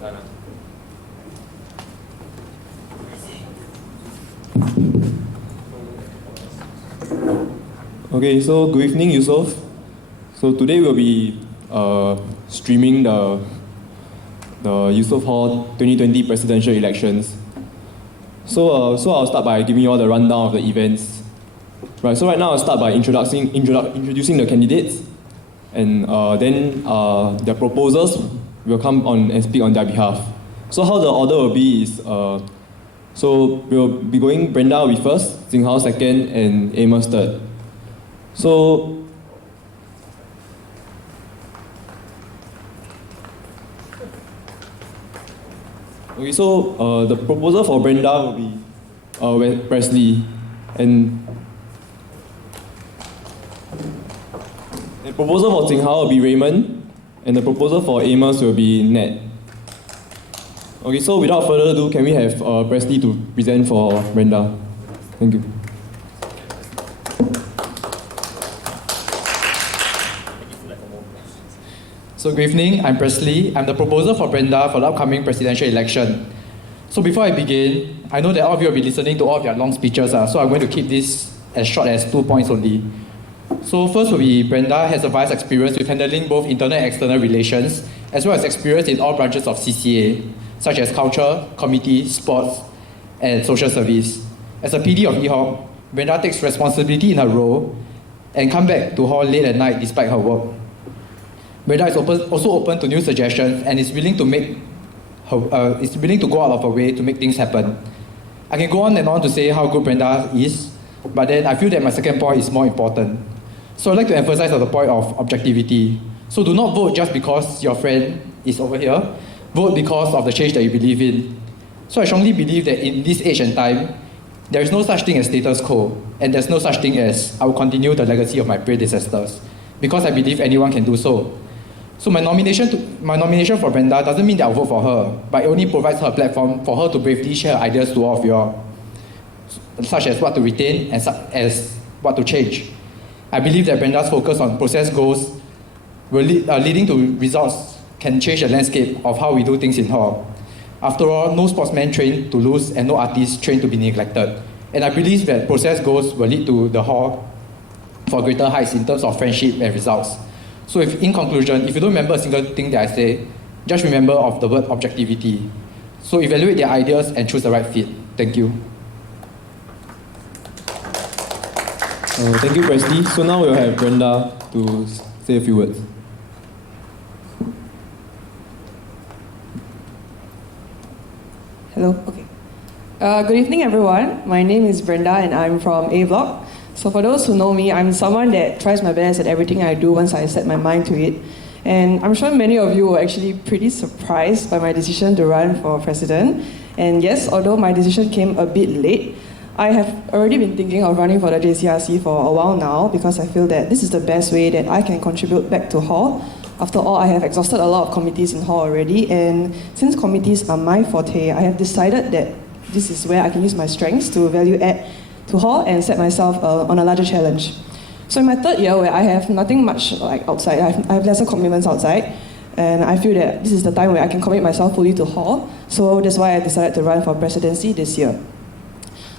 Okay, so good evening, Eusoff. So today we'll be streaming the Eusoff Hall 2020 presidential elections. So I'll start by giving you all the rundown of the events. Right. So right now I'll start by introducing the candidates, and then their proposals will come on and speak on their behalf. So how the order will be is so we'll be going Brenda will be first, Jinghao second, and Amos third. So the proposal for Brenda will be Presley, and the proposal for Jinghao will be Raymond, and the proposal for Amos will be Ned. Okay, so without further ado, can we have Presley to present for Brenda? Thank you. So good evening, I'm Presley. I'm the proposer for Brenda for the upcoming presidential election. So before I begin, I know that all of you will be listening to all of your long speeches, so I'm going to keep this as short as 2 points only. So first will be Brenda has a vast experience with handling both internal and external relations, as well as experience in all branches of CCA, such as culture, committee, sports, and social service. As a PD of EHOC, Brenda takes responsibility in her role and comes back to hall late at night despite her work. Brenda is also open to new suggestions and is willing to go out of her way to make things happen. I can go on and on to say how good Brenda is, but then I feel that my second point is more important. So I'd like to emphasize on the point of objectivity. So do not vote just because your friend is over here. Vote because of the change that you believe in. So I strongly believe that in this age and time, there is no such thing as status quo, and there's no such thing as I will continue the legacy of my predecessors, because I believe anyone can do so. So my nomination for Brenda doesn't mean that I'll vote for her, but it only provides her a platform for her to bravely share her ideas to all of you all, such as what to retain and as what to change. I believe that Brenda's focus on process goals leading to results can change the landscape of how we do things in hall. After all, no sportsman trained to lose and no artist trained to be neglected. And I believe that process goals will lead to the hall for greater heights in terms of friendship and results. So in conclusion, if you don't remember a single thing that I say, just remember of the word objectivity. So evaluate their ideas and choose the right fit. Thank you. Thank you, Presley. So now we'll have Brenda to say a few words. Hello, okay. Good evening, everyone. My name is Brenda and I'm from A Block. So for those who know me, I'm someone that tries my best at everything I do once I set my mind to it. And I'm sure many of you were actually pretty surprised by my decision to run for president. And yes, although my decision came a bit late, I have already been thinking of running for the JCRC for a while now because I feel that this is the best way that I can contribute back to hall. After all, I have exhausted a lot of committees in hall already, and since committees are my forte, I have decided that this is where I can use my strengths to value add to hall and set myself on a larger challenge. So in my third year, where I have nothing much like outside, I have lesser commitments outside, and I feel that this is the time where I can commit myself fully to hall. So that's why I decided to run for presidency this year.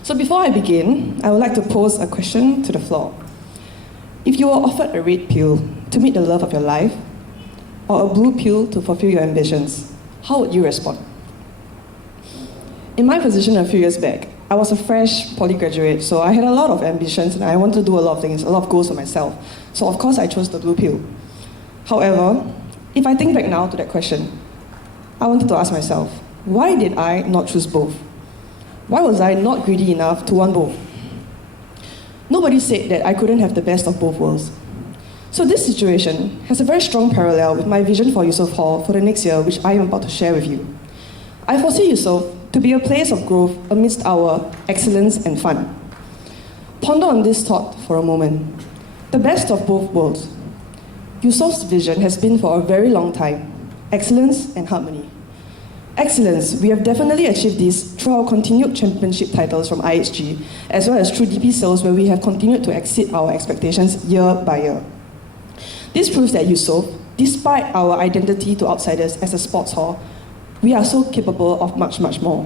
So before I begin, I would like to pose a question to the floor. If you were offered a red pill to meet the love of your life, or a blue pill to fulfill your ambitions, how would you respond? In my position a few years back, I was a fresh poly graduate, so I had a lot of ambitions and I wanted to do a lot of things, a lot of goals for myself. So of course I chose the blue pill. However, if I think back now to that question, I wanted to ask myself, why did I not choose both? Why was I not greedy enough to want both? Nobody said that I couldn't have the best of both worlds. So this situation has a very strong parallel with my vision for Eusoff Hall for the next year, which I am about to share with you. I foresee Eusoff to be a place of growth amidst our excellence and fun. Ponder on this thought for a moment. The best of both worlds. Eusoff's vision has been for a very long time, excellence and harmony. Excellence, we have definitely achieved this through our continued championship titles from IHG, as well as through DP sales where we have continued to exceed our expectations year by year. This proves that Eusoff, despite our identity to outsiders as a sports hall, We are so capable of much, much more.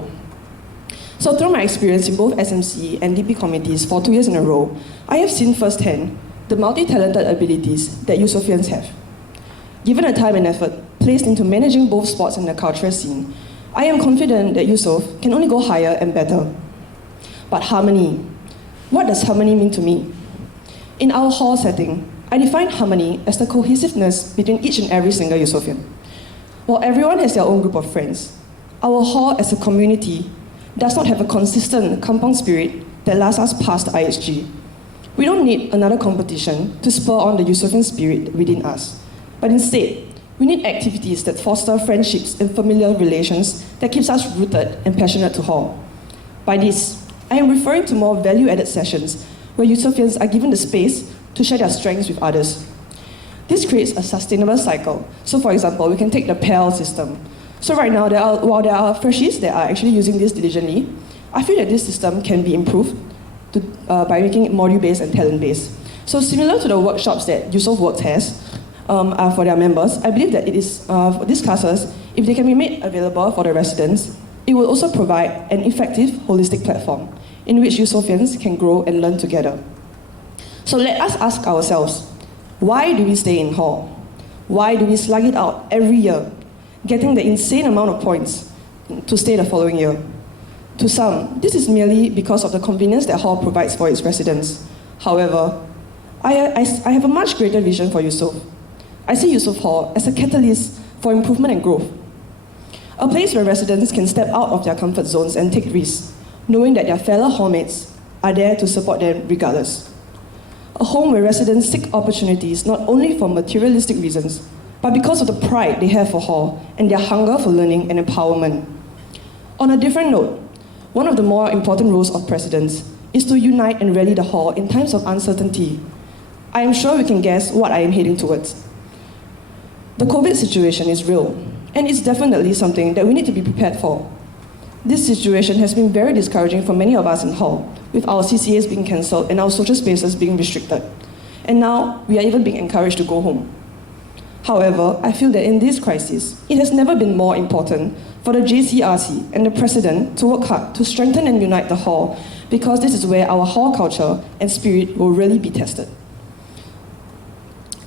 So through my experience in both SMC and DP committees for 2 years in a row, I have seen firsthand the multi-talented abilities that Eusoffians have. Given the time and effort placed into managing both sports and the cultural scene, I am confident that Eusoff can only go higher and better. But harmony. What does harmony mean to me? In our hall setting, I define harmony as the cohesiveness between each and every single Eusoffian. While everyone has their own group of friends, our hall as a community does not have a consistent compound spirit that lasts us past IHG. We don't need another competition to spur on the Eusoffian spirit within us, but instead, we need activities that foster friendships and familiar relations that keeps us rooted and passionate to hall. By this, I am referring to more value-added sessions where Eusoffians are given the space to share their strengths with others. This creates a sustainable cycle. So for example, we can take the PAL system. So right now, while there are freshies that are actually using this diligently, I feel that this system can be improved by making it module-based and talent-based. So similar to the workshops that Eusoff Works has for their members, I believe that it is, for these classes, if they can be made available for the residents, it will also provide an effective, holistic platform in which Eusoffians can grow and learn together. So let us ask ourselves, why do we stay in hall? Why do we slug it out every year, getting the insane amount of points to stay the following year? To some, this is merely because of the convenience that hall provides for its residents. However, I have a much greater vision for Eusoff. I see Eusoff Hall as a catalyst for improvement and growth. A place where residents can step out of their comfort zones and take risks, knowing that their fellow hallmates are there to support them regardless. A home where residents seek opportunities not only for materialistic reasons, but because of the pride they have for hall and their hunger for learning and empowerment. On a different note, one of the more important roles of presidents is to unite and rally the hall in times of uncertainty. I am sure we can guess what I am heading towards. The COVID situation is real, and it's definitely something that we need to be prepared for. This situation has been very discouraging for many of us in hall, with our CCAs being cancelled and our social spaces being restricted. And now, we are even being encouraged to go home. However, I feel that in this crisis, it has never been more important for the JCRC and the President to work hard to strengthen and unite the hall, because this is where our hall culture and spirit will really be tested.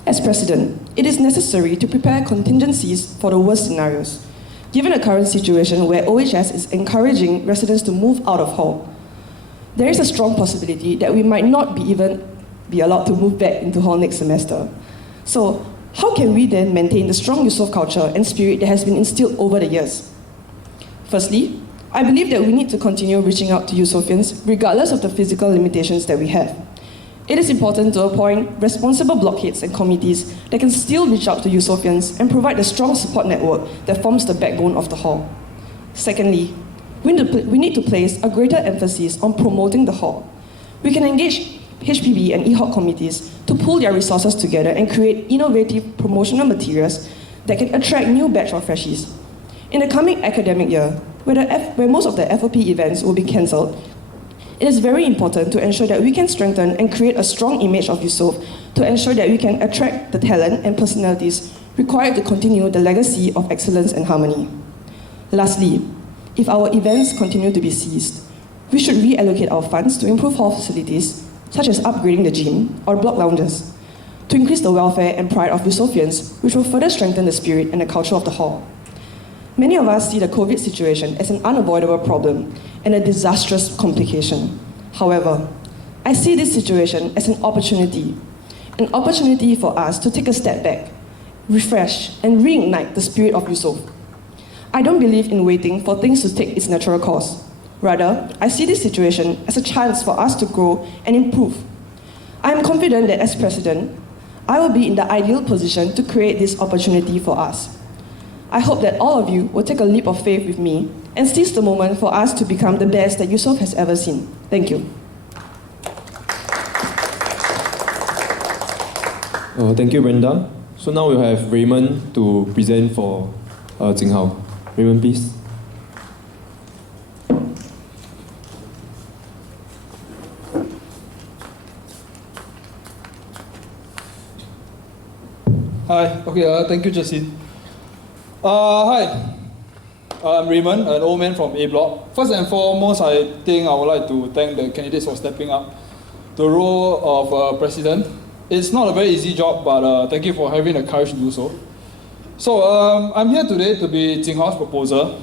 As President, it is necessary to prepare contingencies for the worst scenarios. Given the current situation where OHS is encouraging residents to move out of hall, there is a strong possibility that we might not even be allowed to move back into hall next semester. So, how can we then maintain the strong Eusoff culture and spirit that has been instilled over the years? Firstly, I believe that we need to continue reaching out to Eusoffians regardless of the physical limitations that we have. It is important to appoint responsible blockheads and committees that can still reach out to Eusoffians and provide the strong support network that forms the backbone of the hall. Secondly, we need to place a greater emphasis on promoting the hall. We can engage HPB and EHOC committees to pool their resources together and create innovative promotional materials that can attract new batch of freshies. In the coming academic year, where most of the FOP events will be cancelled, it is very important to ensure that we can strengthen and create a strong image of Eusoff to ensure that we can attract the talent and personalities required to continue the legacy of excellence and harmony. Lastly, if our events continue to be seized, we should reallocate our funds to improve hall facilities, such as upgrading the gym or block lounges, to increase the welfare and pride of Eusoffians, which will further strengthen the spirit and the culture of the hall. Many of us see the COVID situation as an unavoidable problem and a disastrous complication. However, I see this situation as an opportunity for us to take a step back, refresh, and reignite the spirit of Eusoff. I don't believe in waiting for things to take its natural course. Rather, I see this situation as a chance for us to grow and improve. I am confident that as President, I will be in the ideal position to create this opportunity for us. I hope that all of you will take a leap of faith with me and seize the moment for us to become the best that Eusoff has ever seen. Thank you. Thank you, Brenda. So now we'll have Raymond to present for Jing Hao. Raymond, please. Hi. Okay. Thank you, Jesse. Hi. I'm Raymond, an old man from A Block. First and foremost, I think I would like to thank the candidates for stepping up to the role of president. It's not a very easy job, but thank you for having the courage to do so. So I'm here today to be Jing Hao's proposer.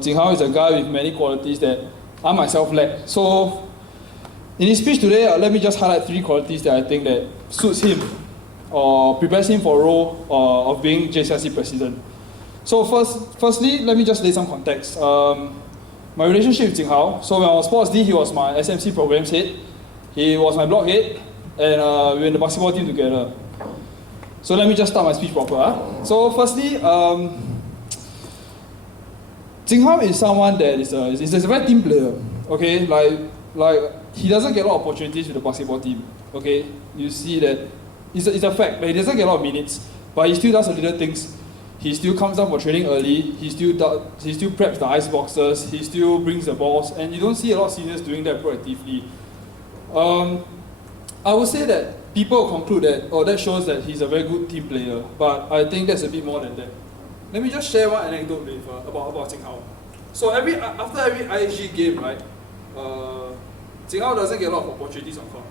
Jing Hao is a guy with many qualities that I myself lack. So in his speech today, let me just highlight 3 qualities that I think that suits him or prepares him for a role of being JCRC president. So firstly, let me just lay some context. My relationship with Jing Hao, so when I was Sports D, he was my SMC programs head. He was my block head, and we were in the basketball team together. So let me just start my speech proper. So firstly, Jing Hao is someone that is a very team player. Okay, like he doesn't get a lot of opportunities with the basketball team. Okay, you see that it's a fact. Like, he doesn't get a lot of minutes, but he still does the little things. He still comes down for training early. He still preps the ice boxes. He still brings the balls, and you don't see a lot of seniors doing that proactively. I would say that people conclude that, that shows that he's a very good team player, but I think that's a bit more than that. Let me just share one anecdote with about Jing Hao. So after every IHG game, right, Jing Hao doesn't get a lot of opportunities on court.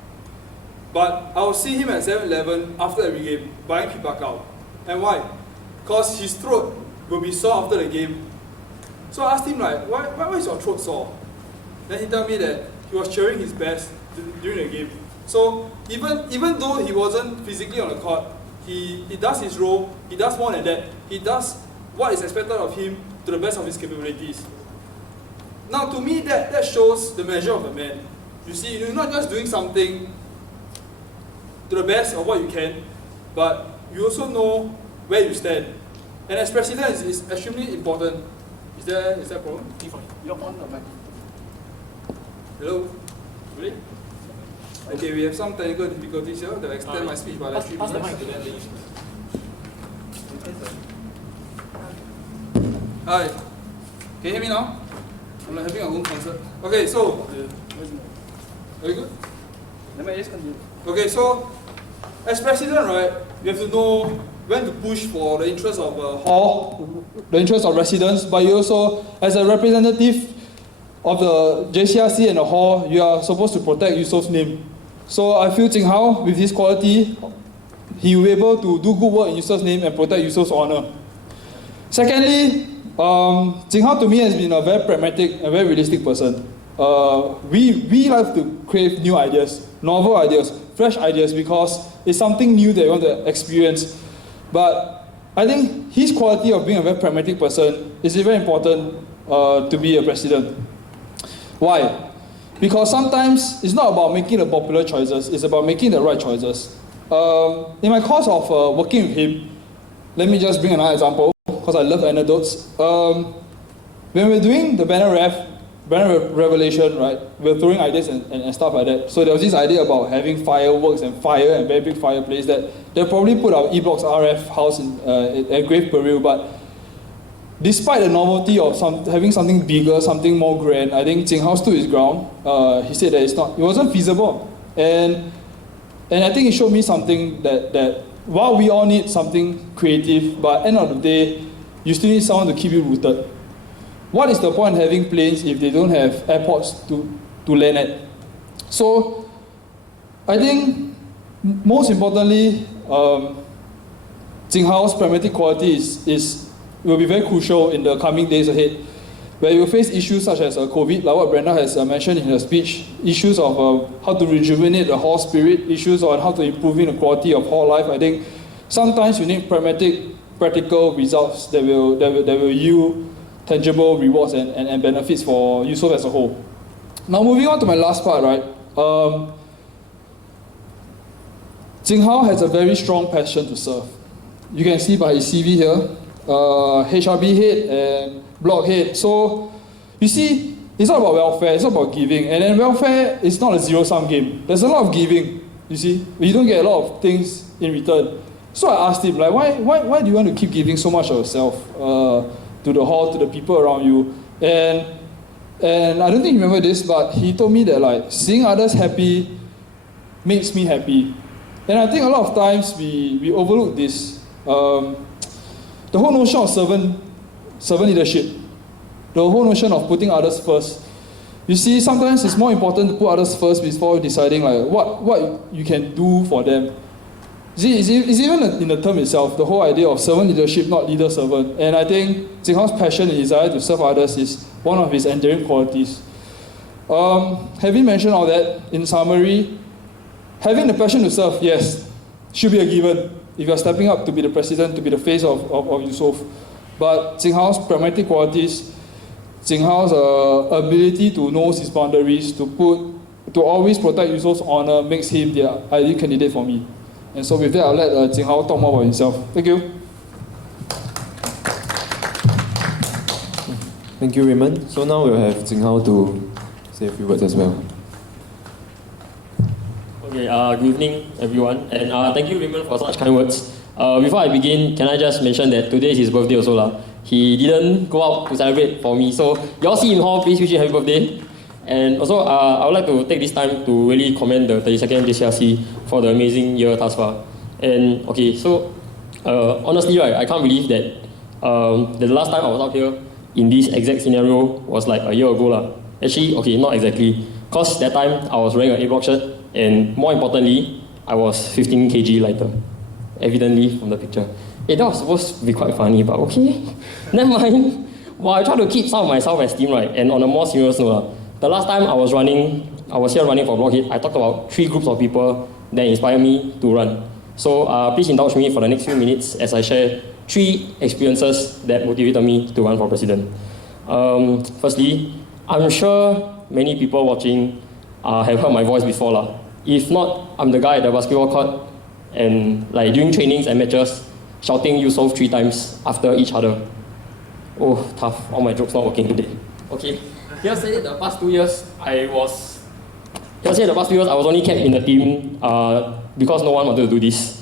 But I will see him at 7-Eleven after every game buying Pipakao. And why? Because his throat will be sore after the game. So I asked him, like, why is your throat sore? Then he told me that he was cheering his best during the game. So even though he wasn't physically on the court, he does his role, he does more than that. He does what is expected of him to the best of his capabilities. Now to me, that shows the measure of the man. You see, you're not just doing something to the best of what you can, but you also know where you stand. And as president, it's extremely important. Is there a problem? You're on the mic. Hello? Really? Okay, we have some technical difficulties here that extend my speech by like 3 minutes. Hi. Can you hear me now? I'm like having a own concert. Okay, so are you good? Let me just continue. Okay, so as president, right, you have to know when to push for the interest of hall, the interest of residents, but you also, as a representative of the JCRC and the hall, you are supposed to protect Eusoff's name. So I feel Jing Hao, with his quality, he will be able to do good work in Eusoff's name and protect Eusoff's honor. Secondly, Jing Hao to me has been a very pragmatic and very realistic person. We like to crave new ideas, novel ideas, fresh ideas, because it's something new that we want to experience. But I think his quality of being a very pragmatic person is very important to be a president. Why? Because sometimes it's not about making the popular choices, it's about making the right choices. In my course of working with him, let me just bring another example, because I love anecdotes. When we're doing the banner revelation, right, we're throwing ideas and stuff like that. So there was this idea about having fireworks and fire and very big fireplace that they'll probably put our E-Block's RF house at Grave Peril, but despite the novelty of having something bigger, something more grand, I think Jing Hao stood his ground. He said that it wasn't feasible. And I think it showed me something that while we all need something creative, but at the end of the day, you still need someone to keep you rooted. What is the point of having planes if they don't have airports to land at? So I think most importantly, Jing Hao's pragmatic quality will be very crucial in the coming days ahead, where you will face issues such as COVID, like what Brenda has mentioned in her speech, issues of how to rejuvenate the hall spirit, issues on how to improve the quality of hall life. I think sometimes you need practical results that will yield tangible rewards and benefits for Eusoff as a whole. Now moving on to my last part, right? Jing Hao has a very strong passion to serve. You can see by his CV here, HRB head and block head. So you see, it's not about welfare, it's not about giving. And then welfare is not a zero-sum game. There's a lot of giving, you see. But you don't get a lot of things in return. So I asked him, like, why do you want to keep giving so much of yourself to the hall, to the people around you? And I don't think you remember this, but he told me that, like, seeing others happy makes me happy. And I think a lot of times we overlook this. The whole notion of servant leadership. the whole notion of putting others first. You see, sometimes it's more important to put others first before deciding like what you can do for them. See, it's even in the term itself, the whole idea of servant leadership, not leader-servant. And I think Jing Hao's passion and desire to serve others is one of his enduring qualities. Having mentioned all that, in summary, having the passion to serve, yes, should be a given if you're stepping up to be the president, to be the face of Eusoff. But Jing Hao's pragmatic qualities, Jing Hao's ability to know his boundaries, to always protect Eusoff's honor makes him the ideal candidate for me. And so with that, I'll let Jing Hao talk more about himself. Thank you. Thank you, Raymond. So now we'll have Jing Hao to say a few words as well. Okay, good evening, everyone. And thank you, Raymond, for such kind words. Before I begin, can I just mention that today is his birthday also lah. He didn't go out to celebrate for me. So, you all see him how, please wish him happy birthday. And also, I would like to take this time to really commend the 32nd JCRC for the amazing year thus far. And okay, so honestly, right, I can't believe that the last time I was out here in this exact scenario was like a year ago lah. Actually, okay, not exactly, cause that time I was wearing an A-block shirt, and more importantly, I was 15 kg lighter, evidently from the picture. That was supposed to be quite funny, but okay, never mind. Well, I try to keep some of my self-esteem right, and on a more serious note, the last time I was here running for Blockhead, I talked about 3 groups of people that inspired me to run. So please indulge me for the next few minutes as I share 3 experiences that motivated me to run for president. Firstly, I'm sure many people watching have heard my voice before lah. If not, I'm the guy at the basketball court and like during trainings and matches, shouting Eusoff 3 times after each other. Oh, tough. All my jokes not working today. Okay. Here say the past 2 years I was only kept in the team because no one wanted to do this.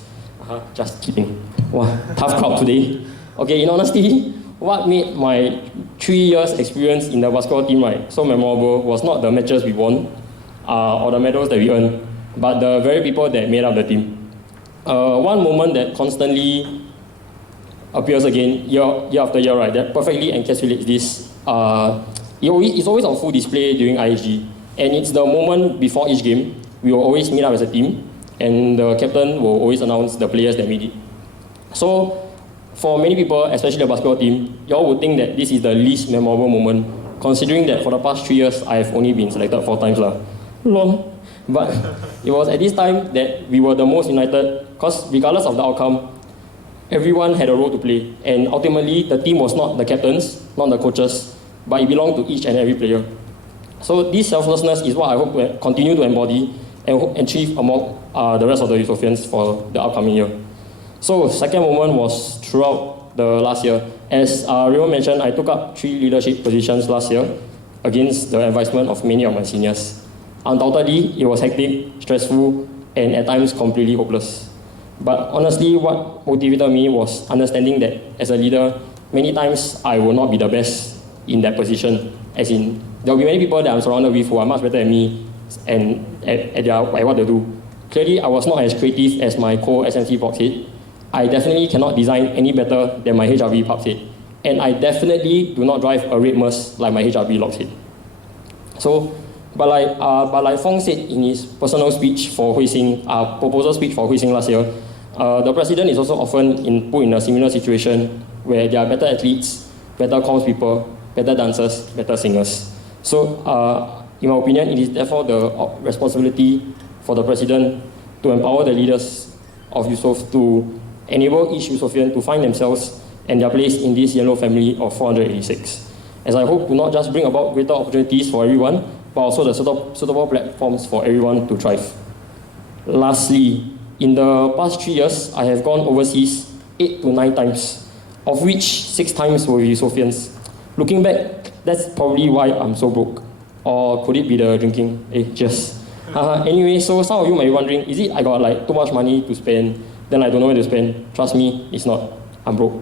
Just kidding. Wow, tough crowd today. Okay, in honesty, what made my 3 years experience in the basketball team right so memorable was not the matches we won or the medals that we earned, but the very people that made up the team. One moment that constantly appears again year after year, right, that perfectly encapsulates this. It's always on full display during IHG, and it's the moment before each game. We will always meet up as a team, and the captain will always announce the players that made it. So, for many people, especially the basketball team, y'all would think that this is the least memorable moment, considering that for the past 3 years, I've only been selected 4 times lah. Lol. But it was at this time that we were the most united, because regardless of the outcome, everyone had a role to play, and ultimately, the team was not the captains, not the coaches, but it belonged to each and every player. So this selflessness is what I hope to continue to embody and achieve among the rest of the Eusoffians for the upcoming year. So second moment was throughout the last year. As Rio mentioned, I took up 3 leadership positions last year against the advisement of many of my seniors. Undoubtedly, it was hectic, stressful, and at times completely hopeless. But honestly, what motivated me was understanding that as a leader, many times I will not be the best in that position. As in, there will be many people that I'm surrounded with who are much better than me and at what they do. Clearly, I was not as creative as my co-SMC box head. I definitely cannot design any better than my HRB box head. And I definitely do not drive a red Merc like my HRB lock head. So, but like Fong said in his personal speech for Huixing, proposal speech for Huixing last year, the president is also often put in a similar situation where there are better athletes, better comms people, better dancers, better singers. So, in my opinion, it is therefore the responsibility for the president to empower the leaders of Eusoff to enable each Eusoffian to find themselves and their place in this yellow family of 486. As I hope to not just bring about greater opportunities for everyone, but also the suitable platforms for everyone to thrive. Lastly, in the past 3 years, I have gone overseas 8 to 9 times, of which 6 times were with Eusoffians. Looking back, that's probably why I'm so broke. Or could it be the drinking? Just. Anyway, so some of you might be wondering, is it I got like too much money to spend, then I don't know where to spend? Trust me, it's not. I'm broke.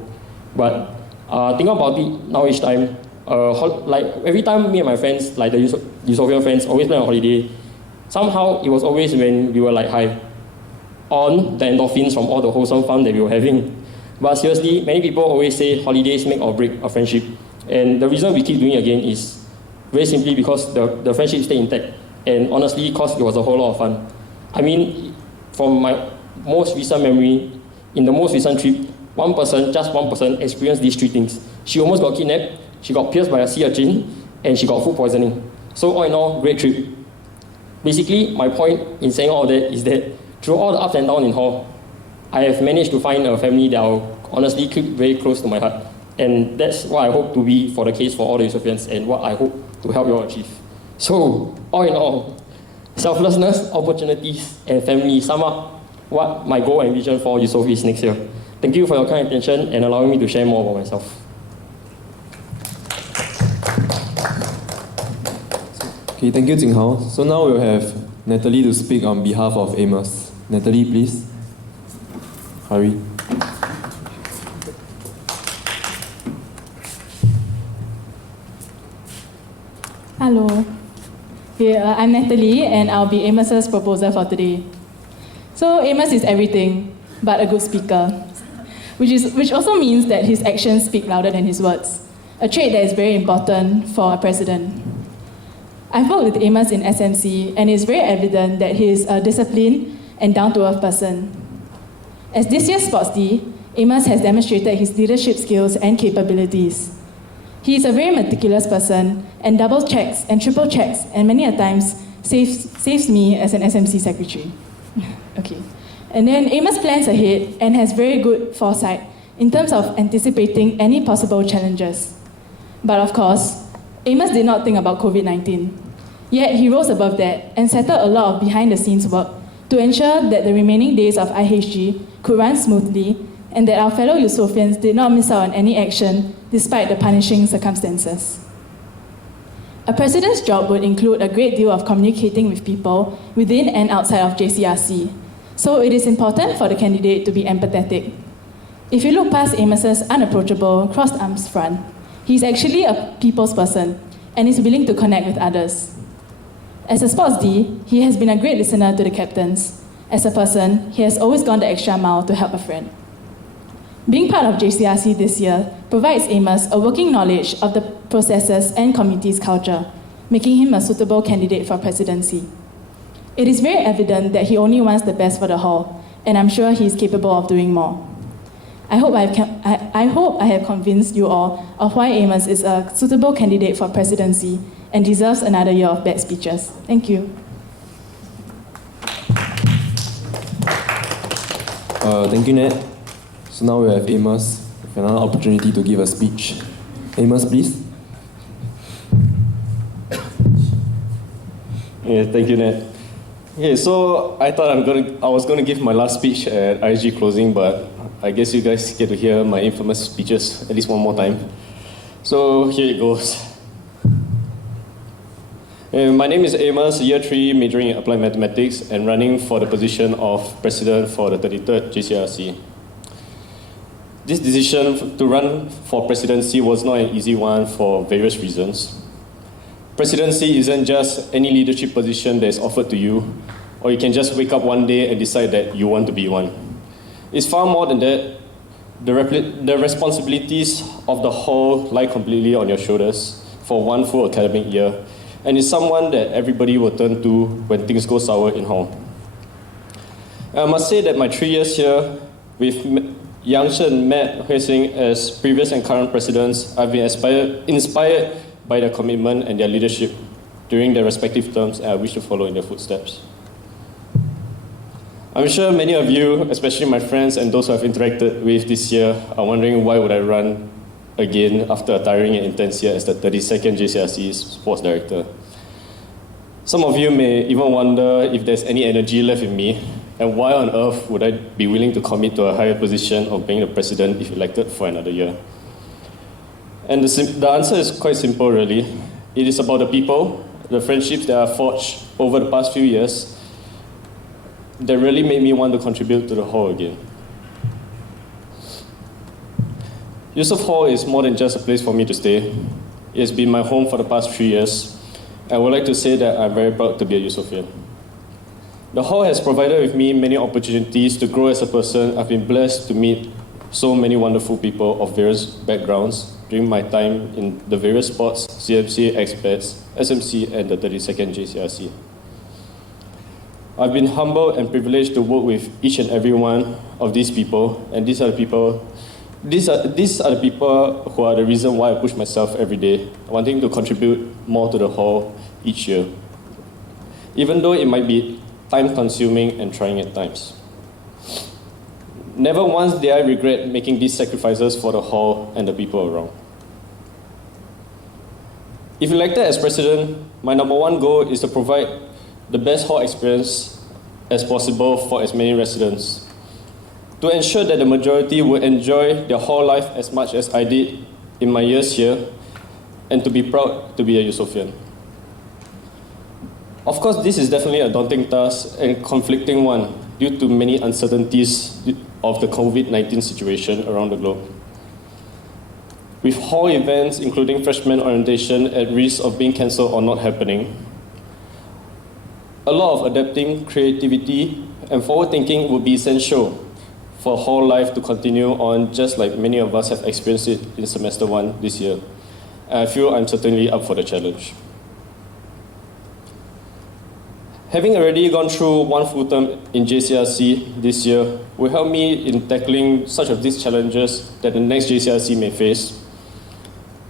But think about it now each time. Like every time me and my friends, like the Eusoffian friends, always plan on holiday, somehow it was always when we were like high on the endorphins from all the wholesome fun that we were having. But seriously, many people always say holidays make or break a friendship. And the reason we keep doing it again is very simply because the friendship stay intact. And honestly, because it was a whole lot of fun. I mean, from my most recent memory, in the most recent trip, just one person experienced these three things. She almost got kidnapped, she got pierced by a sea urchin, and she got food poisoning. So all in all, great trip. Basically, my point in saying all that is that through all the ups and downs in hall, I have managed to find a family that I'll honestly keep very close to my heart. And that's what I hope to be for the case for all the Eusoffians and what I hope to help you all achieve. So, all in all, selflessness, opportunities, and family sum up what my goal and vision for Eusoff is next year. Thank you for your kind attention and allowing me to share more about myself. Okay, thank you, Jing Hao. So now we'll have Natalie to speak on behalf of Amos. Natalie, please. Hurry. Hello. I'm Natalie, and I'll be Amos's proposer for today. So Amos is everything but a good speaker, which also means that his actions speak louder than his words, a trait that is very important for a president. I've worked with Amos in SMC, and it's very evident that he is a disciplined and down-to-earth person. As this year's Sports D, Amos has demonstrated his leadership skills and capabilities. He is a very meticulous person and double checks and triple checks and many a times saves me as an SMC secretary. Okay. And then Amos plans ahead and has very good foresight in terms of anticipating any possible challenges. But of course, Amos did not think about COVID-19. Yet he rose above that and settled a lot of behind-the-scenes work to ensure that the remaining days of IHG could run smoothly and that our fellow Eusoffians did not miss out on any action despite the punishing circumstances. A president's job would include a great deal of communicating with people within and outside of JCRC, so it is important for the candidate to be empathetic. If you look past Amos's unapproachable, crossed arms front, he's actually a people's person and is willing to connect with others. As a sports D, he has been a great listener to the captains. As a person, he has always gone the extra mile to help a friend. Being part of JCRC this year provides Amos a working knowledge of the processes and committee's culture, making him a suitable candidate for presidency. It is very evident that he only wants the best for the hall, and I'm sure he is capable of doing more. I hope I have convinced you all of why Amos is a suitable candidate for presidency and deserves another year of bad speeches. Thank you. Thank you, Nat. So now we have Amos with another opportunity to give a speech. Amos, please. Yeah, thank you, Nat. Okay, so I thought I was gonna give my last speech at ISG closing, but I guess you guys get to hear my infamous speeches at least one more time. So here it goes. My name is Amos, Year 3, majoring in Applied Mathematics and running for the position of President for the 33rd JCRC. This decision to run for presidency was not an easy one for various reasons. Presidency isn't just any leadership position that is offered to you, or you can just wake up one day and decide that you want to be one. It's far more than that. The responsibilities of the whole lie completely on your shoulders for one full academic year, and it's someone that everybody will turn to when things go sour in hall. I must say that my 3 years here with Yang Shen and Matt Hui-Sing as previous and current presidents, I've been inspired by their commitment and their leadership during their respective terms, and I wish to follow in their footsteps. I'm sure many of you, especially my friends and those who I've interacted with this year, are wondering why would I run again after a tiring and intense year as the 32nd JCRC sports director. Some of you may even wonder if there's any energy left in me, and why on earth would I be willing to commit to a higher position of being the president if elected for another year? And the answer is quite simple, really. It is about the people, the friendships that are forged over the past few years that really made me want to contribute to the hall again. Eusoff Hall is more than just a place for me to stay. It has been my home for the past 3 years. I would like to say that I'm very proud to be a Eusoffian. The hall has provided with me many opportunities to grow as a person. I've been blessed to meet so many wonderful people of various backgrounds, during my time in the various sports, CMC, Expats, SMC, and the 32nd JCRC. I've been humbled and privileged to work with each and every one of these people, and these are the people who are the reason why I push myself every day, wanting to contribute more to the hall each year, even though it might be time-consuming and trying at times. Never once did I regret making these sacrifices for the hall and the people around. If elected as president, my number one goal is to provide the best hall experience as possible for as many residents, to ensure that the majority will enjoy their hall life as much as I did in my years here, and to be proud to be a Eusoffian. Of course, this is definitely a daunting task and conflicting one due to many uncertainties of the COVID-19 situation around the globe. With hall events, including freshman orientation, at risk of being cancelled or not happening, a lot of adapting, creativity, and forward thinking will be essential for hall life to continue on, just like many of us have experienced it in semester 1 this year. And I feel I'm certainly up for the challenge. Having already gone through one full term in JCRC this year will help me in tackling such of these challenges that the next JCRC may face.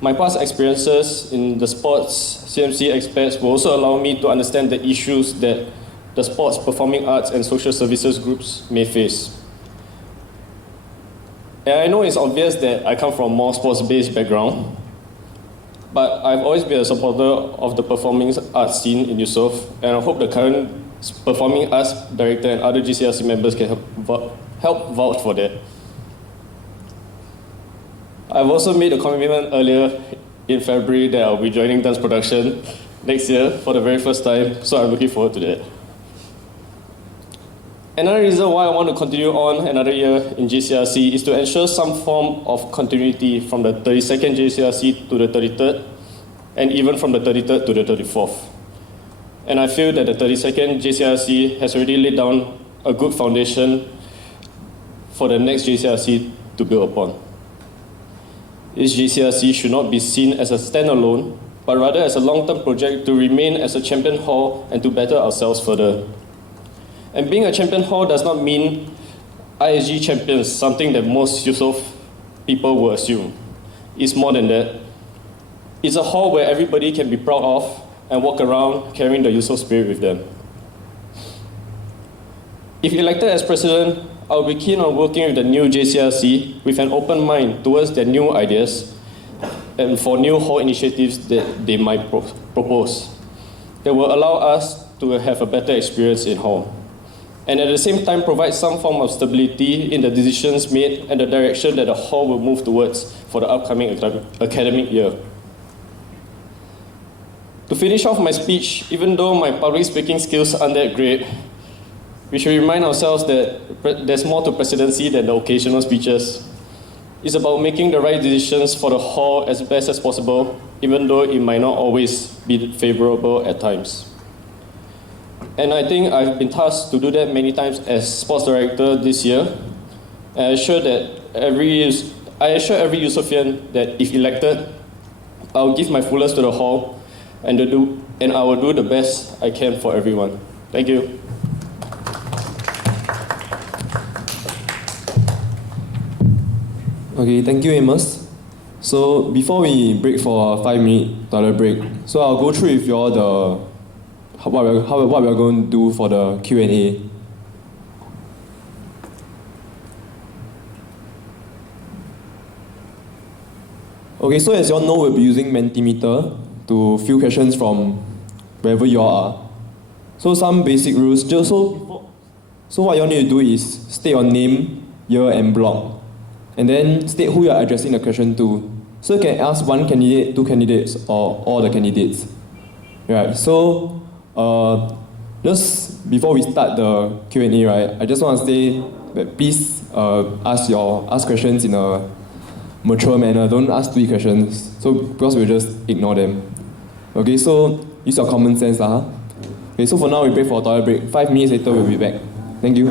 My past experiences in the sports, CMC Expats will also allow me to understand the issues that the sports, performing arts, and social services groups may face. And I know it's obvious that I come from a more sports-based background, but I've always been a supporter of the performing arts scene in Eusoff, and I hope the current performing arts director and other GCRC members can help vouch for that. I've also made a commitment earlier in February that I'll be joining dance production next year for the very first time, so I'm looking forward to that. Another reason why I want to continue on another year in JCRC is to ensure some form of continuity from the 32nd JCRC to the 33rd, and even from the 33rd to the 34th. And I feel that the 32nd JCRC has already laid down a good foundation for the next JCRC to build upon. This JCRC should not be seen as a standalone, but rather as a long-term project to remain as a champion hall and to better ourselves further. And being a champion hall does not mean ISG champions, something that most Eusoff people will assume. It's more than that. It's a hall where everybody can be proud of and walk around carrying the Eusoff spirit with them. If elected as president, I'll be keen on working with the new JCRC with an open mind towards their new ideas and for new hall initiatives that they might propose that will allow us to have a better experience in hall, and at the same time provide some form of stability in the decisions made and the direction that the hall will move towards for the upcoming academic year. To finish off my speech, even though my public speaking skills aren't that great, we should remind ourselves that there's more to presidency than the occasional speeches. It's about making the right decisions for the hall as best as possible, even though it might not always be favorable at times. And I think I've been tasked to do that many times as sports director this year. And I assure every Eusoffian that if elected, I'll give my fullest to the hall and I will do the best I can for everyone. Thank you. Okay, thank you, Amos. So before we break for a 5-minute toilet break, so I'll go through with you all what we're going to do for the Q&A. Okay, so as you all know, we'll be using Mentimeter to field questions from wherever you all are. So some basic rules. So what you all need to do is state your name, year, and block, and then state who you are addressing the question to. So you can ask one candidate, two candidates, or all the candidates. Right. So just before we start the Q&A, right, I just want to say that please ask questions in a mature manner. Don't ask three questions, so because we'll just ignore them. Okay, so use your common sense, huh? Okay, so for now we break for a toilet break. 5 minutes later we'll be back. Thank you.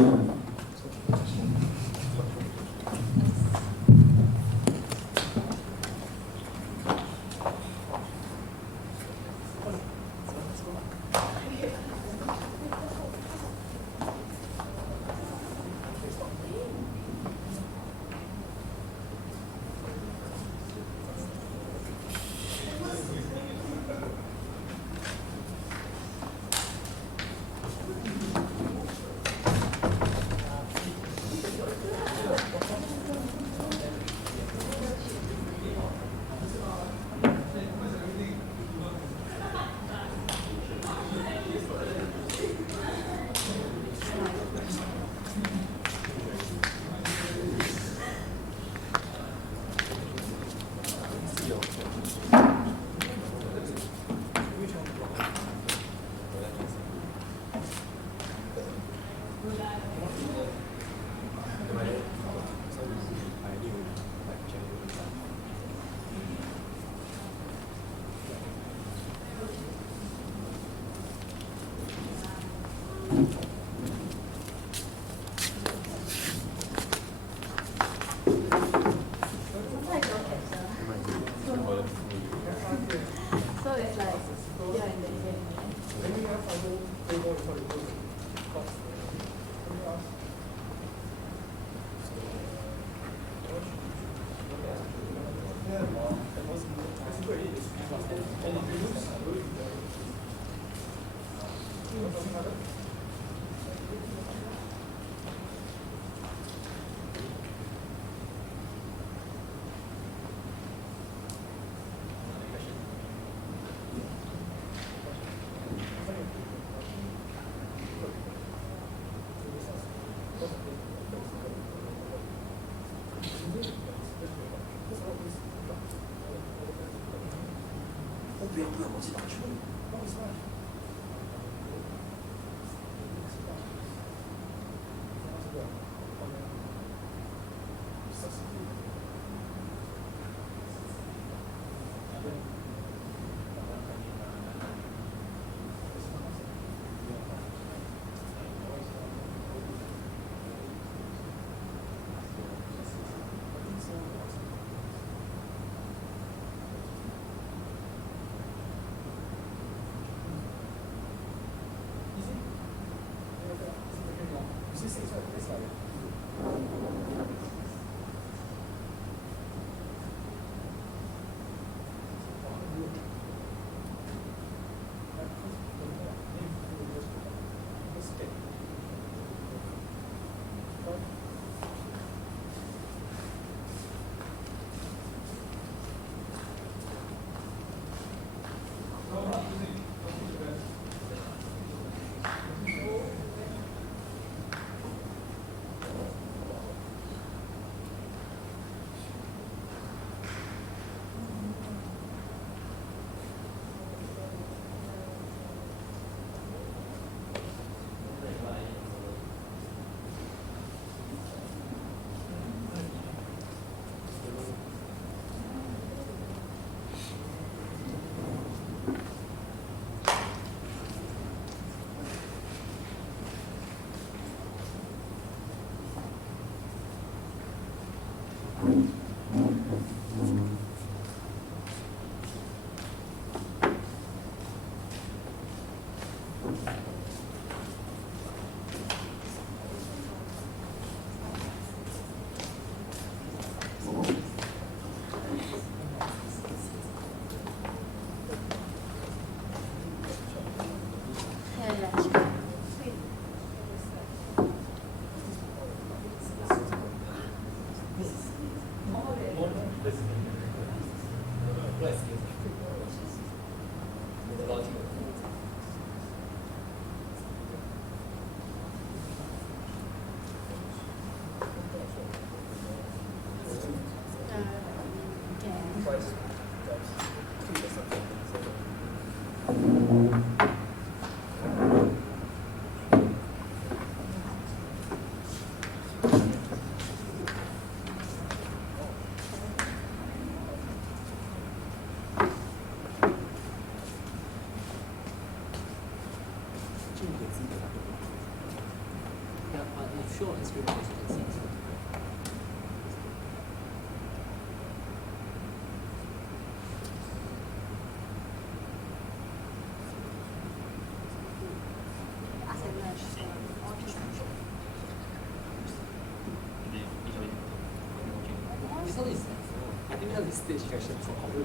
Stage direction for all the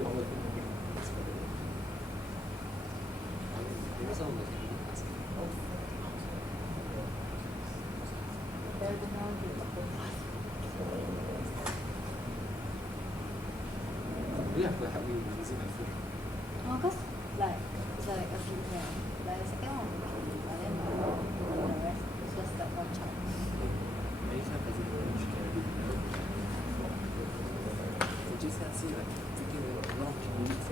do you have to help me using my phone? Oh, cause like it's like a few like the second one was okay, but then the rest was just like one chunk. Many times I think you can read. So just can see like taking a lot of minutes.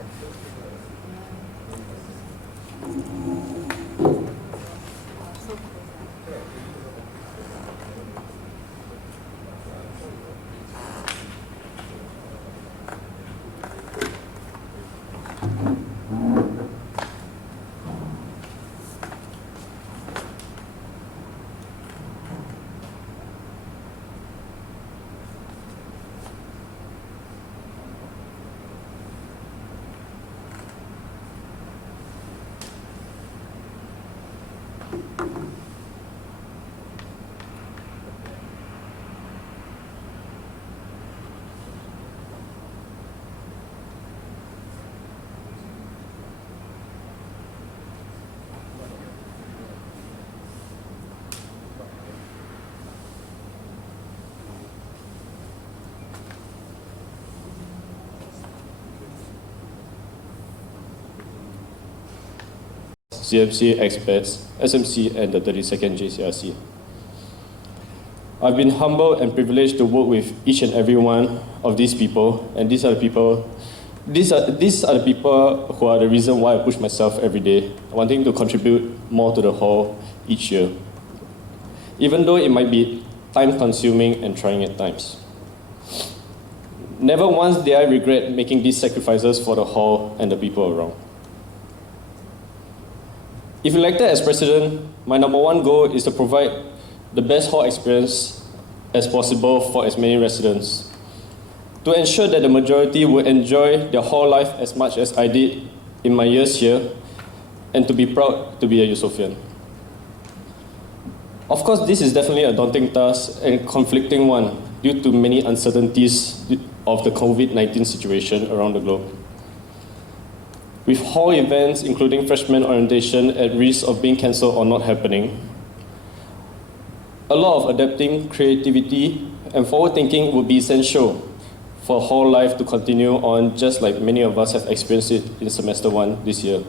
So close. CMC experts, SMC, and the 32nd JCRC. I've been humbled and privileged to work with each and every one of these people, and these are the people who are the reason why I push myself every day, wanting to contribute more to the hall each year, even though it might be time-consuming and trying at times. Never once did I regret making these sacrifices for the hall and the people around. If elected as president, my number one goal is to provide the best hall experience as possible for as many residents, to ensure that the majority will enjoy their hall life as much as I did in my years here, and to be proud to be a Eusoffian. Of course, this is definitely a daunting task and conflicting one due to many uncertainties of the COVID-19 situation around the globe. With hall events, including freshman orientation, at risk of being cancelled or not happening, a lot of adapting, creativity, and forward thinking will be essential for hall life to continue on, just like many of us have experienced it in semester 1 this year.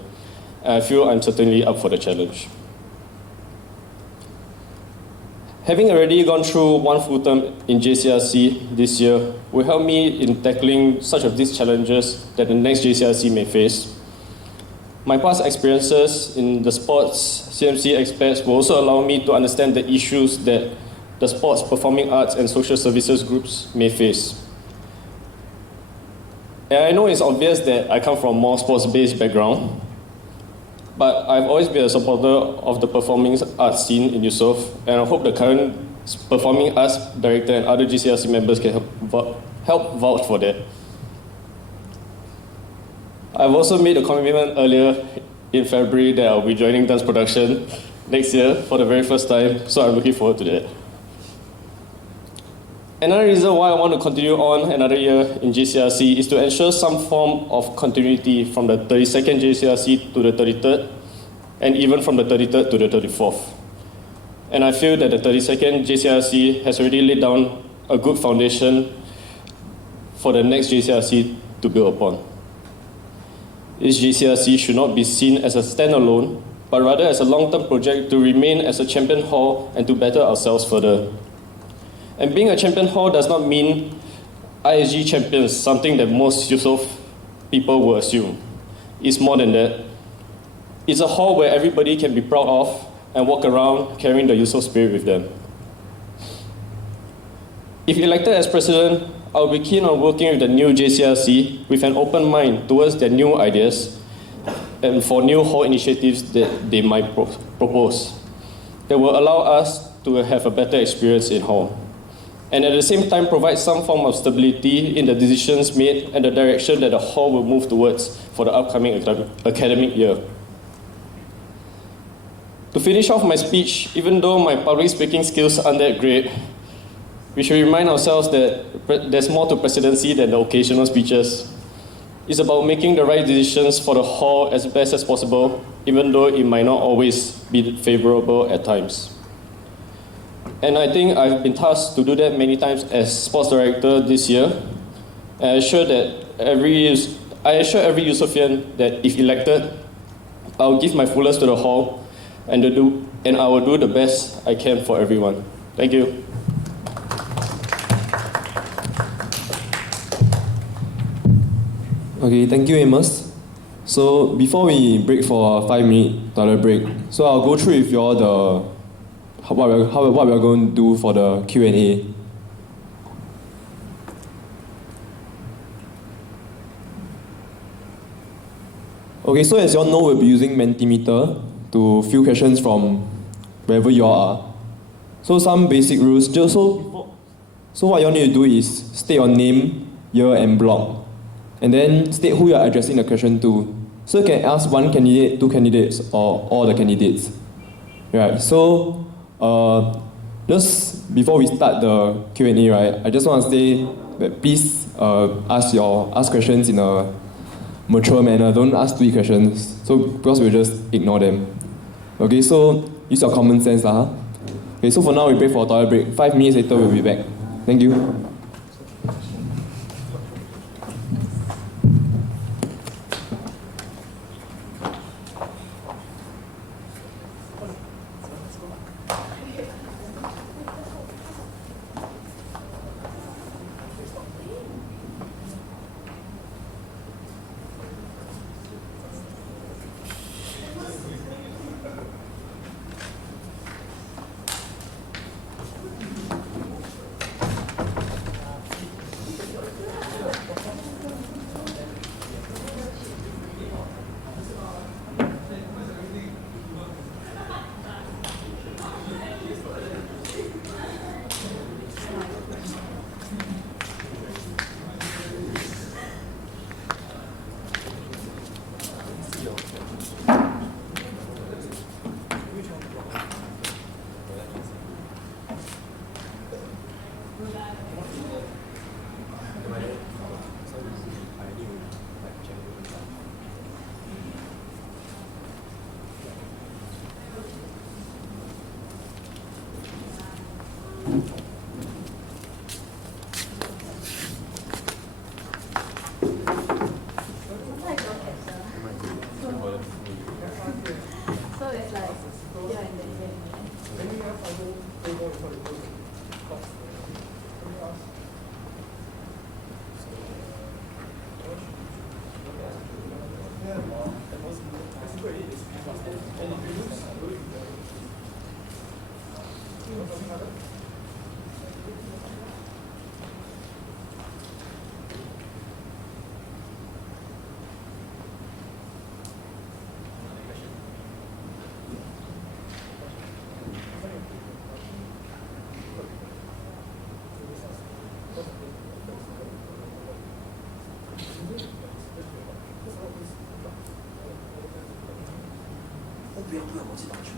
And I feel I'm certainly up for the challenge. Having already gone through one full term in JCRC this year will help me in tackling such of these challenges that the next JCRC may face. My past experiences in the sports CMC experts will also allow me to understand the issues that the sports, performing arts, and social services groups may face. And I know it's obvious that I come from a more sports-based background, but I've always been a supporter of the performing arts scene in Eusoff, and I hope the current performing arts director and other GCRC members can help vouch for that. I've also made a commitment earlier in February that I'll be joining dance production next year for the very first time, so I'm looking forward to that. Another reason why I want to continue on another year in JCRC is to ensure some form of continuity from the 32nd JCRC to the 33rd, and even from the 33rd to the 34th. And I feel that the 32nd JCRC has already laid down a good foundation for the next JCRC to build upon. This JCRC should not be seen as a standalone, but rather as a long-term project to remain as a champion hall and to better ourselves further. And being a champion hall does not mean ISG champions, something that most Eusoff people will assume. It's more than that. It's a hall where everybody can be proud of and walk around carrying the Eusoff spirit with them. If elected as president, I'll be keen on working with the new JCRC with an open mind towards their new ideas and for new hall initiatives that they might propose that will allow us to have a better experience in hall, and at the same time provide some form of stability in the decisions made and the direction that the hall will move towards for the upcoming academic year. To finish off my speech, even though my public speaking skills aren't that great, we should remind ourselves that there's more to presidency than the occasional speeches. It's about making the right decisions for the hall as best as possible, even though it might not always be favorable at times. And I think I've been tasked to do that many times as sports director this year. And I assure every Eusoffian that if elected, I'll give my fullest to the hall and I will do the best I can for everyone. Thank you. Okay, thank you, Amos. So before we break for a 5-minute toilet break, so I'll go through with you all what we're going to do for the Q&A. Okay, so as you all know, we'll be using Mentimeter to fill questions from wherever you all are. So some basic rules. So what you all need to do is state your name, year, and block, and then state who you are addressing the question to. So you can ask one candidate, two candidates, or all the candidates. Right, so just before we start the Q&A, right, I just want to say that please ask questions in a mature manner. Don't ask three questions, so because we'll just ignore them. Okay, so use your common sense. Okay, so for now we break for a toilet break. 5 minutes later we'll be back. Thank you. 不要不要，我去打球。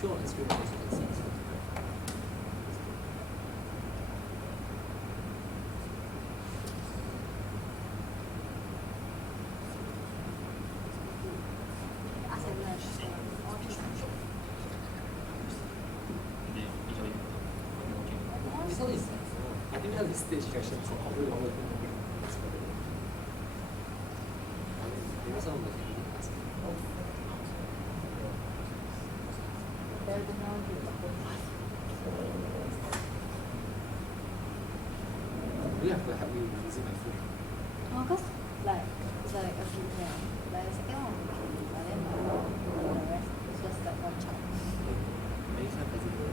Sure, it's good. This one is, I think that's the stage fashion, so probably longer than maybe some of the really have to help me using my phone. Oh, cause like it's like a few like the second one was okay, but then the rest was just like one chunk. Many times I think you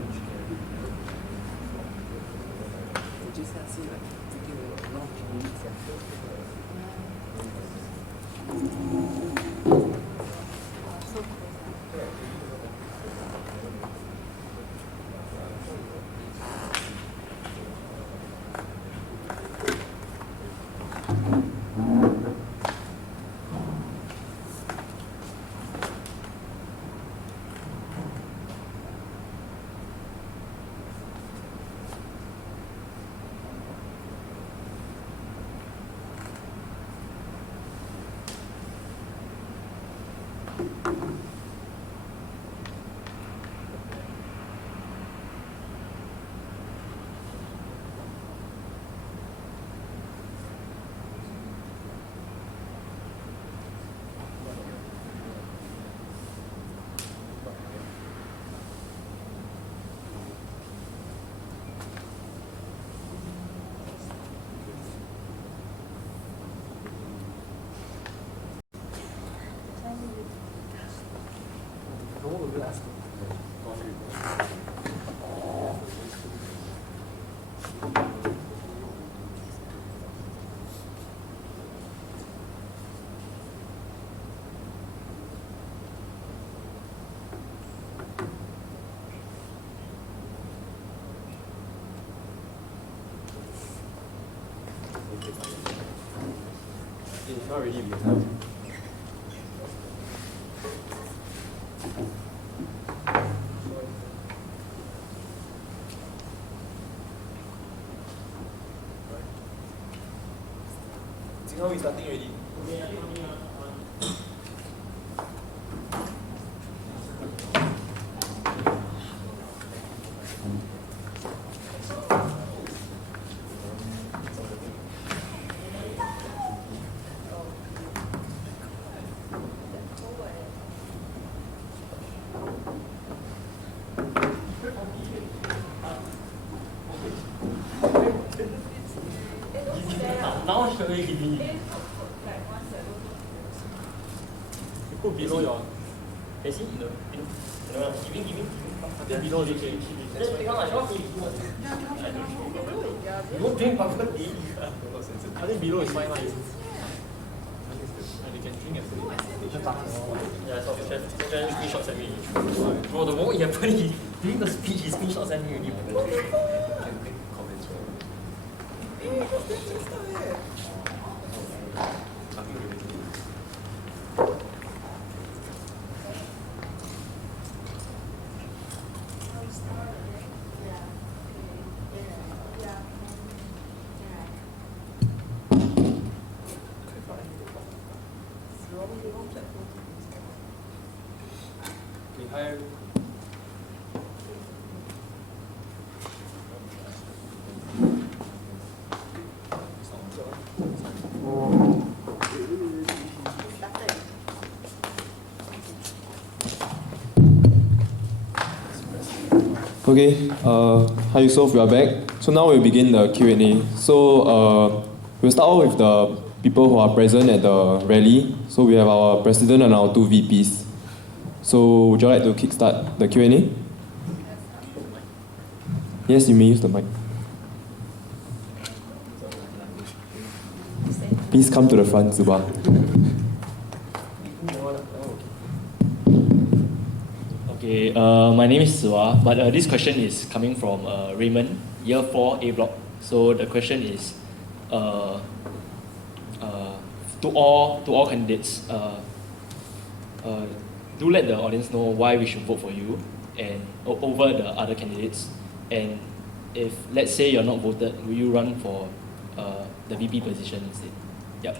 can just have to see like taking a lot of minutes and So cool. It's not really real. Now we starting already. Now I'm showing you. You put below your. Can you see? Giving. Below the cage. Just take out my You won't drink perfectly. I think below is fine. And you can drink at yeah, so Chef screenshots at me. Bro, the moment he happened, during the speech, he screenshots at me already. Hi. Okay, hi Eusoff, we are back. So now we'll begin the Q&A. So we'll start off with the people who are present at the rally. So we have our president and our two VPs. So would you like to kickstart the Q&A? Yes, you may use the mic. Please come to the front, Zuba. Okay, my name is Suwa, but this question is coming from Raymond, year 4 A block. So the question is to all candidates, do let the audience know why we should vote for you and over the other candidates. And if, let's say, you're not voted, will you run for the VP position instead? Yep.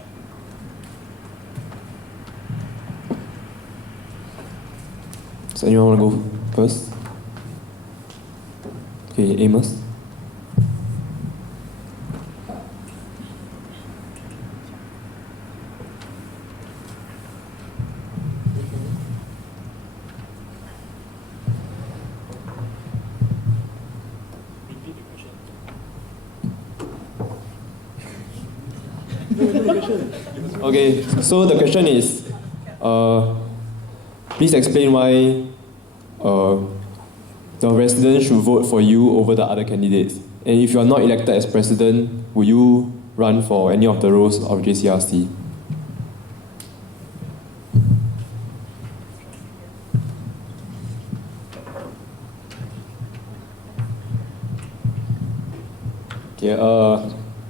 So anyone want to go first? Okay, Amos. Okay, so the question is, please explain why the residents should vote for you over the other candidates. And if you are not elected as president, will you run for any of the roles of JCRC? Okay,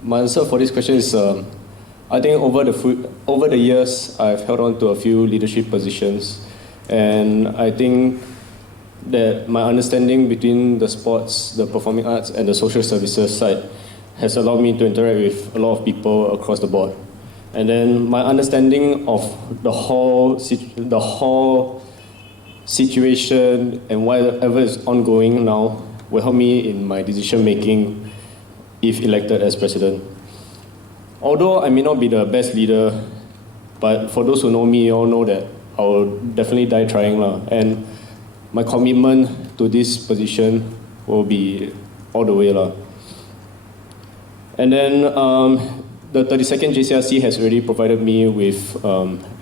my answer for this question is, I think over the years, I've held on to a few leadership positions, and I think that my understanding between the sports, the performing arts, and the social services side has allowed me to interact with a lot of people across the board. And then my understanding of the whole situation and whatever is ongoing now will help me in my decision making if elected as president. Although I may not be the best leader, but for those who know me, you all know that I will definitely die trying. And my commitment to this position will be all the way. And then the 32nd JCRC has already provided me with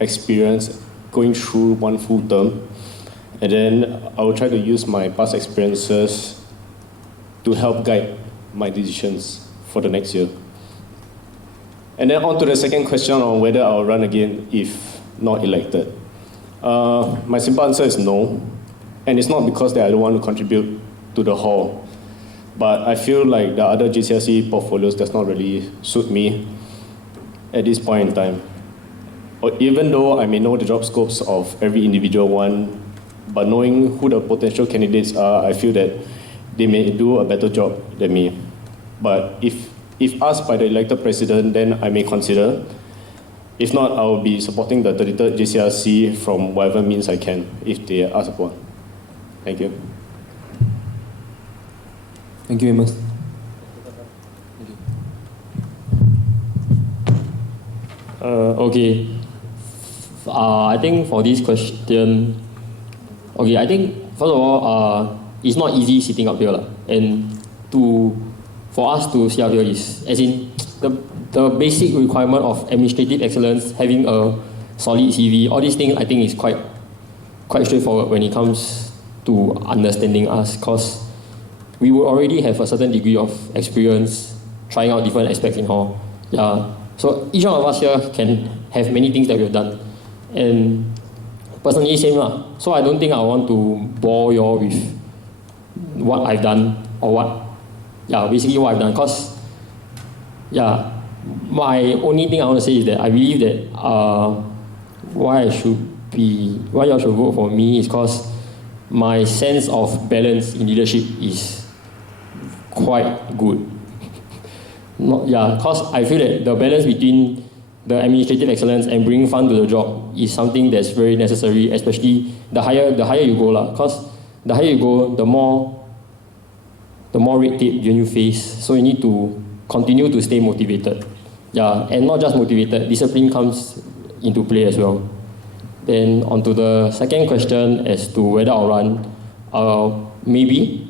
experience going through one full term. And then I will try to use my past experiences to help guide my decisions for the next year. And then on to the second question on whether I'll run again if not elected. My simple answer is no. And it's not because that I don't want to contribute to the hall. But I feel like the other GCSE portfolios does not really suit me at this point in time. Or even though I may know the job scopes of every individual one, but knowing who the potential candidates are, I feel that they may do a better job than me. But if asked by the elected president, then I may consider. If not, I will be supporting the 33rd GCRC from whatever means I can, if they ask upon. Thank you. Thank you, Amos. Okay. I think for this question, okay, I think first of all, it's not easy sitting up here, and for us to sit up here is, as in, the basic requirement of administrative excellence, having a solid CV, all these things I think is quite straightforward when it comes to understanding us, because we will already have a certain degree of experience trying out different aspects in hall. Yeah. So each one of us here can have many things that we have done. And personally, same lah. So I don't think I want to bore you all with what I've done or basically what I've done. Because, my only thing I want to say is that I believe that why you should vote for me is because my sense of balance in leadership is quite good. Because I feel that the balance between the administrative excellence and bringing fun to the job is something that's very necessary, especially the higher you go lah. Because the higher you go, the more red tape you face. So you need to continue to stay motivated. And not just motivated, discipline comes into play as well. Then onto the second question as to whether I'll run, maybe.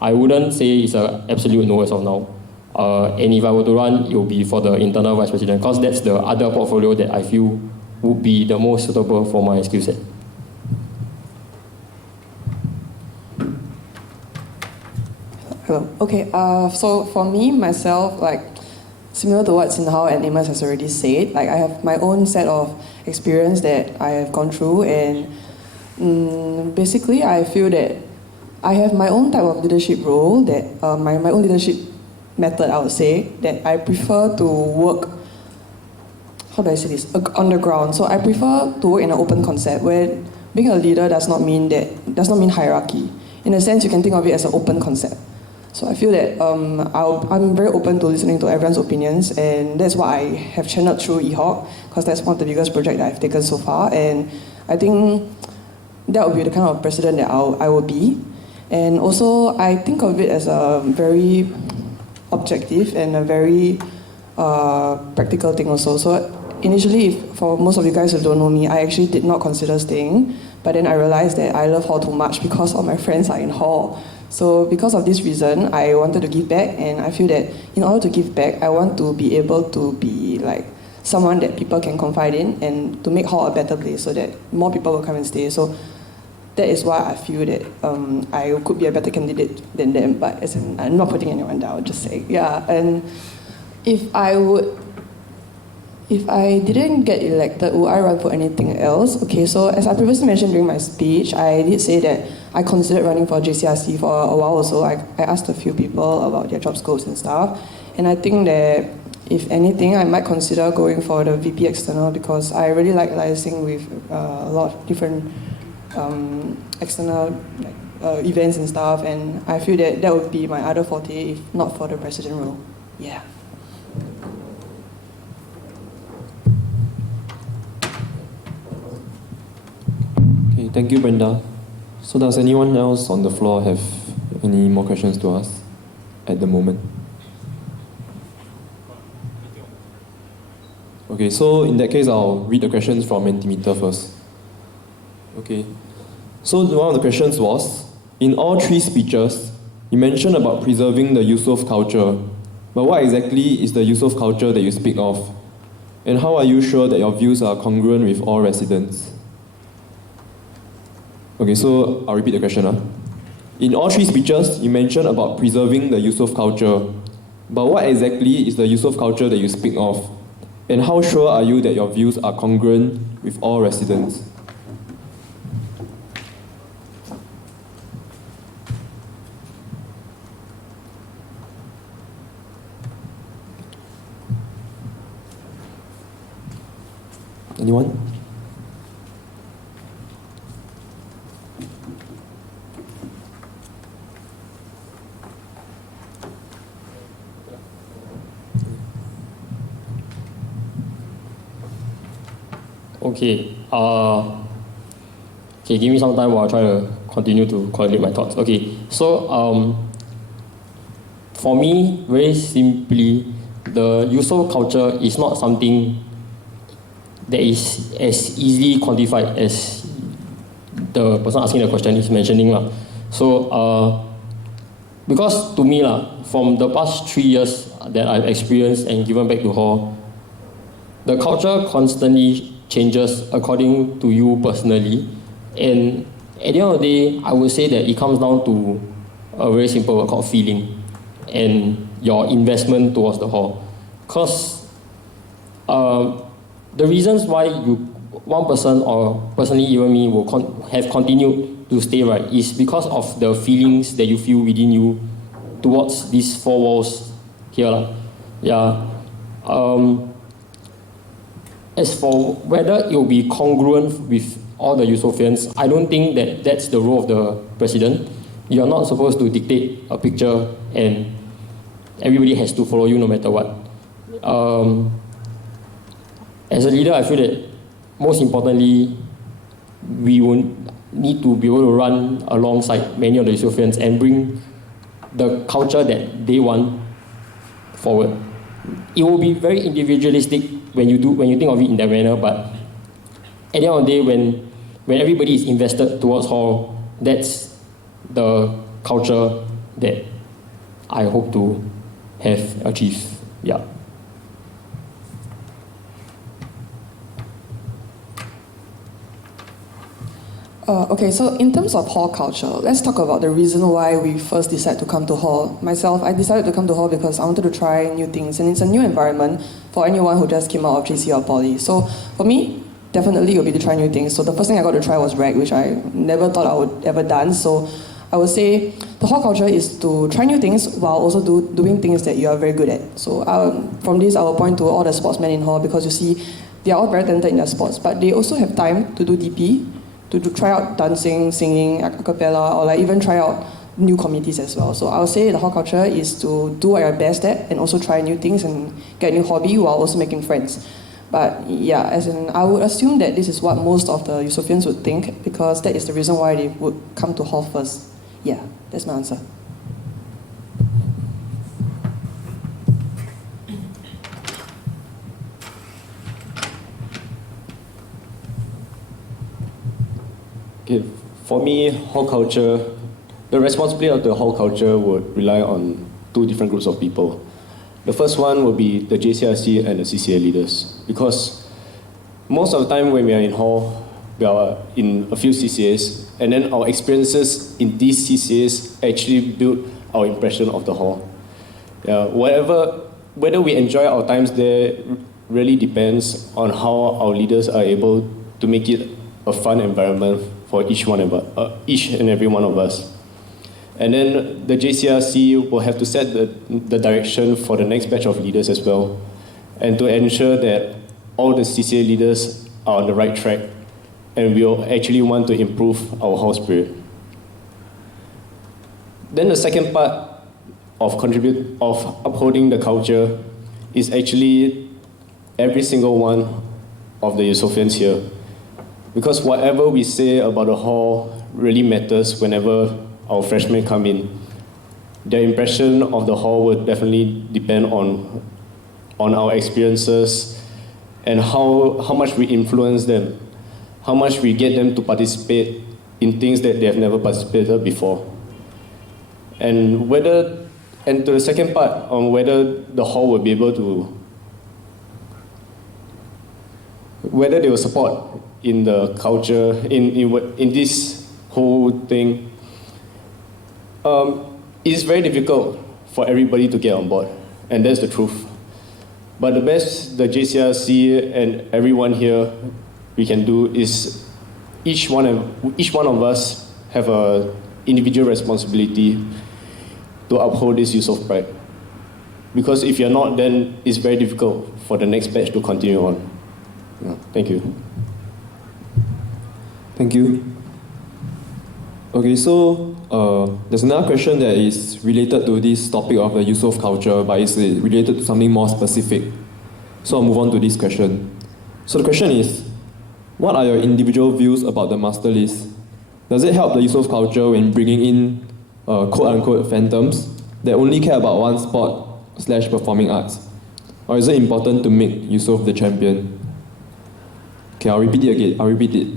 I wouldn't say it's an absolute no as of now. And if I were to run, it will be for the internal vice president, because that's the other portfolio that I feel would be the most suitable for my skill set. Hello. Okay. So for me, myself, similar to what Sinhao and Amos has already said, I have my own set of experience that I have gone through, and basically I feel that I have my own type of leadership role, that my own leadership method, I would say, that I prefer to work, how do I say this, on the ground. So I prefer to work in an open concept where being a leader does not mean hierarchy. In a sense, you can think of it as an open concept. So I feel that I'm very open to listening to everyone's opinions, and that's why I have channeled through EHOC, because that's one of the biggest projects that I've taken so far, and I think that would be the kind of president that I will be. And also, I think of it as a very objective and a very practical thing also. So initially, for most of you guys who don't know me, I actually did not consider staying, but then I realized that I love hall too much because all my friends are in hall. So because of this reason, I wanted to give back, and I feel that in order to give back, I want to be able to be someone that people can confide in, and to make hall a better place so that more people will come and stay. So that is why I feel that I could be a better candidate than them, but I'm not putting anyone down, just saying. And if I didn't get elected, would I run for anything else? Okay, so as I previously mentioned during my speech, I did say that I considered running for JCRC for a while also. I asked a few people about their job scopes and stuff, and I think that if anything, I might consider going for the VP external, because I really like liaising with a lot of different external events and stuff, and I feel that that would be my other forte if not for the president role. Yeah. Okay, thank you, Brenda. So does anyone else on the floor have any more questions to ask at the moment? Okay, so in that case, I'll read the questions from Mentimeter first. Okay, so one of the questions was, in all three speeches, you mentioned about preserving the Eusoff culture, but what exactly is the Eusoff culture that you speak of? And how are you sure that your views are congruent with all residents? Okay, so I'll repeat the question. In all three speeches, you mentioned about preserving the Eusoff culture, but what exactly is the Eusoff culture that you speak of? And how sure are you that your views are congruent with all residents? Anyone? Okay. Okay, give me some time while I try to continue to coordinate my thoughts. Okay, so for me, very simply, the Eusoff culture is not something that is as easily quantified as the person asking the question is mentioning. So, because to me, from the past 3 years that I've experienced and given back to hall, the culture constantly changes according to you personally. And at the end of the day, I would say that it comes down to a very simple word called feeling and your investment towards the hall. Because the reasons why one person or personally even me will have continued to stay, right, is because of the feelings that you feel within you towards these four walls here. Yeah. As for whether it will be congruent with all the Eusoffians, I don't think that that's the role of the president. You're not supposed to dictate a picture and everybody has to follow you no matter what. As a leader, I feel that most importantly, we will need to be able to run alongside many of the Eusoffians and bring the culture that they want forward. It will be very individualistic when you think of it in that manner, but at the end of the day, when everybody is invested towards hall, that's the culture that I hope to have achieved. Yeah. Okay, so in terms of hall culture, let's talk about the reason why we first decided to come to hall. Myself, I decided to come to hall because I wanted to try new things, and it's a new environment for anyone who just came out of JC or poly. So for me, definitely it would be to try new things. So the first thing I got to try was rag, which I never thought I would ever done. So I would say the hall culture is to try new things while also doing things that you are very good at. So from this, I will point to all the sportsmen in hall, because you see, they are all very talented in their sports, but they also have time to do DP, to try out dancing, singing, a cappella, or like even try out new communities as well. So I would say the hall culture is to do what you're best at and also try new things and get a new hobby while also making friends. But yeah, I would assume that this is what most of the Eusoffians would think, because that is the reason why they would come to hall first. Yeah, that's my answer. Okay, for me, hall culture, the responsibility of the hall culture would rely on two different groups of people. The first one will be the JCRC and the CCA leaders, because most of the time when we are in hall, we are in a few CCAs, and then our experiences in these CCAs actually build our impression of the hall. Whether we enjoy our times there really depends on how our leaders are able to make it a fun environment for each and every one of us. And then the JCRC will have to set the direction for the next batch of leaders as well, and to ensure that all the CCA leaders are on the right track, and we'll actually want to improve our hall spirit. Then the second part of upholding the culture is actually every single one of the Eusoffians here. Because whatever we say about the hall really matters whenever our freshmen come in. Their impression of the hall would definitely depend on our experiences and how much we influence them, how much we get them to participate in things that they have never participated before. And to the second part on whether the hall will be able to, whether they will support in the culture, in this whole thing, it's very difficult for everybody to get on board, and that's the truth. But the best the JCRC and everyone here we can do is each one of us have an individual responsibility to uphold this Eusoff pride. Because if you're not, then it's very difficult for the next batch to continue on. Yeah, thank you. Thank you. Okay, so there's another question that is related to this topic of the Eusoff culture, but it's related to something more specific. So I'll move on to this question. So the question is, what are your individual views about the master list? Does it help the Eusoff culture when bringing in quote-unquote phantoms that only care about one sport/performing arts? Or is it important to make Eusoff the champion? Okay, I'll repeat it.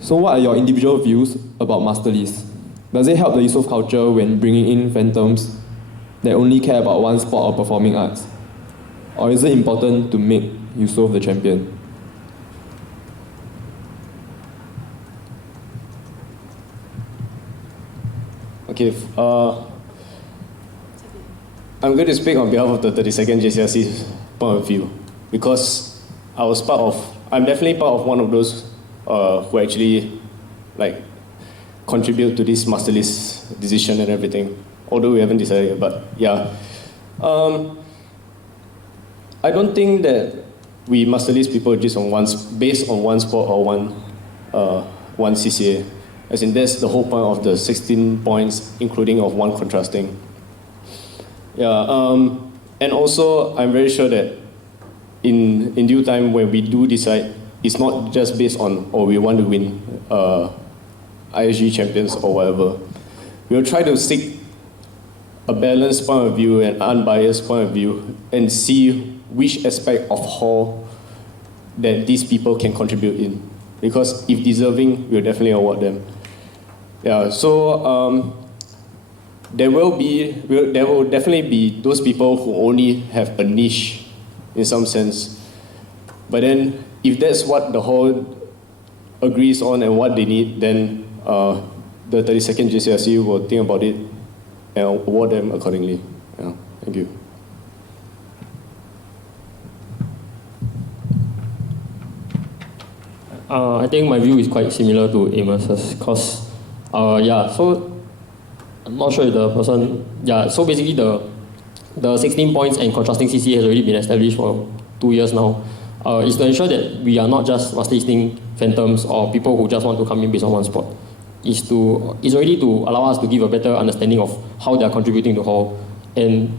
So what are your individual views about master list? Does it help the Eusoff culture when bringing in phantoms that only care about one sport or performing arts? Or is it important to make Eusoff the champion? Okay, I'm going to speak on behalf of the 32nd JCRC point of view, because I'm definitely part of one of those who actually contribute to this master list decision and everything, although we haven't decided yet, but yeah. I don't think that we master list people just based on one sport or one CCA. As in, that's the whole point of the 16 points, including of one contrasting. Yeah, and also I'm very sure that in due time when we do decide, it's not just based on, we want to win ISG champions or whatever. We'll try to seek a balanced point of view and unbiased point of view and see which aspect of hall that these people can contribute in. Because if deserving, we'll definitely award them. Yeah, so there will definitely be those people who only have a niche in some sense. But then if that's what the hall agrees on and what they need, then the 32nd JCRC will think about it and award them accordingly. Yeah, thank you. I think my view is quite similar to Amos's, because so I'm not sure if the person, so basically the 16 points and contrasting CC has already been established for 2 years now. Is to ensure that we are not just master listing phantoms or people who just want to come in based on one sport. It's already to allow us to give a better understanding of how they are contributing to hall, and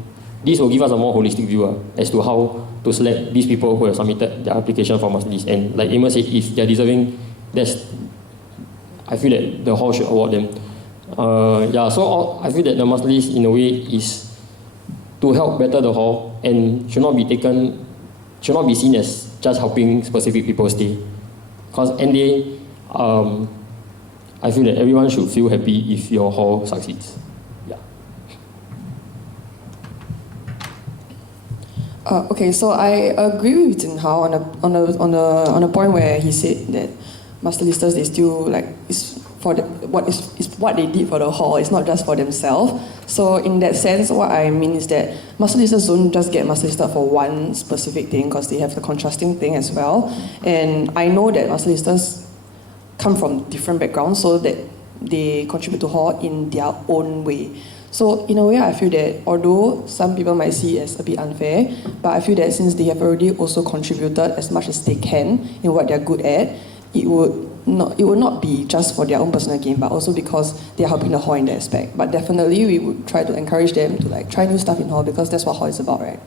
this will give us a more holistic view as to how to select these people who have submitted their application for master list. And like Amos said, if they are deserving, I feel that the hall should award them. So I feel that the master list in a way is to help better the hall and should not be seen as just helping specific people stay. Because NDA, I feel that everyone should feel happy if your hall succeeds. Okay, so I agree with Jin Hao on a point where he said that master listers, they still is what they did for the hall. It's not just for themselves. So in that sense, what I mean is that master listers don't just get master listed for one specific thing, because they have the contrasting thing as well. And I know that master listers come from different backgrounds, so that they contribute to hall in their own way. So in a way, I feel that although some people might see it as a bit unfair, but I feel that since they have already also contributed as much as they can in what they're good at, it would not be just for their own personal gain, but also because they're helping the hall in that aspect. But definitely, we would try to encourage them to try new stuff in hall, because that's what hall is about, right?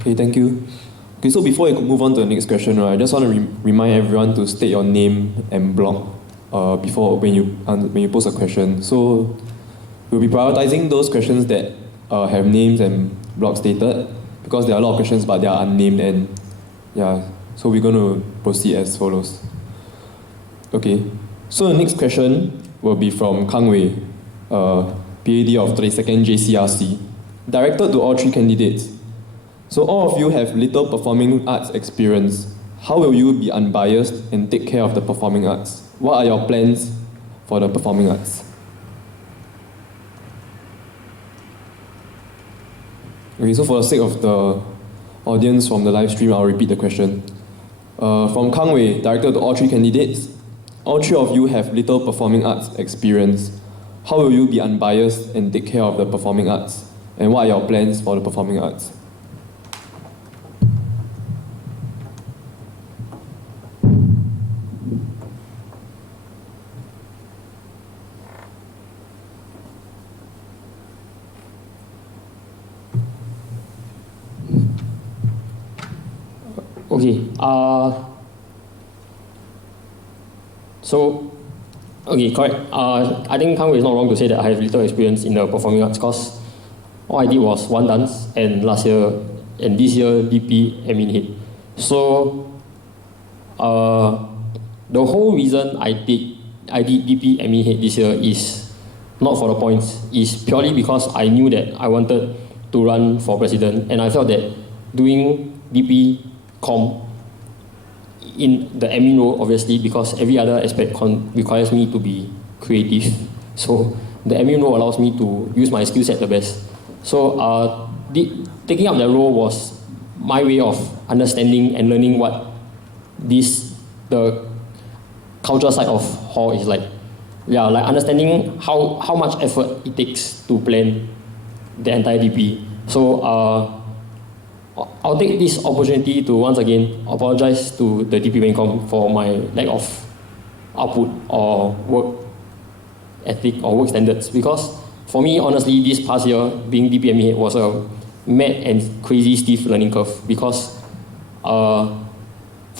Okay, thank you. Okay, so before I move on to the next question, I just want to remind everyone to state your name and block before when you pose a question. So we'll be prioritizing those questions that have names and blocks stated, because there are a lot of questions but they are unnamed, and so we're going to proceed as follows. Okay, so the next question will be from Kang Wei, PhD of 32nd JCRC, directed to all three candidates. So all of you have little performing arts experience. How will you be unbiased and take care of the performing arts? What are your plans for the performing arts? Okay, so for the sake of the audience from the live stream, I'll repeat the question. From Kang Wei, directed to all three candidates, all three of you have little performing arts experience. How will you be unbiased and take care of the performing arts? And what are your plans for the performing arts? Okay. Okay, correct. I think Kang Wei is not wrong to say that I have little experience in the performing arts because all I did was one dance, and last year and this year DP admin head. So the whole reason I did DP admin head this year is not for the points. Is purely because I knew that I wanted to run for president, and I felt that doing DP com in the admin role, obviously, because every other aspect requires me to be creative. So the admin role allows me to use my skill set the best. So taking up that role was my way of understanding and learning what the culture side of hall is like. Yeah, like understanding how much effort it takes to plan the entire DP. So I'll take this opportunity to once again apologize to the DP Mancom for my lack of output or work ethic or work standards, because for me, honestly, this past year being DP admin head was a mad and crazy steep learning curve, because for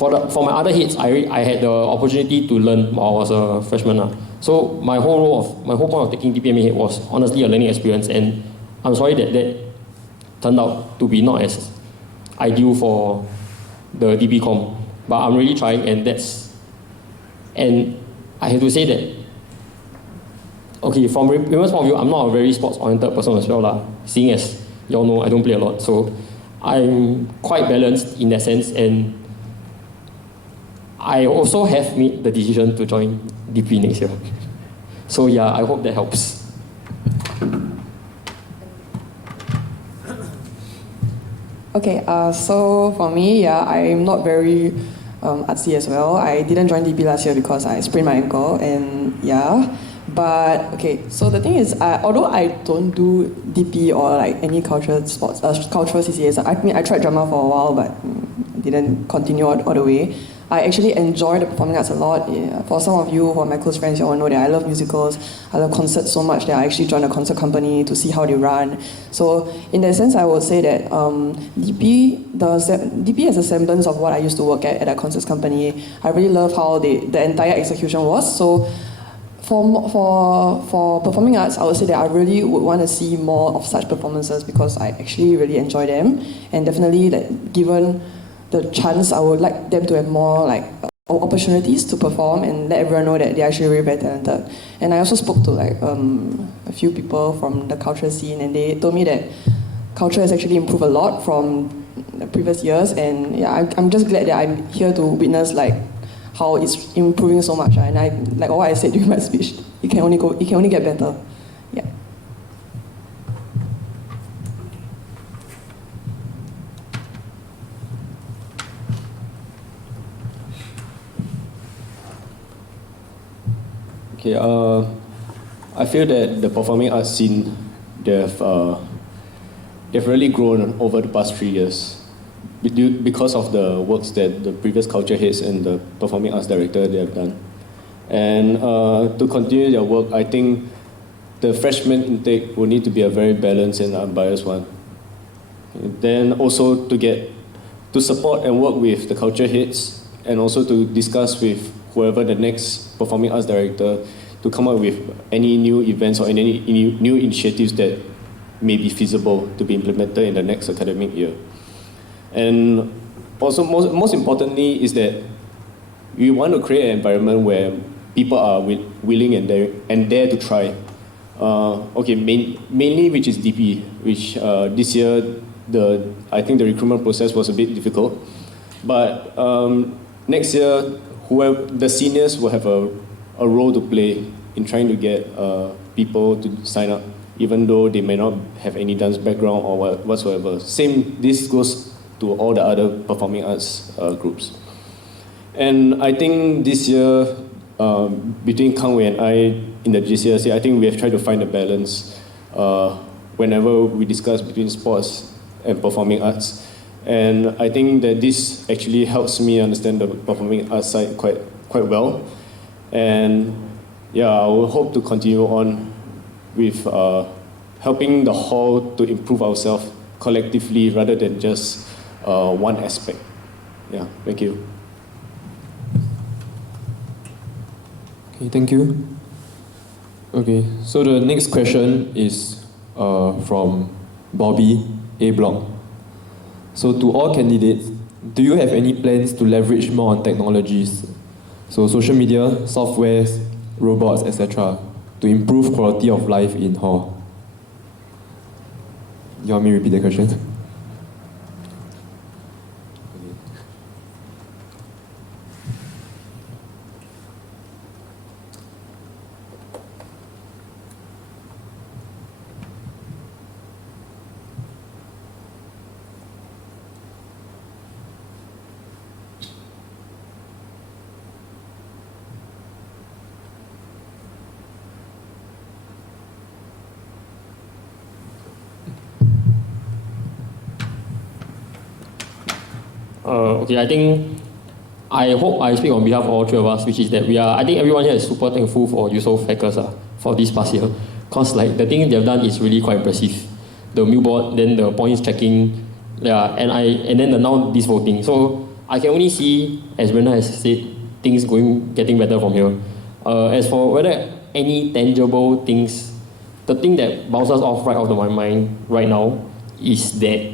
my other heads, I had the opportunity to learn while I was a freshman. So my whole point of taking DP admin head was honestly a learning experience, and I'm sorry that turned out to be not as ideal for the DP com, but I'm really trying, and I have to say that, okay, from Raymond's point of view, I'm not a very sports-oriented person as well, seeing as y'all know I don't play a lot, so I'm quite balanced in that sense, and I also have made the decision to join DP next year. So yeah, I hope that helps. Okay, so for me, yeah, I'm not very artsy as well. I didn't join DP last year because I sprained my ankle, and yeah. But okay, so the thing is, although I don't do DP or like any cultural CCAs, I mean, I tried drama for a while, but didn't continue all the way. I actually enjoy the performing arts a lot. Yeah. For some of you who are my close friends, you all know that I love musicals. I love concerts so much that I actually joined a concert company to see how they run. So in that sense, I would say that DP has a semblance of what I used to work at a concerts company. I really love how the entire execution was. So for performing arts, I would say that I really would want to see more of such performances because I actually really enjoy them, and definitely that given the chance, I would like them to have more like opportunities to perform and let everyone know that they're actually really very talented. And I also spoke to like a few people from the culture scene, and they told me that culture has actually improved a lot from the previous years. And yeah, I'm just glad that I'm here to witness like how it's improving so much. And I like what I said during my speech, it can only get better. Yeah. Okay, I feel that the performing arts scene, they've really grown over the past 3 years because of the works that the previous culture heads and the performing arts director they have done. And to continue their work, I think the freshman intake will need to be a very balanced and unbiased one. Then also to support and work with the culture heads, and also to discuss with whoever the next performing arts director to come up with any new events or any new initiatives that may be feasible to be implemented in the next academic year. And also most importantly is that we want to create an environment where people are willing and dare to try. Mainly which is DP, which this year I think the recruitment process was a bit difficult. But next year, the seniors will have a role to play in trying to get people to sign up, even though they may not have any dance background or whatsoever. This goes to all the other performing arts groups. And I think this year, between Kang Wei and I in the GCSE, I think we have tried to find a balance whenever we discuss between sports and performing arts. And I think that this actually helps me understand the performing arts side quite well. And yeah, I will hope to continue on with helping the hall to improve ourselves collectively rather than just one aspect. Yeah, thank you. Okay, thank you. Okay, so the next question is from Bobby A Block. So to all candidates, do you have any plans to leverage more on technologies, so social media, softwares, robots, etc., to improve quality of life in hall? You want me to repeat the question? Okay, I hope I speak on behalf of all three of us, which is that I think everyone here is super thankful for Eusoff hackers for this past year. Because like the thing they've done is really quite impressive. The millboard, then the points checking, and then now this voting. So I can only see, as Brenda has said, things getting better from here. As for whether any tangible things, the thing that bounces off right out of my mind right now is that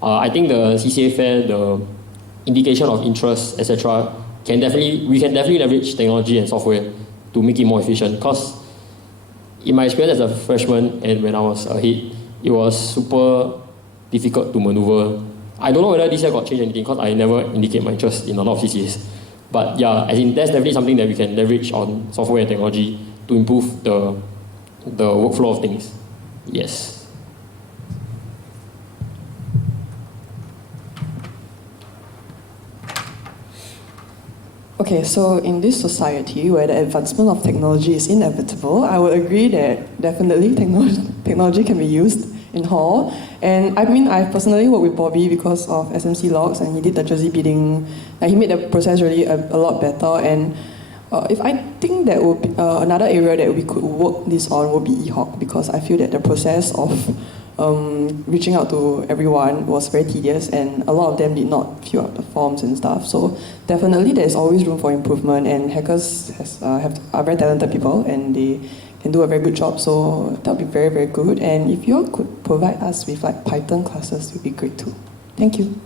I think the CCA fair, the indication of interest, etc., we can definitely leverage technology and software to make it more efficient. Because in my experience as a freshman and when I was a head, it was super difficult to maneuver. I don't know whether this year got changed anything because I never indicate my interest in a lot of CCAs. But yeah, I think that's definitely something that we can leverage on software and technology to improve the workflow of things. Yes. Okay, so in this society where the advancement of technology is inevitable, I would agree that definitely technology can be used in hall. And I mean, I personally worked with Bobby because of SMC logs, and he did the jersey bidding. He made the process really a lot better. And if I think that would be, another area that we could work this on would be eHawk, because I feel that the process of reaching out to everyone was very tedious, and a lot of them did not fill out the forms and stuff. So definitely there's always room for improvement, and hackers are very talented people, and they can do a very good job. So that would be very, very good. And if you all could provide us with like Python classes, it would be great too. Thank you.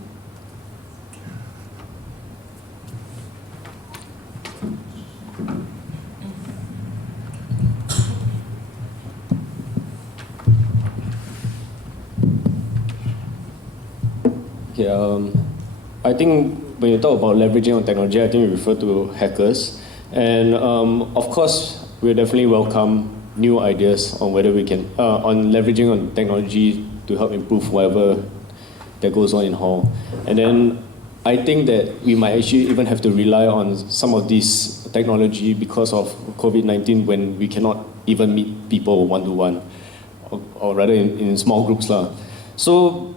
Okay, I think when you talk about leveraging on technology, I think you refer to hackers. And of course, we definitely welcome new ideas on whether we can, on leveraging on technology to help improve whatever that goes on in hall. And then I think that we might actually even have to rely on some of this technology because of COVID-19 when we cannot even meet people one-to-one, or rather in small groups. So,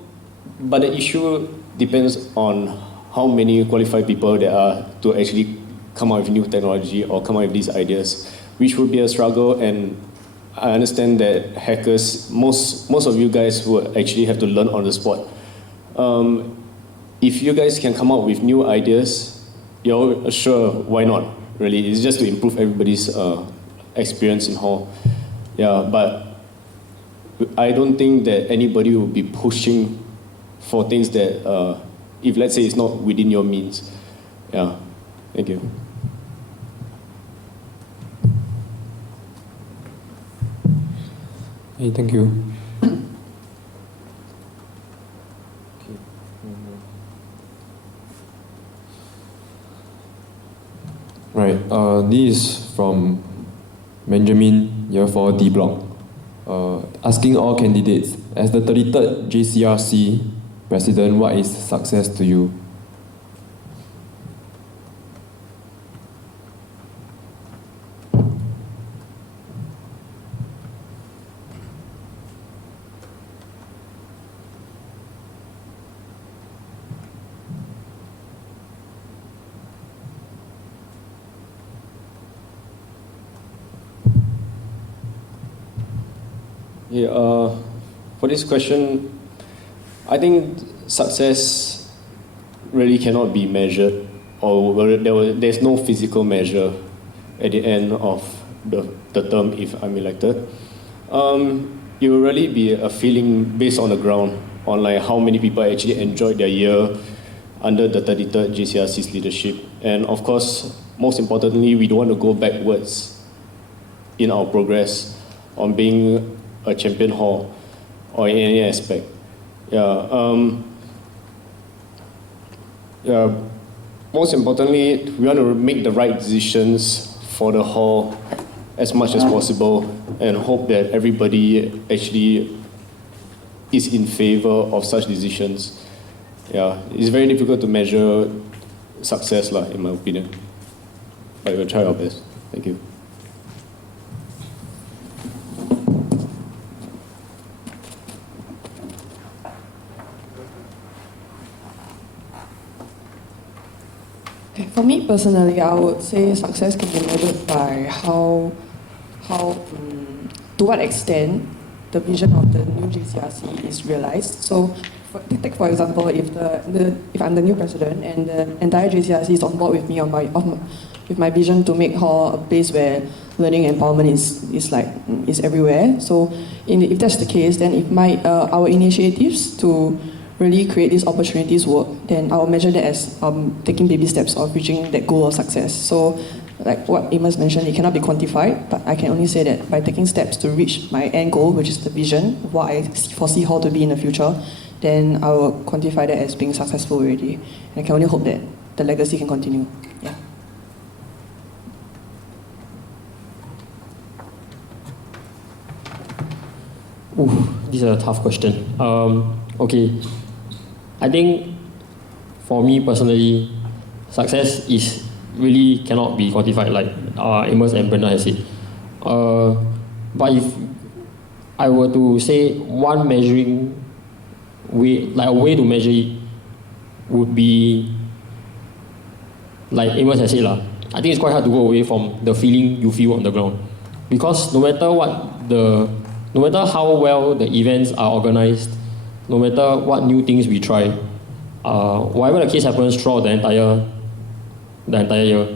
but the issue depends on how many qualified people there are to actually come up with new technology or come up with these ideas, which would be a struggle. And I understand that hackers, most of you guys would actually have to learn on the spot. If you guys can come up with new ideas, you're sure, why not? Really, it's just to improve everybody's experience in hall. Yeah, but I don't think that anybody will be pushing for things that, if let's say it's not within your means. Yeah, thank you. Hey, thank you. Right, this is from Benjamin, year 4 D block. Asking all candidates, as the 33rd JCRC president, what is success to you? Yeah, for this question, I think success really cannot be measured, or there's no physical measure at the end of the term if I'm elected. It will really be a feeling based on the ground, on like how many people actually enjoyed their year under the 33rd JCRC's leadership. And of course, most importantly, we don't want to go backwards in our progress on being a champion hall or in any aspect. Most importantly, we want to make the right decisions for the hall as much as possible and hope that everybody actually is in favor of such decisions. Yeah, it's very difficult to measure success, in my opinion. But we'll try our best. Thank you. Okay, for me personally, I would say success can be measured by to what extent the vision of the new JCRC is realized. So, take for example, if I'm the new president and the entire JCRC is on board with me with my vision to make hall a place where learning and empowerment is everywhere. So, if that's the case, then if our initiatives to really create these opportunities work, then I will measure that as taking baby steps of reaching that goal of success. So, like what Amos mentioned, it cannot be quantified, but I can only say that by taking steps to reach my end goal, which is the vision, what I foresee Hall to be in the future, then I will quantify that as being successful already. And I can only hope that the legacy can continue. Yeah. This is a tough question. Okay, I think for me personally, success is really cannot be quantified, like Amos and Brenda has said. But if I were to say one measuring way, like a way to measure it, would be like Amos has said, I think it's quite hard to go away from the feeling you feel on the ground, because no matter how well the events are organized, no matter what new things we try, whatever the case happens throughout the entire year,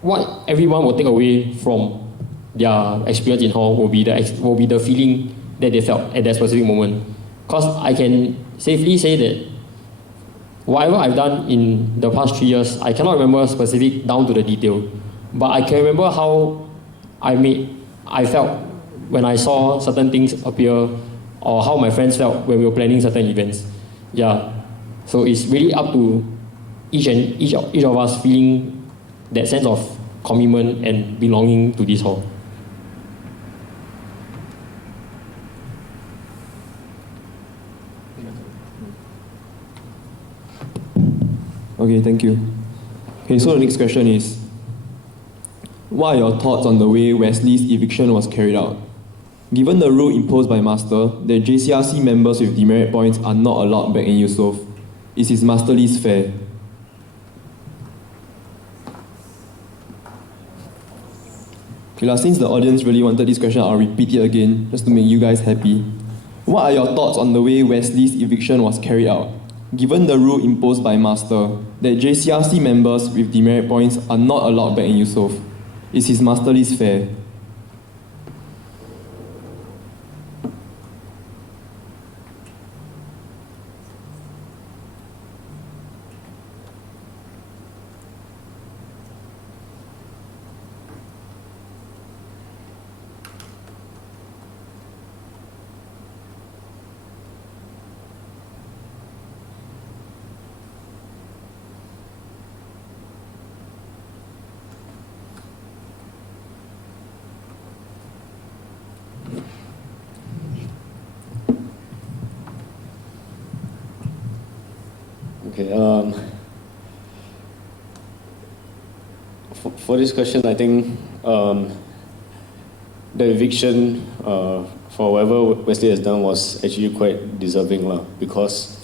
what everyone will take away from their experience in hall will be the feeling that they felt at that specific moment. Because I can safely say that whatever I've done in the past 3 years, I cannot remember specific down to the detail, but I can remember how I felt when I saw certain things appear, or how my friends felt when we were planning certain events. Yeah, so it's really up to each of us feeling that sense of commitment and belonging to this hall. Okay, thank you. Okay, so the next question is, what are your thoughts on the way Wesley's eviction was carried out? Given the rule imposed by Master that JCRC members with demerit points are not allowed back in Eusoff, is his master list fair? Okay, since the audience really wanted this question, I'll repeat it again just to make you guys happy. What are your thoughts on the way Wesley's eviction was carried out? Given the rule imposed by Master that JCRC members with demerit points are not allowed back in Eusoff, is his master list fair? Okay, for this question, I think the eviction for whatever Wesley has done was actually quite deserving, because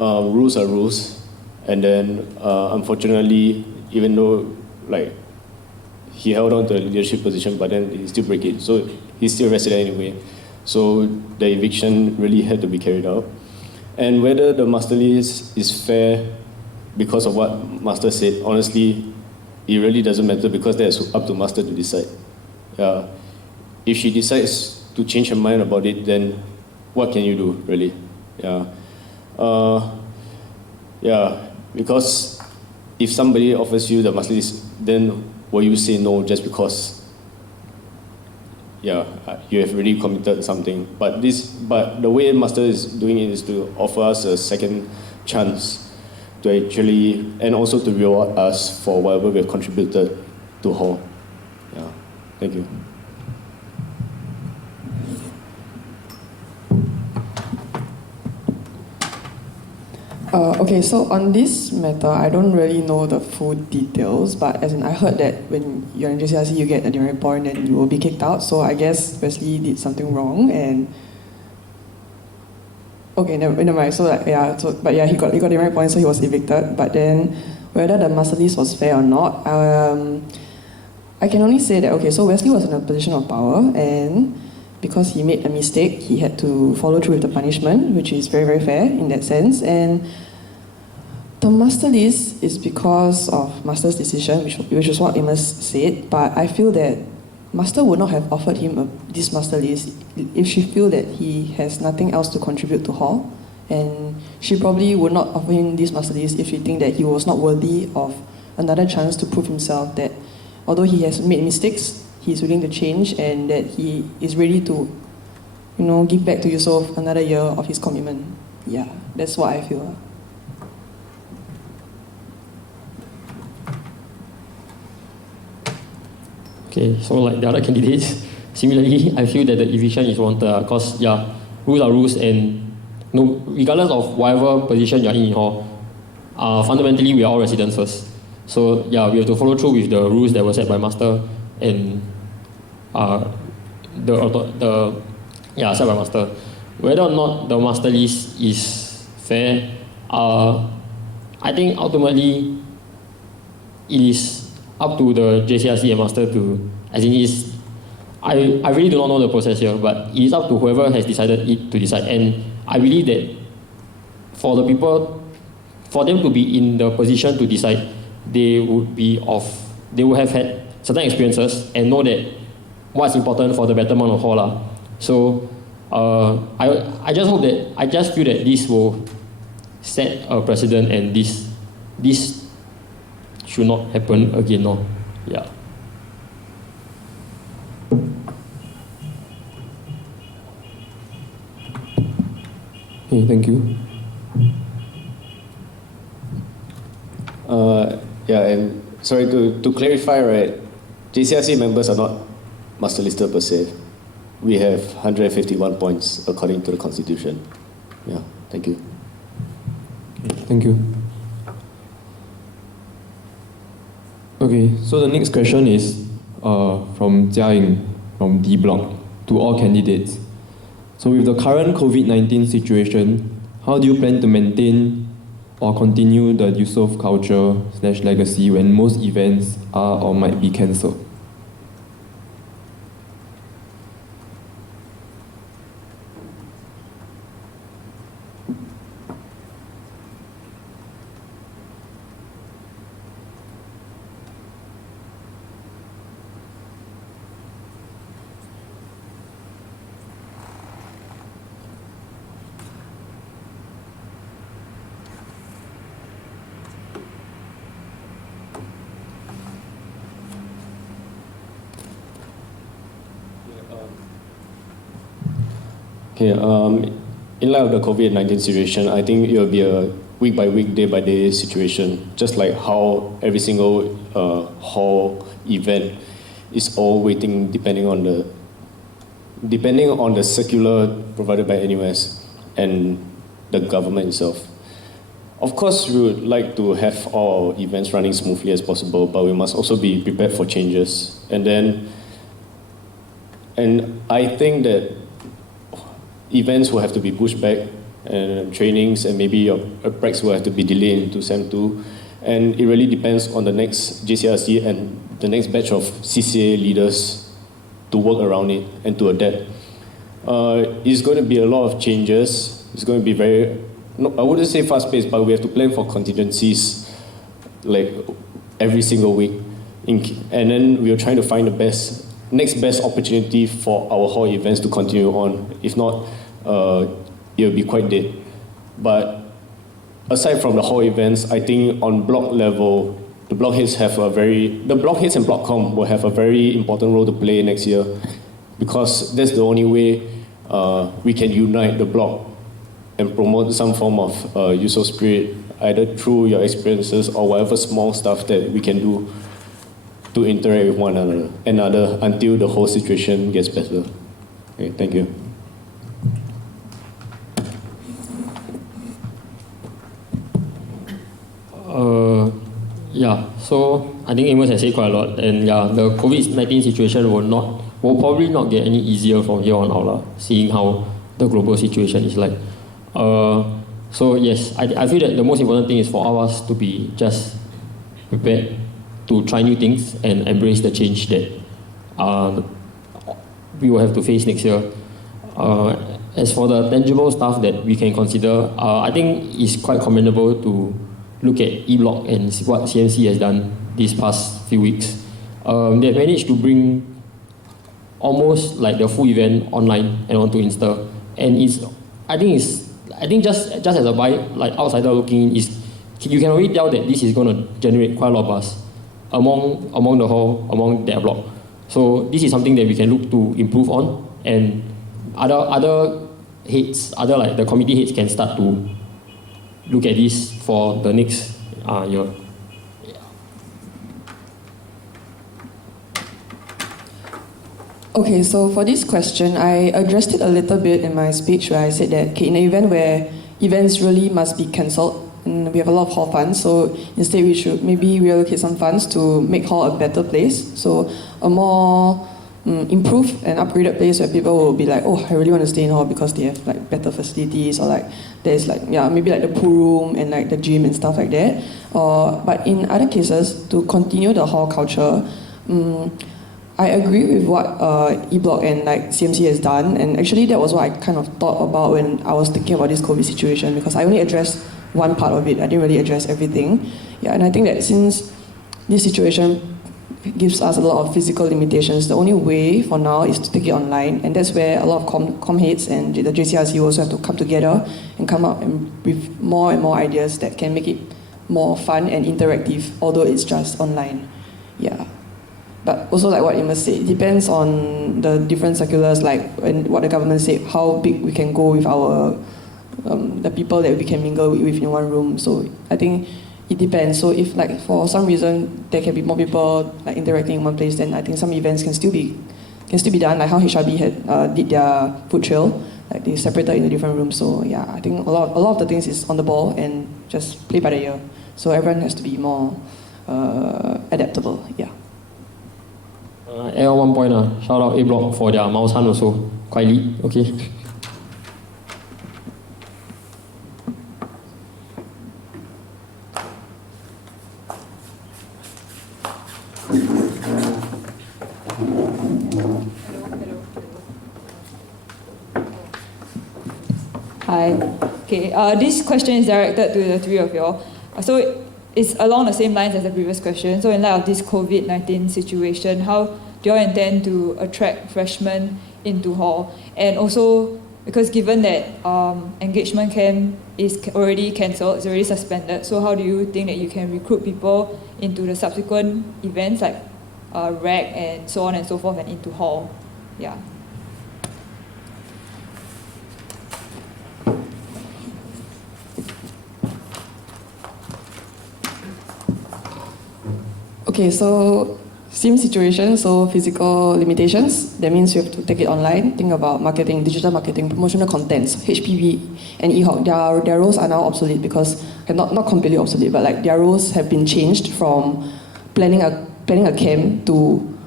rules are rules, and then unfortunately, even though he held on to a leadership position, but then he still break it. So he's still a resident anyway. So the eviction really had to be carried out. And whether the master lease is fair because of what master said, honestly, it really doesn't matter because that's up to master to decide. If she decides to change her mind about it, then what can you do, really? Because if somebody offers you the master lease, then will you say no just because you have already committed something? But the way master is doing it is to offer us a second chance to actually, and also to reward us for whatever we have contributed to hall. Thank you. Okay, so on this matter, I don't really know the full details, but as in I heard that when you're in JCRC, you get a demerit point and you will be kicked out. So I guess Wesley did something wrong, and okay, never mind. So he got demerit points, so he was evicted. But then whether the master lease was fair or not, I can only say that okay, so Wesley was in a position of power, and because he made a mistake, he had to follow through with the punishment, which is very, very fair in that sense. And the master lease is because of master's decision, which is what Amos said, but I feel that master would not have offered him this master lease if she feel that he has nothing else to contribute to hall, and she probably would not offer him this master lease if she think that he was not worthy of another chance to prove himself that although he has made mistakes, he's willing to change and that he is ready to, give back to Eusoff another year of his commitment. Yeah, that's what I feel. Okay, so like the other candidates, similarly, I feel that the eviction is warranted because rules are rules, and regardless of whatever position you're in hall, fundamentally we are all residents first. So we have to follow through with the rules that were set by master and set by master. Whether or not the master lease is fair, I think ultimately it is up to the JCRC and master to, I really do not know the process here, but it is up to whoever has decided it to decide. And I believe that for them to be in the position to decide, they would have had certain experiences and know that what's important for the betterment of hall. So I just feel that this will set a precedent, and this should not happen again. No? Yeah. Okay, thank you. And sorry to clarify, right? JCRC members are not master listed per se. We have 151 points according to the constitution. Yeah, thank you. Thank you. Okay, so the next question is from Jia Ying from D Block to all candidates. So with the current COVID-19 situation, how do you plan to maintain or continue the Eusoff culture/legacy when most events are or might be cancelled? Okay, in light of the COVID-19 situation, I think it will be a week-by-week, day-by-day situation, just like how every single hall event is all waiting depending on the circular provided by NUS and the government itself. Of course, we would like to have all our events running smoothly as possible, but we must also be prepared for changes. And I think that events will have to be pushed back, and trainings and maybe your pracs will have to be delayed into Sem 2. And it really depends on the next JCRC and the next batch of CCA leaders to work around it and to adapt. It's going to be a lot of changes. It's going to be very, no, I wouldn't say fast-paced, but we have to plan for contingencies like every single week. And then we are trying to find the next best opportunity for our hall events to continue on. If not, it will be quite dead. But aside from the hall events, I think on block level, the blockheads and Blockcom will have a very important role to play next year, because that's the only way we can unite the block and promote some form of Eusoff spirit, either through your experiences or whatever small stuff that we can do to interact with one another until the whole situation gets better. Okay, thank you. Yeah, so I think Amos has said quite a lot, and yeah, the COVID-19 situation will probably not get any easier from here on out, seeing how the global situation is like. So yes, I feel that the most important thing is for all of us to be just prepared to try new things and embrace the change that we will have to face next year. As for the tangible stuff that we can consider, I think it's quite commendable to look at E-Block and what CMC has done these past few weeks. They've managed to bring almost like the full event online and onto Insta, and I think just as a outsider looking in, you can already tell that this is going to generate quite a lot of buzz among the hall, among their block. So this is something that we can look to improve on, and other heads, the committee heads can start to look at this for the next year. Okay, so for this question, I addressed it a little bit in my speech where I said that in an event where events really must be cancelled, and we have a lot of hall funds, so instead we should maybe reallocate some funds to make hall a better place, so a more improved and upgraded place where people will be like, oh, I really want to stay in hall because they have like better facilities, or like there's like, yeah, maybe like the pool room and like the gym and stuff like that. But in other cases, to continue the hall culture, I agree with what E-Block and like CMC has done, and actually that was what I kind of thought about when I was thinking about this COVID situation, because I only addressed one part of it. I didn't really address everything. Yeah, and I think that since this situation gives us a lot of physical limitations, the only way for now is to take it online, and that's where a lot of com heads and the JCRC also have to come together and come up with more and more ideas that can make it more fun and interactive, although it's just online. Yeah. But also like what Amos said, it depends on the different circulars, like and what the government said, how big we can go with our the people that we can mingle with in one room. So I think it depends. So if like for some reason there can be more people like interacting in one place, then I think some events can still be done, like how HRB had did their food trail, like they separated into different rooms. So yeah, I think a lot of the things is on the ball and just play by the ear. So everyone has to be more adaptable. Yeah. Add on one point, shout out A-Block for their mouse hunt also, quite lit, okay? Hi. Okay, this question is directed to the three of you all. So it's along the same lines as the previous question. So in light of this COVID-19 situation, how do you all intend to attract freshmen into hall? And also, because given that engagement camp is already cancelled, it's already suspended, so how do you think that you can recruit people into the subsequent events like RAC and so on and so forth and into hall? Yeah. Okay, so same situation, so physical limitations, that means you have to take it online, think about marketing, digital marketing, promotional contents, HPV and EHOC, their roles are now obsolete because, not completely obsolete, but like their roles have been changed from planning a camp to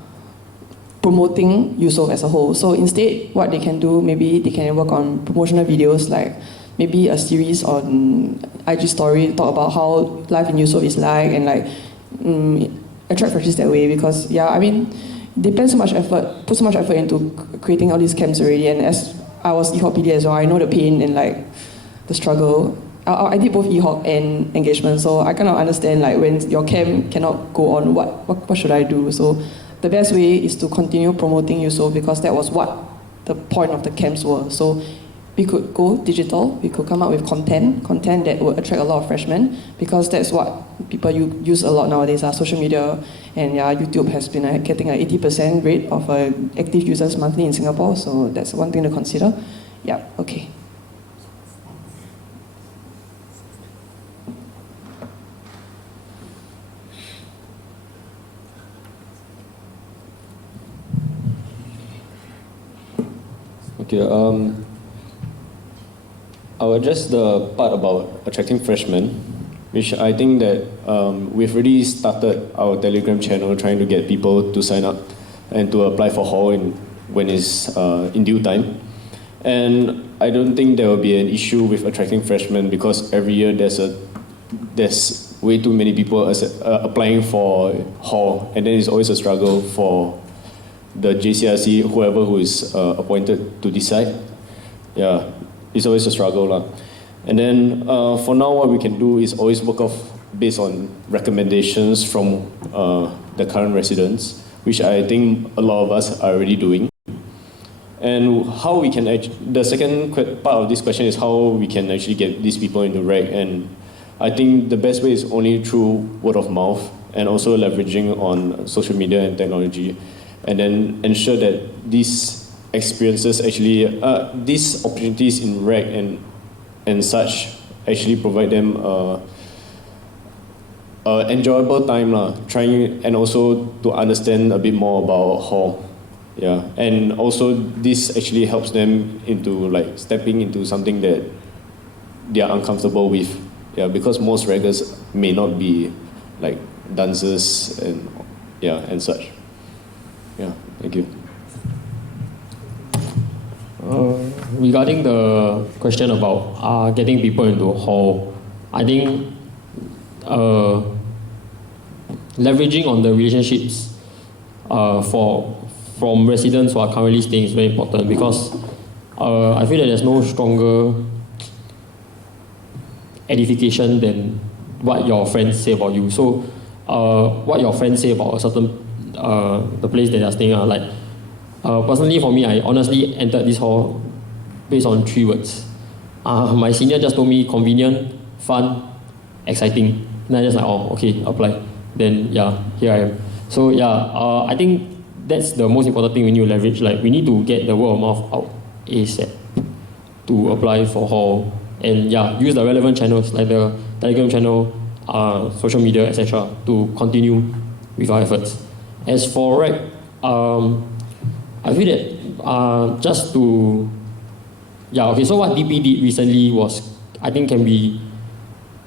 promoting Eusoff as a whole. So instead, what they can do, maybe they can work on promotional videos, like maybe a series on IG story, talk about how life in Eusoff is like, and like, attract freshers that way, because yeah, I mean, they put so much effort into creating all these camps already. And as I was EHOP PD as well, I know the pain and like the struggle. I did both EHOP and engagement, so I kind of understand like when your camp cannot go on, what should I do? So the best way is to continue promoting Eusoff, because that was what the point of the camps were. So we could go digital, we could come up with content that would attract a lot of freshmen, because that's what people use a lot nowadays, social media, and yeah, YouTube has been getting an 80% rate of active users monthly in Singapore, so that's one thing to consider. Yeah, okay. Okay, I'll address the part about attracting freshmen, which I think that we've already started our Telegram channel trying to get people to sign up and to apply for hall when it's in due time. And I don't think there will be an issue with attracting freshmen, because every year there's way too many people applying for hall, and then it's always a struggle for the JCRC, whoever who is appointed to decide. Yeah, it's always a struggle lah. And then for now, what we can do is always work off based on recommendations from the current residents, which I think a lot of us are already doing. And how we can the second part of this question is how we can actually get these people into REC. And I think the best way is only through word of mouth, and also leveraging on social media and technology, and then ensure that these experiences actually, these opportunities in REC and such actually provide them enjoyable time trying, and also to understand a bit more about hall. Yeah, and also this actually helps them into like stepping into something that they are uncomfortable with. Yeah, because most reggers may not be like dancers and such. Yeah, thank you. Regarding the question about getting people into hall, I think leveraging on the relationships from residents who are currently staying is very important, because I feel that there's no stronger edification than what your friends say about you. So what your friends say about a certain the place that they are staying at, like personally for me, I honestly entered this hall based on 3 words. My senior just told me convenient, fun, exciting. And I just like, oh, okay, apply. Then yeah, here I am. So yeah, I think that's the most important thing we need to leverage. Like, we need to get the word of mouth out ASAP to apply for hall, and yeah, use the relevant channels like the Telegram channel, social media, etc. to continue with our efforts. As for REC, I feel that just to okay. So what DP did recently was, I think, can be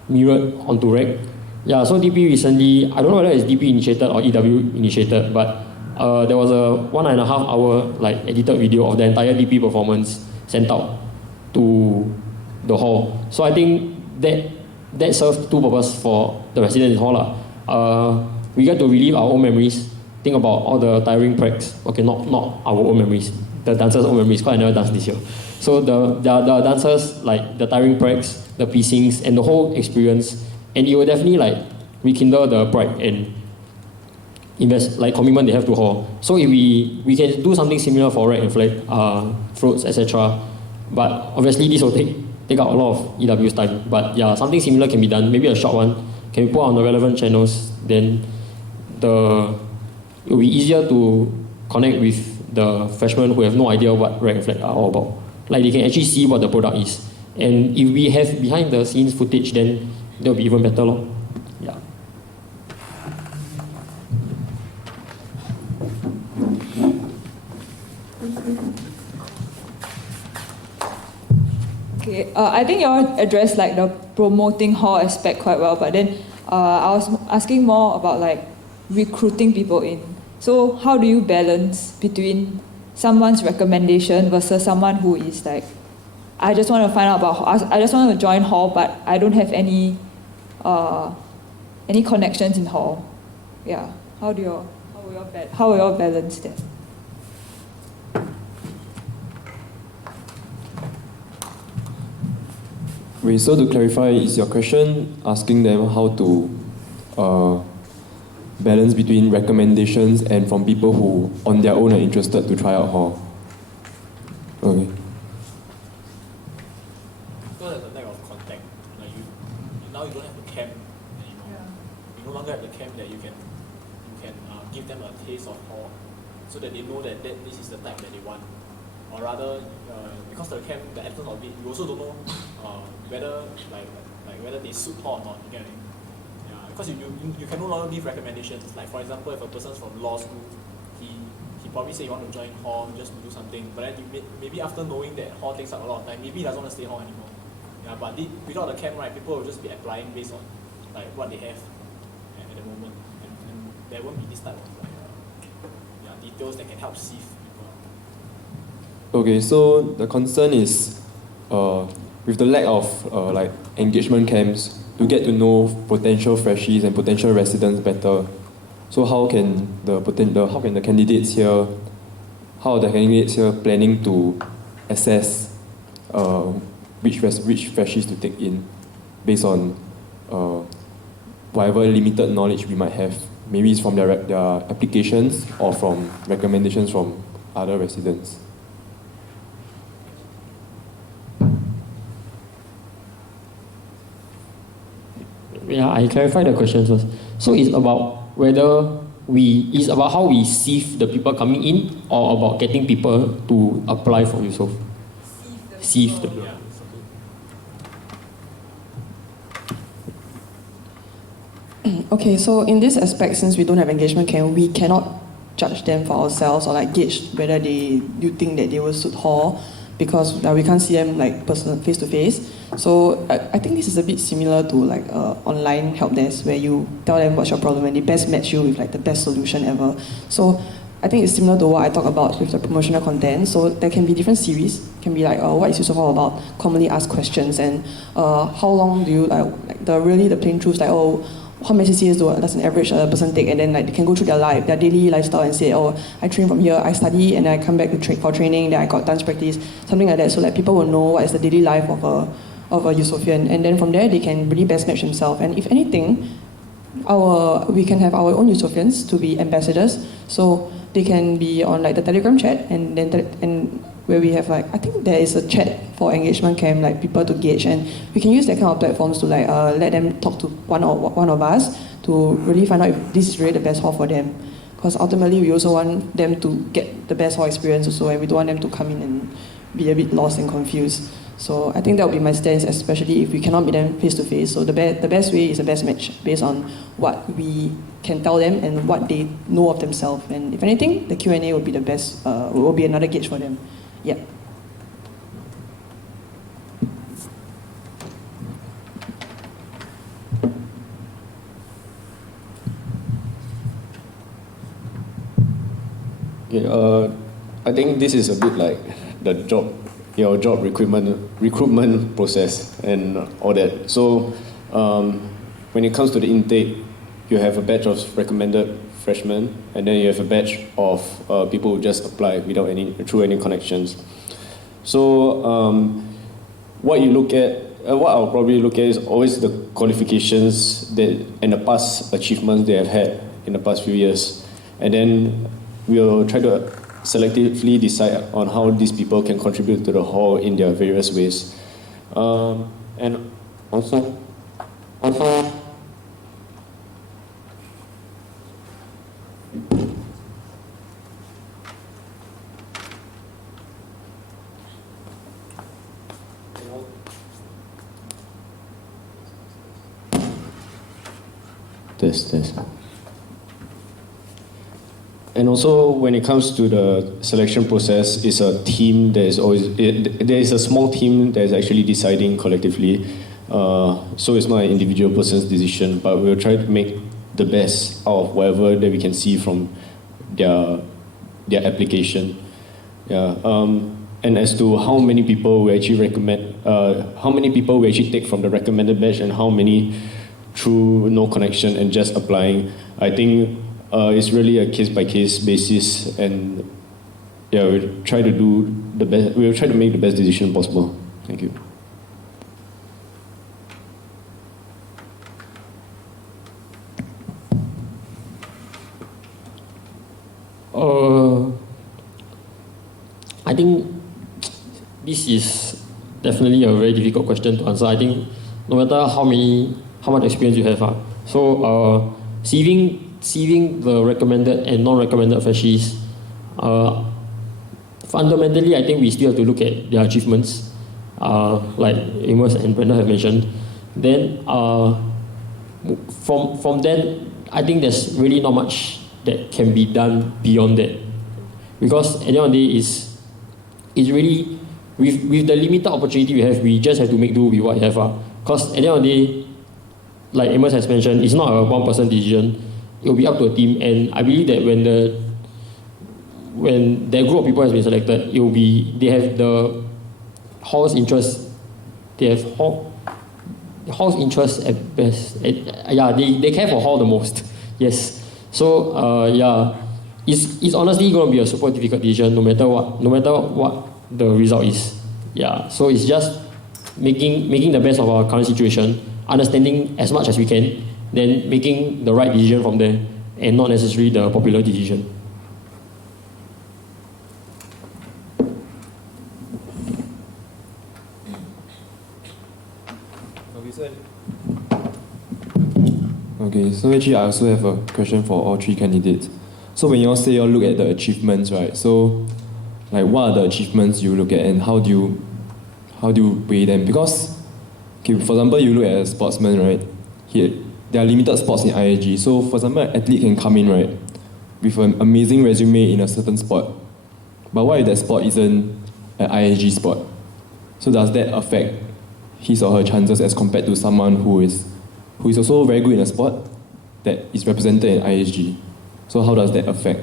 mirrored onto REC. Yeah, so DP recently, I don't know whether it's DP initiated or EW initiated, but there was a 1.5 hour like edited video of the entire DP performance sent out to the hall. So I think that served 2 purposes for the residents in the hall. We get to relive our own memories, think about all the tiring pracs. Okay, not our own memories, the dancers' own memories, because I never danced this year. So the dancers, like the tiring pracs, the piecings, and the whole experience, and it will definitely like rekindle the pride and commitment they have to hall. So if we can do something similar for REC and flag, floats, etc. But obviously this will take out a lot of EW's time. But yeah, something similar can be done, maybe a short one, can be put on the relevant channels, then it will be easier to connect with the freshmen who have no idea what REC and flag are all about. Like, they can actually see what the product is. And if we have behind the scenes footage, then that will be even better. Yeah. Okay, I think you all addressed like the promoting hall aspect quite well, but then I was asking more about like recruiting people in. So how do you balance between someone's recommendation versus someone who is like, I just want to find out about, I just want to join hall, but I don't have any connections in hall. Yeah, how would how will you all balance that? Wait, so to clarify, is your question asking them how to balance between recommendations and from people who on their own are interested to try out hall? Okay. Because there's a lack of contact. Like now you don't have a camp anymore. Yeah. You no longer have the camp that you can give them a taste of hall, so that they know that this is the type that they want. Or rather, because the camp, the essence of it, you also don't know whether whether they suit hall or not. You get what I mean? Yeah. Because you can no longer give recommendations. Like for example, if a person's from law school, he probably say he want to join hall just to do something, but then maybe after knowing that hall takes up a lot of time, maybe he doesn't want to stay hall anymore. Yeah, but without the camp, right, people will just be applying based on like what they have at the moment, and there won't be this type of details that can help sieve people out. Okay, so the concern is with the lack of engagement camps to get to know potential freshies and potential residents better. So how can the candidates here, how are the candidates here planning to assess which freshies to take in based on whatever limited knowledge we might have? Maybe it's from their applications or from recommendations from other residents. Yeah, I clarify the question first. So it's about it's about how we sieve the people coming in, or about getting people to apply for Eusoff? Sieve the people. Okay, so in this aspect, since we don't have engagement camp, we cannot judge them for ourselves or gauge whether you think that they will suit hall, because we can't see them face to face. So I think this is a bit similar to online help desk, where you tell them what's your problem and they best match you with the best solution ever. So I think it's similar to what I talk about with the promotional content. So there can be different series. It can be what is Eusoff all about? Commonly asked questions, and how long do you the plain truths, how many CCAs does an average person take, and then they can go through their daily lifestyle and say, I train from here, I study, and I come back to for training, then I got dance practice, something like that, so people will know what is the daily life of a Eusoffian, and then from there they can really best match themselves. And if anything, we can have our own Eusoffians to be ambassadors, so they can be on the Telegram chat, and then where we have I think there is a chat for engagement camp, people to gauge, and we can use that kind of platforms to let them talk to one of us to really find out if this is really the best hall for them. Because ultimately we also want them to get the best hall experience also, and we don't want them to come in and be a bit lost and confused. So I think that would be my stance, especially if we cannot meet them face to face. So the best way is the best match based on what we can tell them and what they know of themselves. And if anything, the Q&A would be the best, will be another gauge for them. Yeah. Okay, I think this is a bit like your job recruitment process and all that. So when it comes to the intake, you have a batch of recommended freshmen, and then you have a batch of people who just apply through any connections. So what I'll probably look at is always the qualifications and the past achievements they have had in the past few years, and then we'll try to selectively decide on how these people can contribute to the hall in their various ways. And also Test. And also, when it comes to the selection process, it's a team there is a small team that is actually deciding collectively. So it's not an individual person's decision, but we'll try to make the best out of whatever that we can see from their application. Yeah. And as to how many people we actually take from the recommended batch and how many through no connection and just applying, I think it's really a case-by-case basis, and yeah, we'll try to do the best. We'll try to make the best decision possible. Thank you. I think this is definitely a very difficult question to answer. I think no matter how much experience you have, sieving the recommended and non-recommended freshies, fundamentally I think we still have to look at their achievements, like Amos and Brenda have mentioned. Then from then, I think there's really not much that can be done beyond that, because at the end of the day it's really with the limited opportunity we have, we just have to make do with what we have. Because at the end of the day, like Amos has mentioned, it's not a one-person decision. It will be up to a team, and I believe that when that group of people has been selected, they have the hall's interest. They have hall's interest at best. They care for hall the most. Yes. So it's honestly going to be a super difficult decision, no matter what the result is. Yeah. So it's just making the best of our current situation, understanding as much as we can, then making the right decision from there, and not necessarily the popular decision. Okay, so actually I also have a question for all three candidates. So when you all say you all look at the achievements, right? So like what are the achievements you look at, and how do you weigh them? Because okay, for example, you look at a sportsman, right? There are limited spots in ISG. So for example, an athlete can come in, right, with an amazing resume in a certain sport. But what if that sport isn't an ISG sport? So does that affect his or her chances as compared to someone who is also very good in a sport that is represented in ISG? So how does that affect?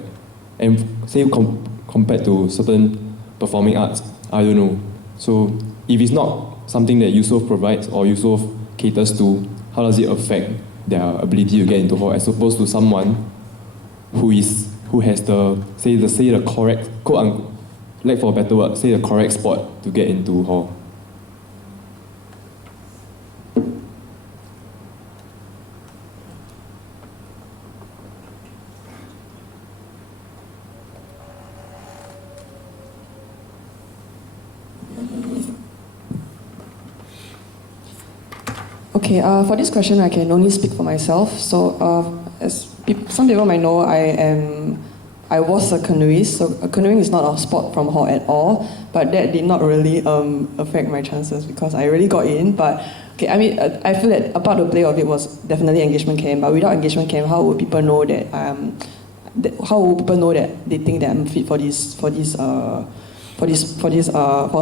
And say compared to certain performing arts, I don't know. So if it's not something that Eusoff provides or Eusoff caters to, how does it affect their ability to get into hall as opposed to someone who has the correct, quote unquote, like for a better word, say the correct spot to get into hall? Okay, for this question, I can only speak for myself. So, some people might know, I was a canoeist. So, canoeing is not a sport from hall at all, but that did not really affect my chances because I really got in. But okay, I mean, I feel that a part of the play of it was definitely engagement camp. But without engagement camp, how would people know that? How would people know that they think that I'm fit for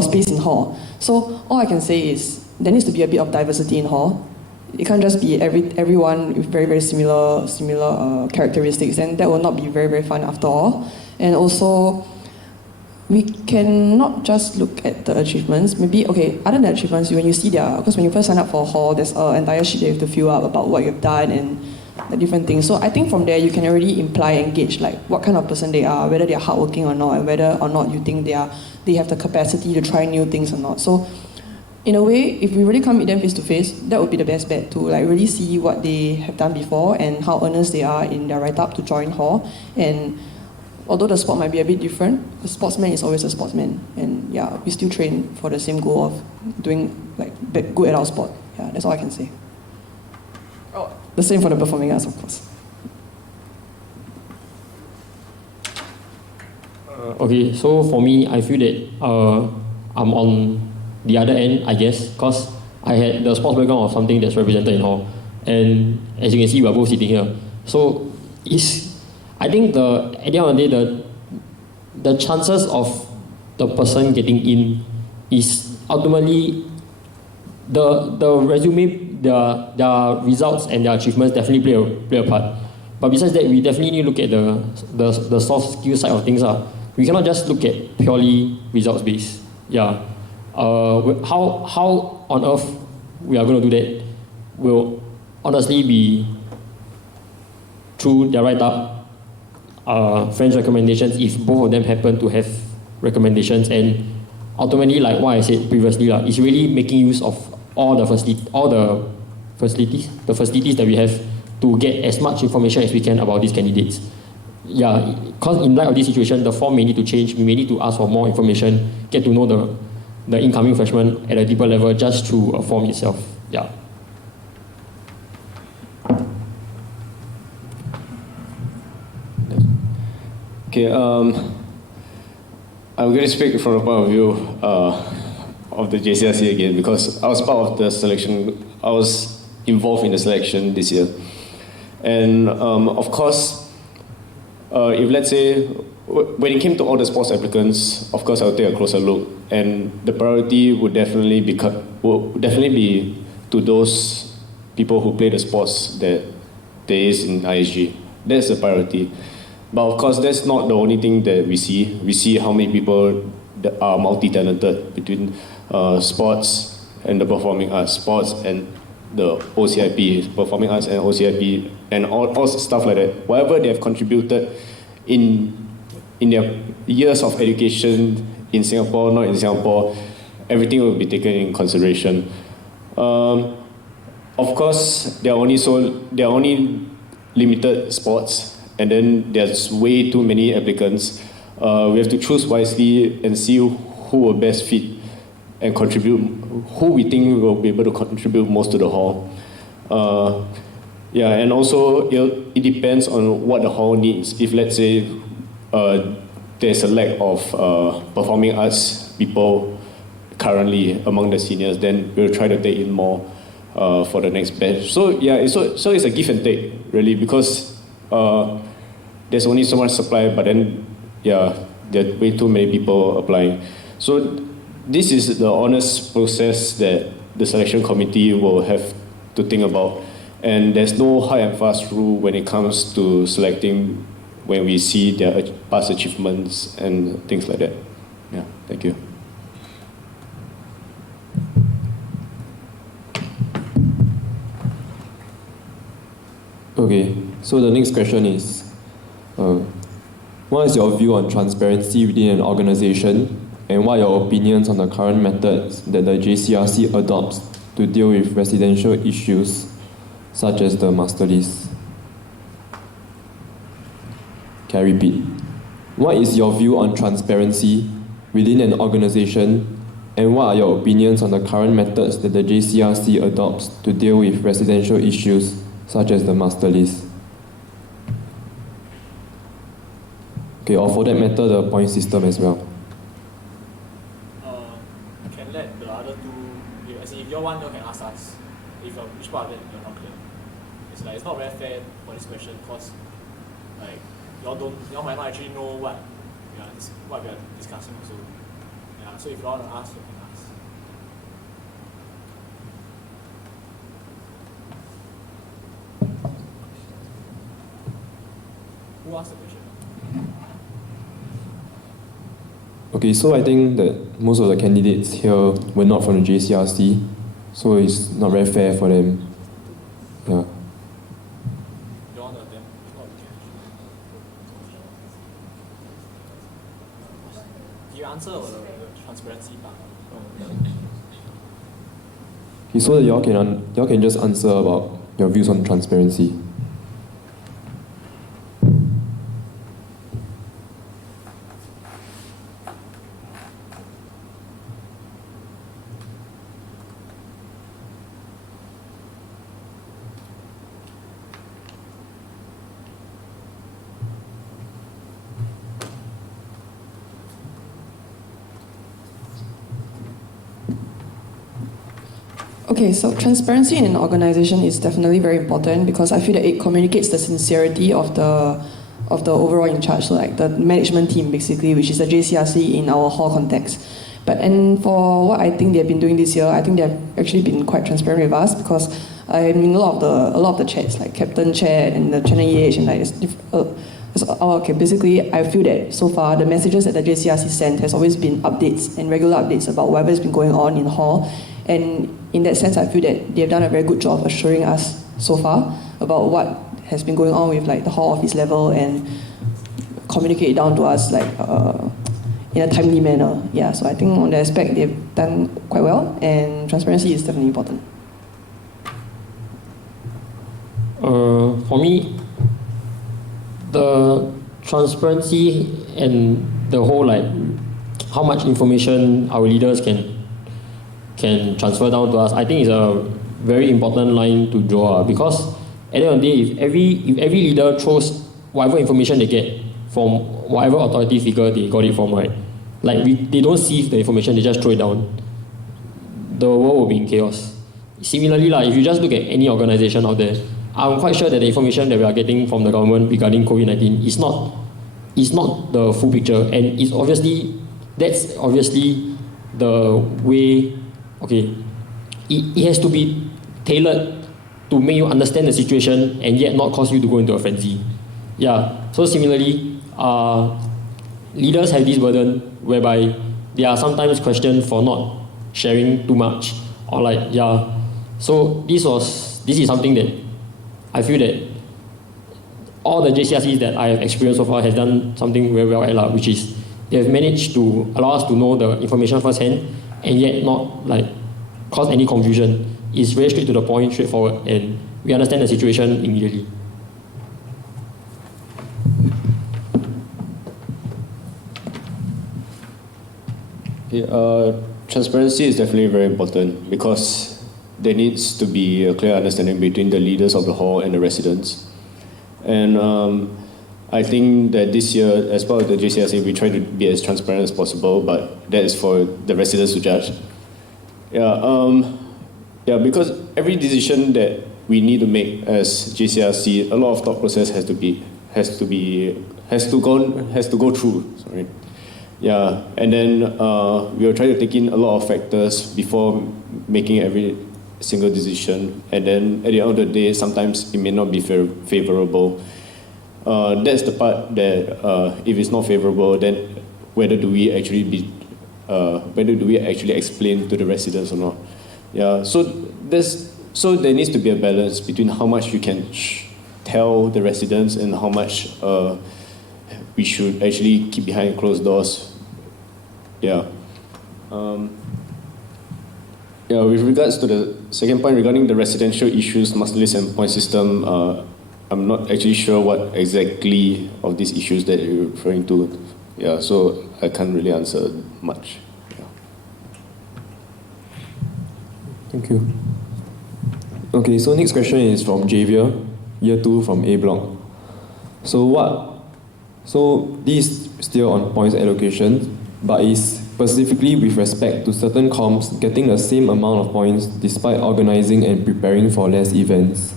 space in hall? So all I can say is there needs to be a bit of diversity in hall. It can't just be everyone with very, very similar characteristics, and that will not be very, very fun after all. And also, we cannot just look at the achievements. Maybe, okay, other than achievements, when you see because when you first sign up for hall, there's an entire sheet that you have to fill up about what you've done and the different things. So I think from there, you can already imply and gauge like what kind of person they are, whether they're hardworking or not, and whether or not you think they have the capacity to try new things or not. So in a way, if we really come meet them face to face, that would be the best bet to like really see what they have done before and how earnest they are in their write-up to join hall. And although the sport might be a bit different, a sportsman is always a sportsman. And yeah, we still train for the same goal of doing like good at our sport. Yeah, that's all I can say. Oh, the same for the performing arts, of course. Okay, so for me, I feel that I'm on the other end, I guess, because I had the sports background of something that's represented in hall. And as you can see, we are both sitting here. So I think at the end of the day, the chances of the person getting in is ultimately the resume, their results and their achievements definitely play a part. But besides that, we definitely need to look at the soft skill side of things. We cannot just look at purely results based. Yeah. How on earth we are going to do that will honestly be through their write-up, friends' recommendations if both of them happen to have recommendations. And ultimately, like what I said previously, it's really making use of all the facilities that we have to get as much information as we can about these candidates. Yeah, because in light of this situation, the form may need to change. We may need to ask for more information, get to know the incoming freshmen at a deeper level just through a form itself. Yeah. Okay, I'm going to speak from the point of view of the JCRC again, because I was part of the selection. I was involved in the selection this year. And of course, if let's say, when it came to all the sports applicants, of course I'll take a closer look. And the priority would definitely be to those people who play the sports that there is in ISG. That's the priority. But of course, that's not the only thing that we see. We see how many people that are multi-talented between sports and the performing arts, sports and the OCIP, performing arts and OCIP, and all stuff like that. Whatever they have contributed in their years of education in Singapore, not in Singapore, everything will be taken in consideration. Of course, there are only limited spots, and then there's way too many applicants. We have to choose wisely and see who will best fit and contribute, who we think will be able to contribute most to the hall. Yeah, and also it depends on what the hall needs. If let's say there's a lack of performing arts people currently among the seniors, then we'll try to take in more for the next batch. So yeah, so it's a give and take really, because there's only so much supply, but then yeah, there are way too many people applying. So this is the honest process that the selection committee will have to think about. And there's no hard and fast rule when it comes to selecting when we see their past achievements and things like that. Yeah, thank you. Okay, so the next question is, what is your view on transparency within an organization, and what are your opinions on the current methods that the JCRC adopts to deal with residential issues such as the master list? Can I repeat? What is your view on transparency within an organization, and what are your opinions on the current methods that the JCRC adopts to deal with residential issues such as the master list? Okay, or for that matter, the point system as well. Can let the other two, as in if you want, you can ask us. If which part of it you're not clear. It's not very fair for this question, because like y'all might not actually know what we are discussing also. Yeah, so if you want to ask, you can ask. Who asked the question? Okay, so I think that most of the candidates here were not from the JCRC, so it's not very fair for them. Yeah. You answer the transparency part. Okay, so that y'all can just answer about your views on transparency. Okay, so transparency in an organization is definitely very important, because I feel that it communicates the sincerity of the overall in charge, so like the management team basically, which is the JCRC in our hall context. And for what I think they've been doing this year, I think they've actually been quite transparent with us, because I'm in a lot of the chats, like Captain Chat and the Channel EH, and like basically I feel that so far the messages that the JCRC sent has always been updates and regular updates about whatever has been going on in the hall. And in that sense, I feel that they've done a very good job of assuring us so far about what has been going on with like the hall office level and communicate it down to us like in a timely manner. Yeah, so I think on that aspect they've done quite well, and transparency is definitely important. For me, the transparency and the whole like how much information our leaders can transfer down to us, I think is a very important line to draw, because at the end of the day, if every leader throws whatever information they get from whatever authority figure they got it from, right? Like they don't sieve the information, they just throw it down. The world will be in chaos. Similarly, if you just look at any organization out there, I'm quite sure that the information that we are getting from the government regarding COVID-19 is not the full picture, and that's obviously the way. Okay, it has to be tailored to make you understand the situation and yet not cause you to go into a frenzy. Yeah. So similarly, leaders have this burden whereby they are sometimes questioned for not sharing too much, or So this is something that I feel that all the JCRCs that I have experienced so far have done something very well at, which is they have managed to allow us to know the information firsthand and yet not cause any confusion. It's very straight to the point, straightforward, and we understand the situation immediately. Okay, transparency is definitely very important, because there needs to be a clear understanding between the leaders of the hall and the residents. And I think that this year, as part of the JCRC, we try to be as transparent as possible, but that is for the residents to judge. Because every decision that we need to make as JCRC, a lot of thought process has to go through. Sorry. Yeah, and then we will try to take in a lot of factors before making every single decision, and then at the end of the day, sometimes it may not be favorable. That's the part that if it's not favorable, then whether do we actually explain to the residents or not? Yeah, so there needs to be a balance between how much you can tell the residents and how much we should actually keep behind closed doors. With regards to the second point regarding the residential issues, master list and point system, I'm not actually sure what exactly of these issues that you're referring to. Yeah, so I can't really answer much. Thank you. Okay, so next question is from Javier, year 2 from A block. So this is still on points allocation, but is specifically with respect to certain comms getting the same amount of points despite organizing and preparing for less events.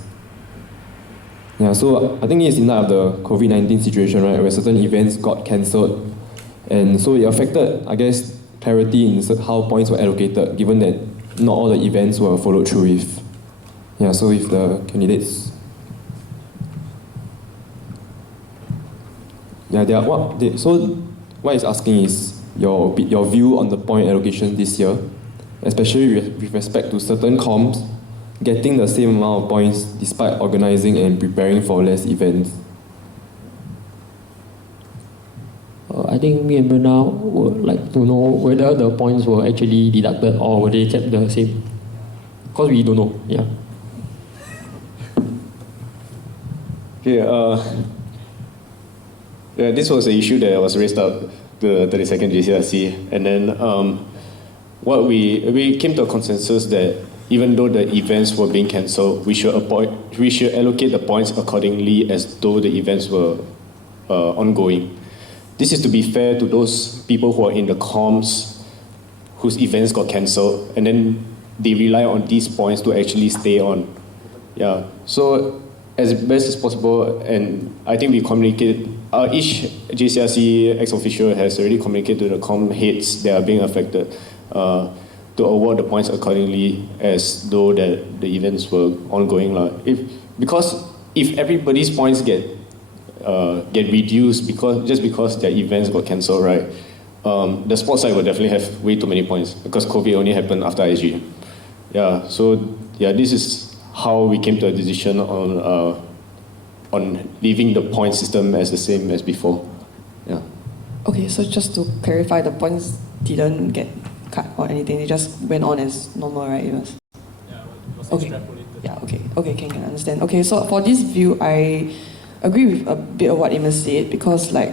Yeah, so I think it's in light of the COVID-19 situation, right, where certain events got cancelled, and so it affected, I guess, clarity in how points were allocated, given that not all the events were followed through with. Yeah, so if the candidates, what it's asking is your view on the point allocation this year, especially with respect to certain comms getting the same amount of points despite organizing and preparing for less events. I think me and Brenda would like to know whether the points were actually deducted or were they kept the same. Because we don't know, yeah. Okay, this was an issue that was raised up the 32nd JCRC, and then we came to a consensus that even though the events were being cancelled, we should allocate the points accordingly as though the events were ongoing. This is to be fair to those people who are in the comms whose events got cancelled, and then they rely on these points to actually stay on. Yeah, so as best as possible, and I think we communicate, each JCRC ex-officio has already communicated to the comm heads that are being affected to award the points accordingly as though that the events were ongoing. Because if everybody's points get reduced just because their events got cancelled, right? The sports side will definitely have way too many points because COVID only happened after ISG. Yeah, so this is how we came to a decision on leaving the point system as the same as before. Okay, so just to clarify, the points didn't get cut or anything. They just went on as normal, right? It was. Yeah, it was Okay. extrapolated. Yeah, okay, can understand. Okay, so for this view, I agree with a bit of what Amos said, because like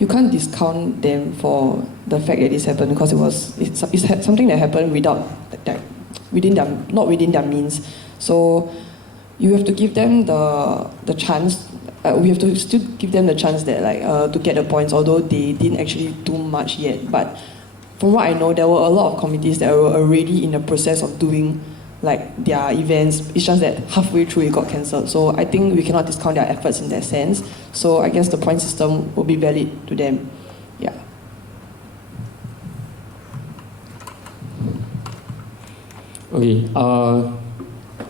you can't discount them for the fact that this happened, because it's something that happened without that not within their means. So you have to give them the chance. We have to still give them the chance that to get the points, although they didn't actually do much yet. But from what I know, there were a lot of committees that were already in the process of doing their events. It's just that halfway through it got cancelled. So I think we cannot discount their efforts in that sense. So I guess the point system will be valid to them. Yeah. Okay.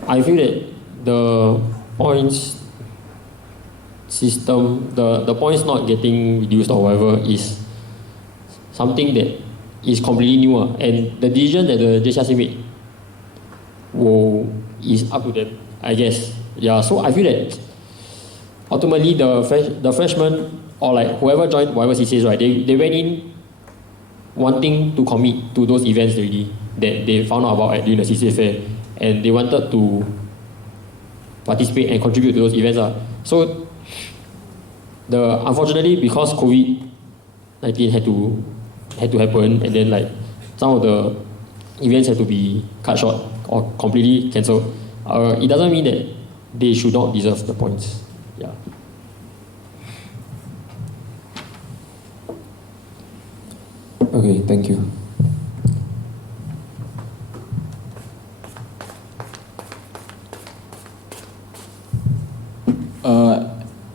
I feel that the points system, the points not getting reduced or whatever is something that is completely new, and the decision that the JCRC made is up to them, I guess. Yeah, so I feel that ultimately the freshmen or whoever joined whatever CCAs, right, they went in wanting to commit to those events already that they found out about during the CCA fair, and they wanted to participate and contribute to those events. So unfortunately, because COVID-19 had to happen, and then some of the events had to be cut short or completely cancelled, it doesn't mean that they should not deserve the points. Yeah. Okay, thank you.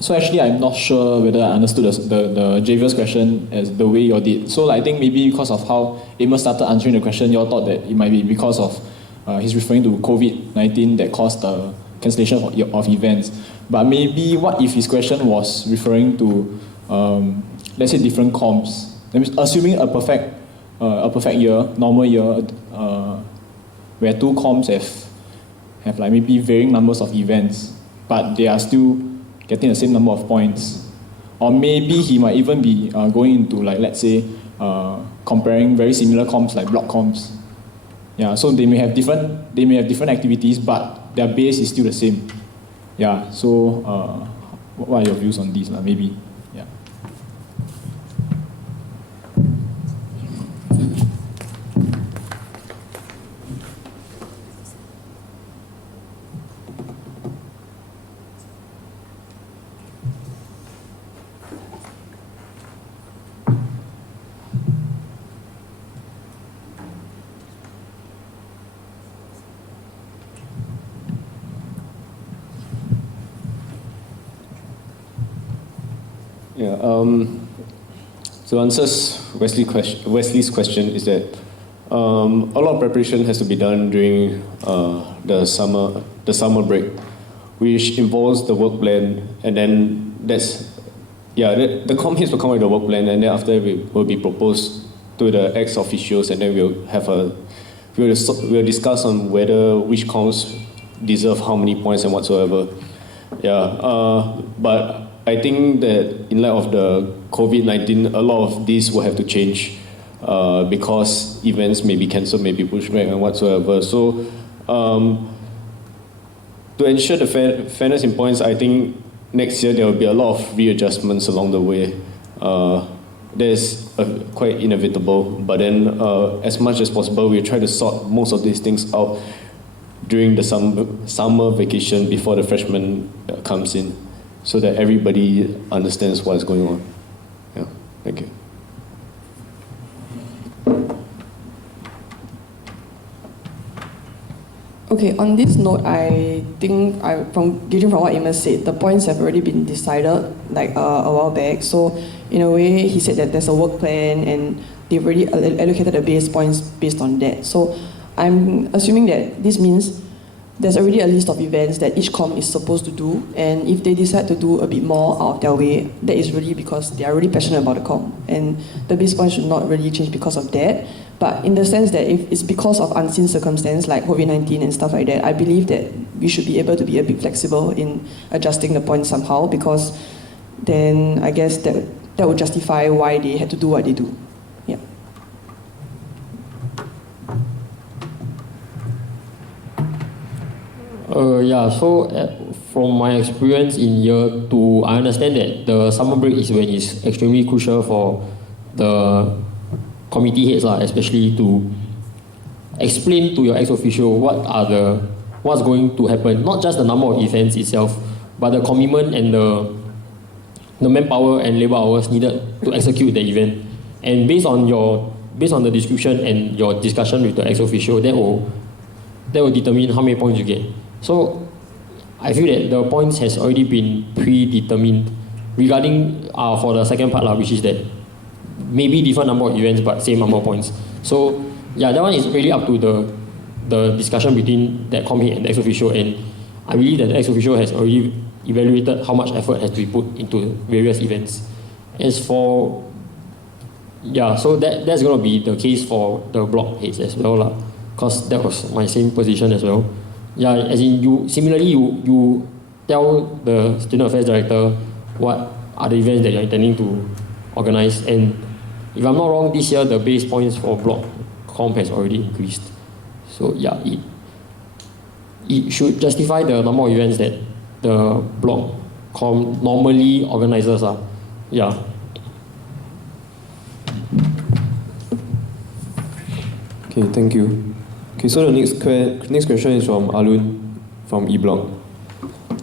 So actually, I'm not sure whether I understood the Javius question as the way you did. So I think maybe because of how Amos started answering the question, you all thought that it might be because of he's referring to COVID-19 that caused the cancellation of events. But maybe what if his question was referring to, let's say, different comps? Assuming a perfect year, normal year, where two comps have maybe varying numbers of events, but they are still getting the same number of points. Or maybe he might even be going into let's say comparing very similar comps like block comps. Yeah, so they may have different activities, but their base is still the same. Yeah, so what are your views on these? Maybe. Yeah. Yeah, to answer Wesley's question is that a lot of preparation has to be done during the summer break, which involves the work plan, and then the committees will come with the work plan, and then after it will be proposed to the ex officios, and then we'll discuss on whether which comps deserve how many points and whatsoever. Yeah, but I think that in light of the COVID-19, a lot of these will have to change because events may be cancelled, may be pushed back and whatsoever. So to ensure the fairness in points, I think next year there will be a lot of readjustments along the way. That's quite inevitable, but then as much as possible, we'll try to sort most of these things out during the summer vacation before the freshman comes in, so that everybody understands what is going on. Yeah, thank you. Okay, on this note, I think judging from what Amos said, the points have already been decided a while back. So in a way, he said that there's a work plan and they've already allocated the base points based on that. So I'm assuming that this means there's already a list of events that each com is supposed to do, and if they decide to do a bit more out of their way, that is really because they are really passionate about the com, and the base points should not really change because of that. But in the sense that if it's because of unseen circumstance like COVID-19 and stuff like that, I believe that we should be able to be a bit flexible in adjusting the points somehow, because then I guess that that would justify why they had to do what they do. Yeah. From my experience in year 2, I understand that the summer break is when it's extremely crucial for the committee heads, especially to explain to your ex-officio what's going to happen, not just the number of events itself, but the commitment and the manpower and labor hours needed to execute the event. And based on the description and your discussion with the ex-officio, that will determine how many points you get. So I feel that the points has already been predetermined regarding for the second part, which is that maybe different number of events but same number of points. So yeah, that one is really up to the discussion between that committee and the ex-officio, and I believe that the ex-officio has already evaluated how much effort has to be put into various events. As for so that's going to be the case for the block heads as well, because that was my same position as well. Yeah, as in you tell the student affairs director what are the events that you're intending to organize, and if I'm not wrong, this year the base points for block comp has already increased. So yeah, it should justify the number of events that the block comp normally organizes. Yeah. Okay, thank you. Okay, so the next question is from Alun from E-Block.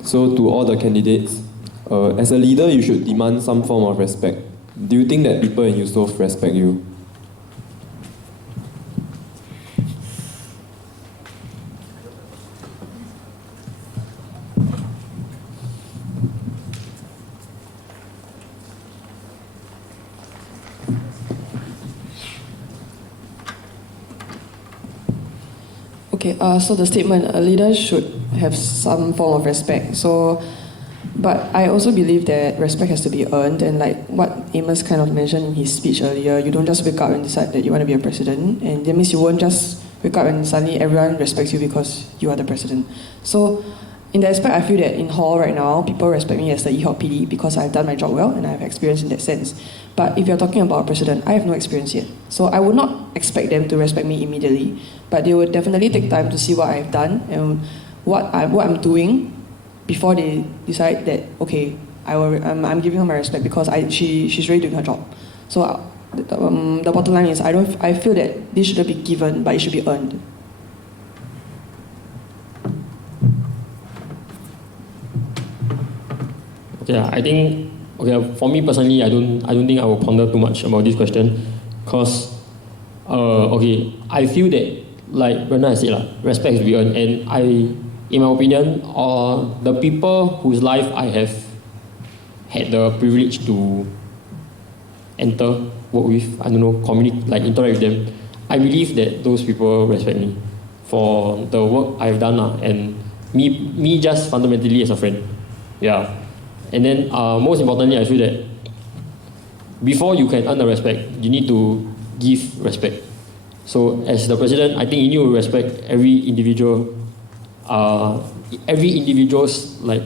So to all the candidates, as a leader, you should demand some form of respect. Do you think that people in Eusoff respect you? Okay, so the statement, a leader should have some form of respect. But I also believe that respect has to be earned, and like what Amos kind of mentioned in his speech earlier, you don't just wake up and decide that you want to be a president, and that means you won't just wake up and suddenly everyone respects you because you are the president. So in that aspect, I feel that in Hall right now, people respect me as the EHOP PD because I've done my job well and I have experience in that sense. But if you're talking about a president, I have no experience yet. So I would not expect them to respect me immediately, but they would definitely take time to see what I've done and what I'm doing before they decide that, okay, I'm giving her my respect because she's really doing her job. So the bottom line is I feel that this shouldn't be given, but it should be earned. Yeah, I think for me personally, I don't think I will ponder too much about this question, because I feel that, like Brenda has said, respect is to be earned, and in my opinion, the people whose life I have had the privilege to enter, work with, communicate, interact with them, I believe that those people respect me for the work I've done, and me just fundamentally as a friend. Yeah. And then most importantly, I feel that before you can earn the respect, you need to give respect. So as the president, I think you need to respect every individual's like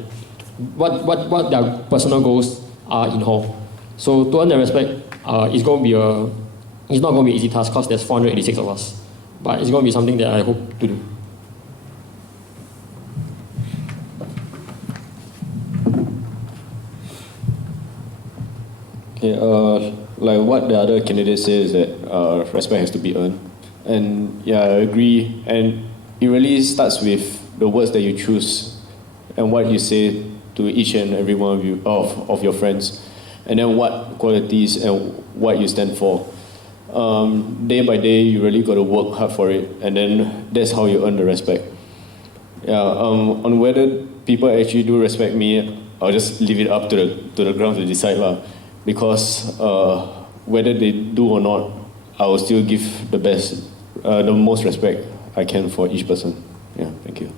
what their personal goals are in Hall. So to earn the respect, it's not going to be an easy task because there's 486 of us. But it's going to be something that I hope to do. Okay, like what the other candidates say is that respect has to be earned. And yeah, I agree. And it really starts with the words that you choose and what you say to each and every one of you of your friends, and then what qualities and what you stand for. Day by day, you really got to work hard for it, and then that's how you earn the respect. Yeah. On whether people actually do respect me, I'll just leave it up to the ground to decide because whether they do or not, I will still give the most respect I can for each person. Yeah, thank you.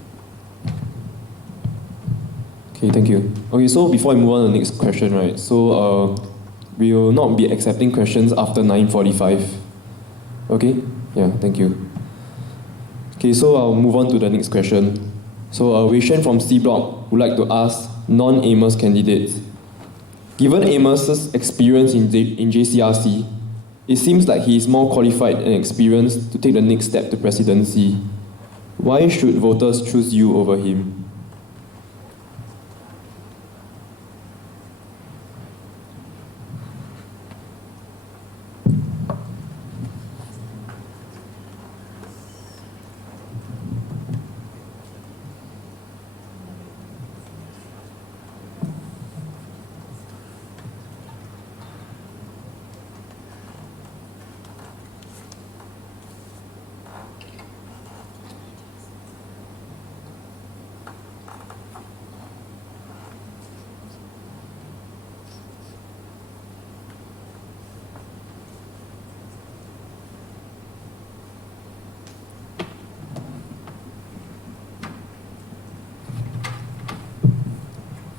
Okay, thank you. Okay, so before I move on to the next question, right? So we will not be accepting questions after 9:45. Okay? Yeah, thank you. Okay, so I'll move on to the next question. So Wei Shen from C Block would like to ask non-Amos candidates, Given Amos's experience in JCRC, it seems like he is more qualified and experienced to take the next step to presidency. Why should voters choose you over him?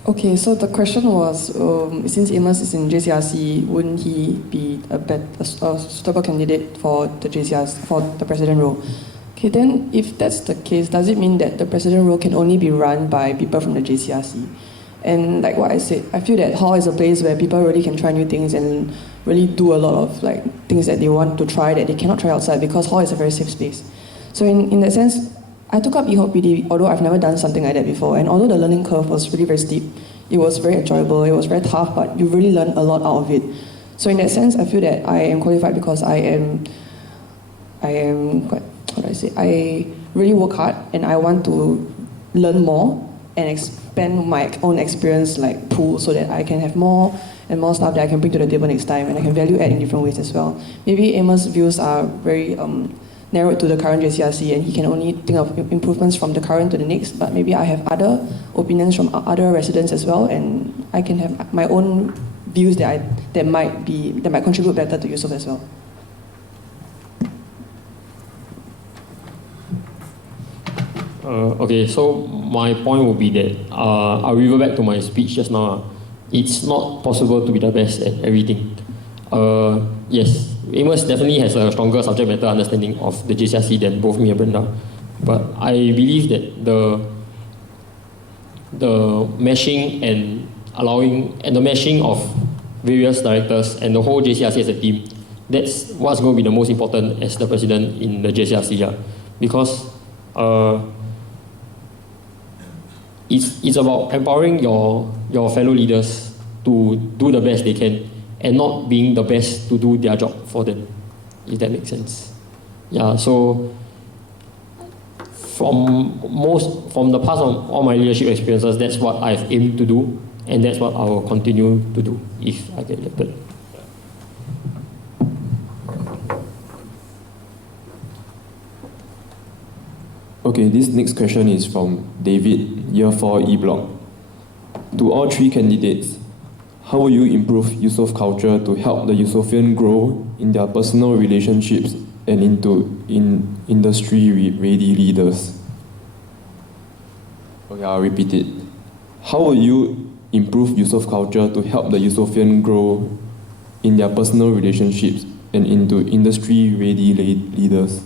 Okay, so the question was, since Amos is in JCRC, wouldn't he be a suitable candidate for the JCRC, for the president role? Okay, then if that's the case, does it mean that the president role can only be run by people from the JCRC? And like what I said, I feel that hall is a place where people really can try new things and really do a lot of things that they want to try that they cannot try outside, because hall is a very safe space. So in that sense, I took up eHall PD, although I've never done something like that before, and although the learning curve was really very steep, it was very enjoyable, it was very tough, but you really learn a lot out of it. So in that sense, I feel that I am qualified because I really work hard and I want to learn more and expand my own experience pool so that I can have more and more stuff that I can bring to the table next time, and I can value add in different ways as well. Maybe Amos' views are very narrowed to the current JCRC and he can only think of improvements from the current to the next, but maybe I have other opinions from other residents as well, and I can have my own views that might contribute better to Eusoff as well. Okay, so my point would be that I'll revert back to my speech just now. It's not possible to be the best at everything. Yes, Amos definitely has a stronger subject matter understanding of the JCRC than both me and Brenda. But I believe that the meshing and the meshing of various directors and the whole JCRC as a team, that's what's going to be the most important as the president in the JCRC. Yeah. Because it's about empowering your fellow leaders to do the best they can, and not being the best to do their job for them, if that makes sense. Yeah, so from the past of all my leadership experiences, that's what I've aimed to do, and that's what I will continue to do if I get elected. Okay, this next question is from David, Year 4 E Block. To all three candidates, how will you improve Eusoff culture to help the Eusoffian grow in their personal relationships and into industry-ready leaders? Okay, I'll repeat it. How will you improve Eusoff culture to help the Eusoffian grow in their personal relationships and into industry-ready leaders?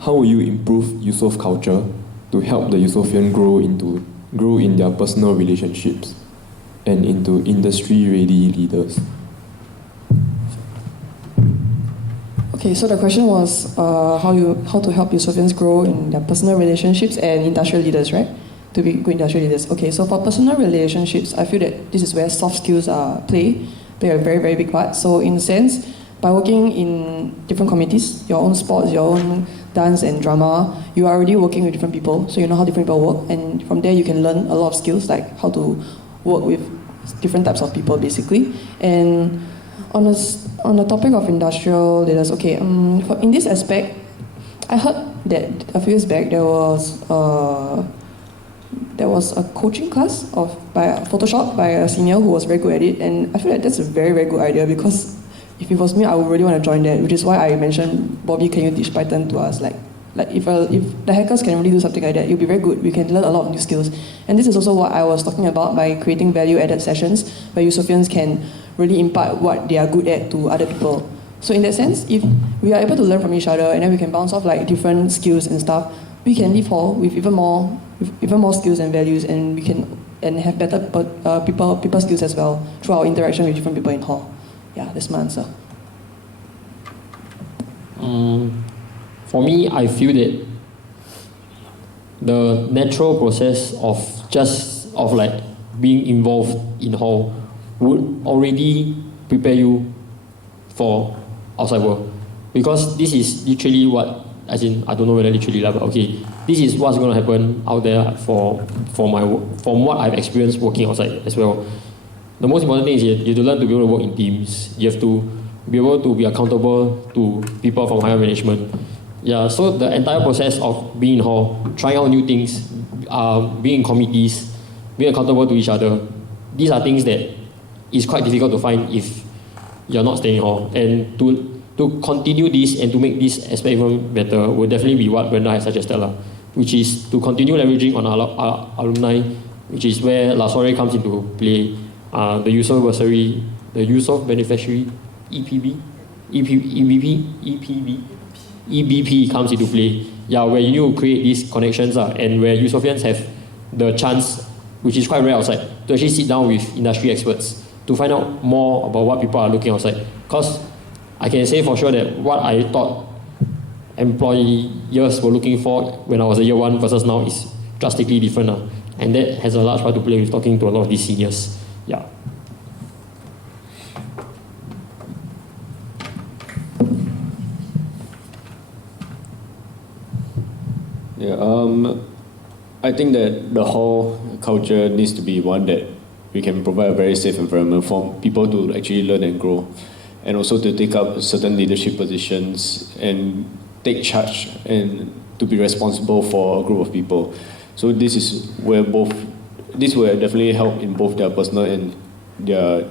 How will you improve Eusoff culture to help the Eusoffian grow in their personal relationships and into industry-ready leaders? Okay, so the question was how to help Eusoffians grow in their personal relationships and industrial leaders, right? To be good industrial leaders. Okay, so for personal relationships, I feel that this is where soft skills play a very, very big part. So in a sense, by working in different committees, your own sports, your own dance and drama, you are already working with different people, so you know how different people work, and from there you can learn a lot of skills like how to work with different types of people basically. And on the topic of industrial leaders, okay, in this aspect, I heard that a few years back there was a coaching class by Photoshop by a senior who was very good at it, and I feel like that's a very, very good idea because if it was me, I would really want to join that, which is why I mentioned, Bobby, can you teach Python to us? Like if the hackers can really do something like that, it'll be very good. We can learn a lot of new skills. And this is also what I was talking about by creating value-added sessions where Eusoffians can really impart what they are good at to other people. So in that sense, if we are able to learn from each other and then we can bounce off like different skills and stuff, we can leave hall with even more skills and values, and we can have better people skills as well through our interaction with different people in hall. Yeah, that's my answer. For me, I feel that the natural process of like being involved in hall would already prepare you for outside world, because this is literally what, as in, I don't know whether literally, but okay, this is what's going to happen out there from what I've experienced working outside as well. The most important thing is you have to learn to be able to work in teams. You have to be able to be accountable to people from higher management. Yeah, so the entire process of being in hall, trying out new things, being in committees, being accountable to each other, these are things that is quite difficult to find if you're not staying in hall. And to continue this and to make this aspect even better will definitely be what Brenda has suggested, which is to continue leveraging on our alumni, which is where La Soiree comes into play, the Eusoff bursary, the Eusoff beneficiary, EBP comes into play. Yeah, where you need to create these connections and where Eusoffians have the chance, which is quite rare outside, to actually sit down with industry experts to find out more about what people are looking outside. Because I can say for sure that what I thought employers were looking for when I was a year one versus now is drastically different. And that has a large part to play with talking to a lot of these seniors. Yeah. Yeah, I think that the hall culture needs to be one that we can provide a very safe environment for people to actually learn and grow, and also to take up certain leadership positions and take charge and to be responsible for a group of people. So this will definitely help in both their personal and their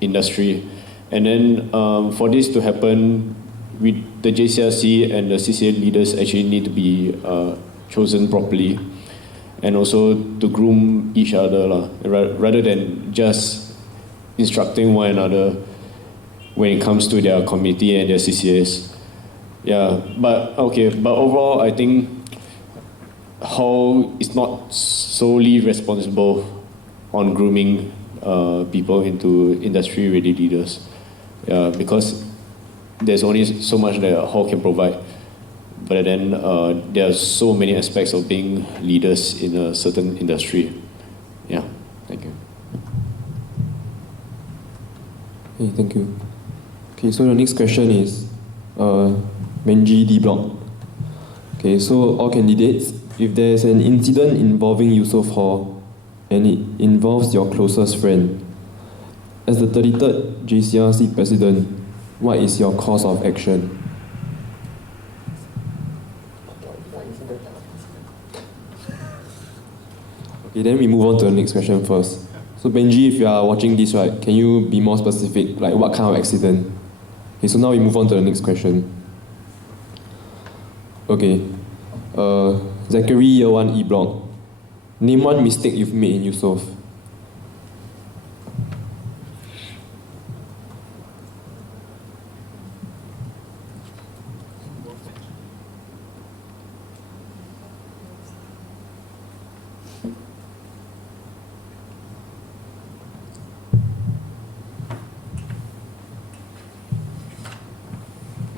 industry. And then for this to happen, the JCRC and the CCA leaders actually need to be chosen properly, and also to groom each other rather than just instructing one another when it comes to their committee and their CCAs. Yeah, but overall I think Hall is not solely responsible on grooming people into industry-ready leaders, because there's only so much that Hall can provide. But then there are so many aspects of being leaders in a certain industry. Yeah, thank you. Okay, thank you. Okay, so the next question is Benji D Block. Okay, so all candidates, if there's an incident involving Eusoff Hall and it involves your closest friend, as the 33rd JCRC president, what is your course of action? Okay, then we move on to the next question first. So Benji, if you are watching this, right, can you be more specific, like what kind of accident? Okay, so now we move on to the next question. Okay, Zachary, year 1 E Block. Name one mistake you've made in Eusoff.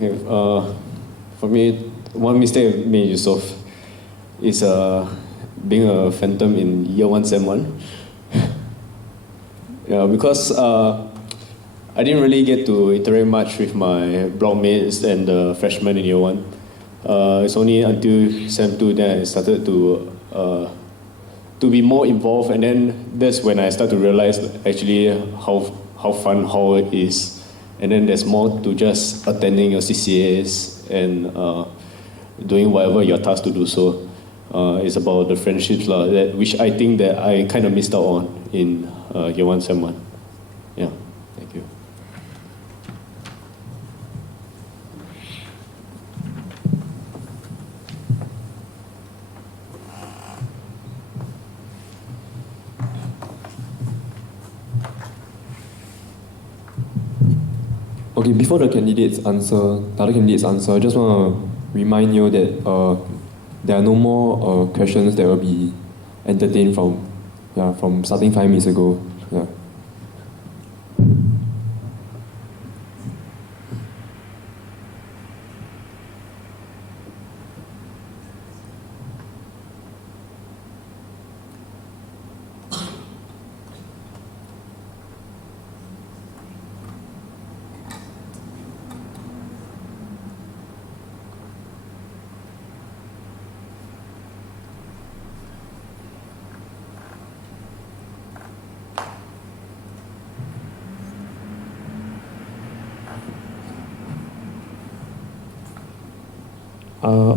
Okay, for me, one mistake I made in Eusoff is being a phantom in year 1, sem 1. Yeah, because I didn't really get to interact much with my blockmates and the freshmen in year 1. It's only until sem 2 that I started to be more involved, and then that's when I started to realize actually how fun hall is. And then there's more to just attending your CCAs and doing whatever you're tasked to do. So it's about the friendships which I think that I kind of missed out on in year 1, sem 1. Yeah, thank you. Okay, before the other candidates answer, I just want to remind you that there are no more questions that will be entertained from starting 5 minutes ago. Yeah.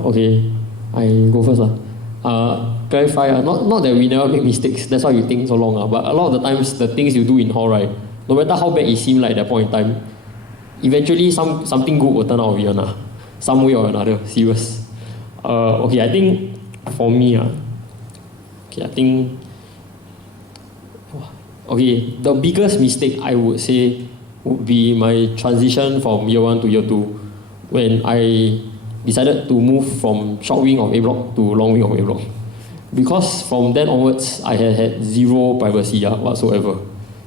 Okay, I go first. Clarify, not that we never make mistakes, that's why we think so long. But a lot of the times, the things you do in hall, right, no matter how bad it seems like at that point in time, eventually something good will turn out of it, some way or another, serious. Okay, I think for me, okay, I think, okay, the biggest mistake I would say would be my transition from year 1 to year 2 when I decided to move from short wing of A block to long wing of A block. Because from then onwards, I had zero privacy whatsoever.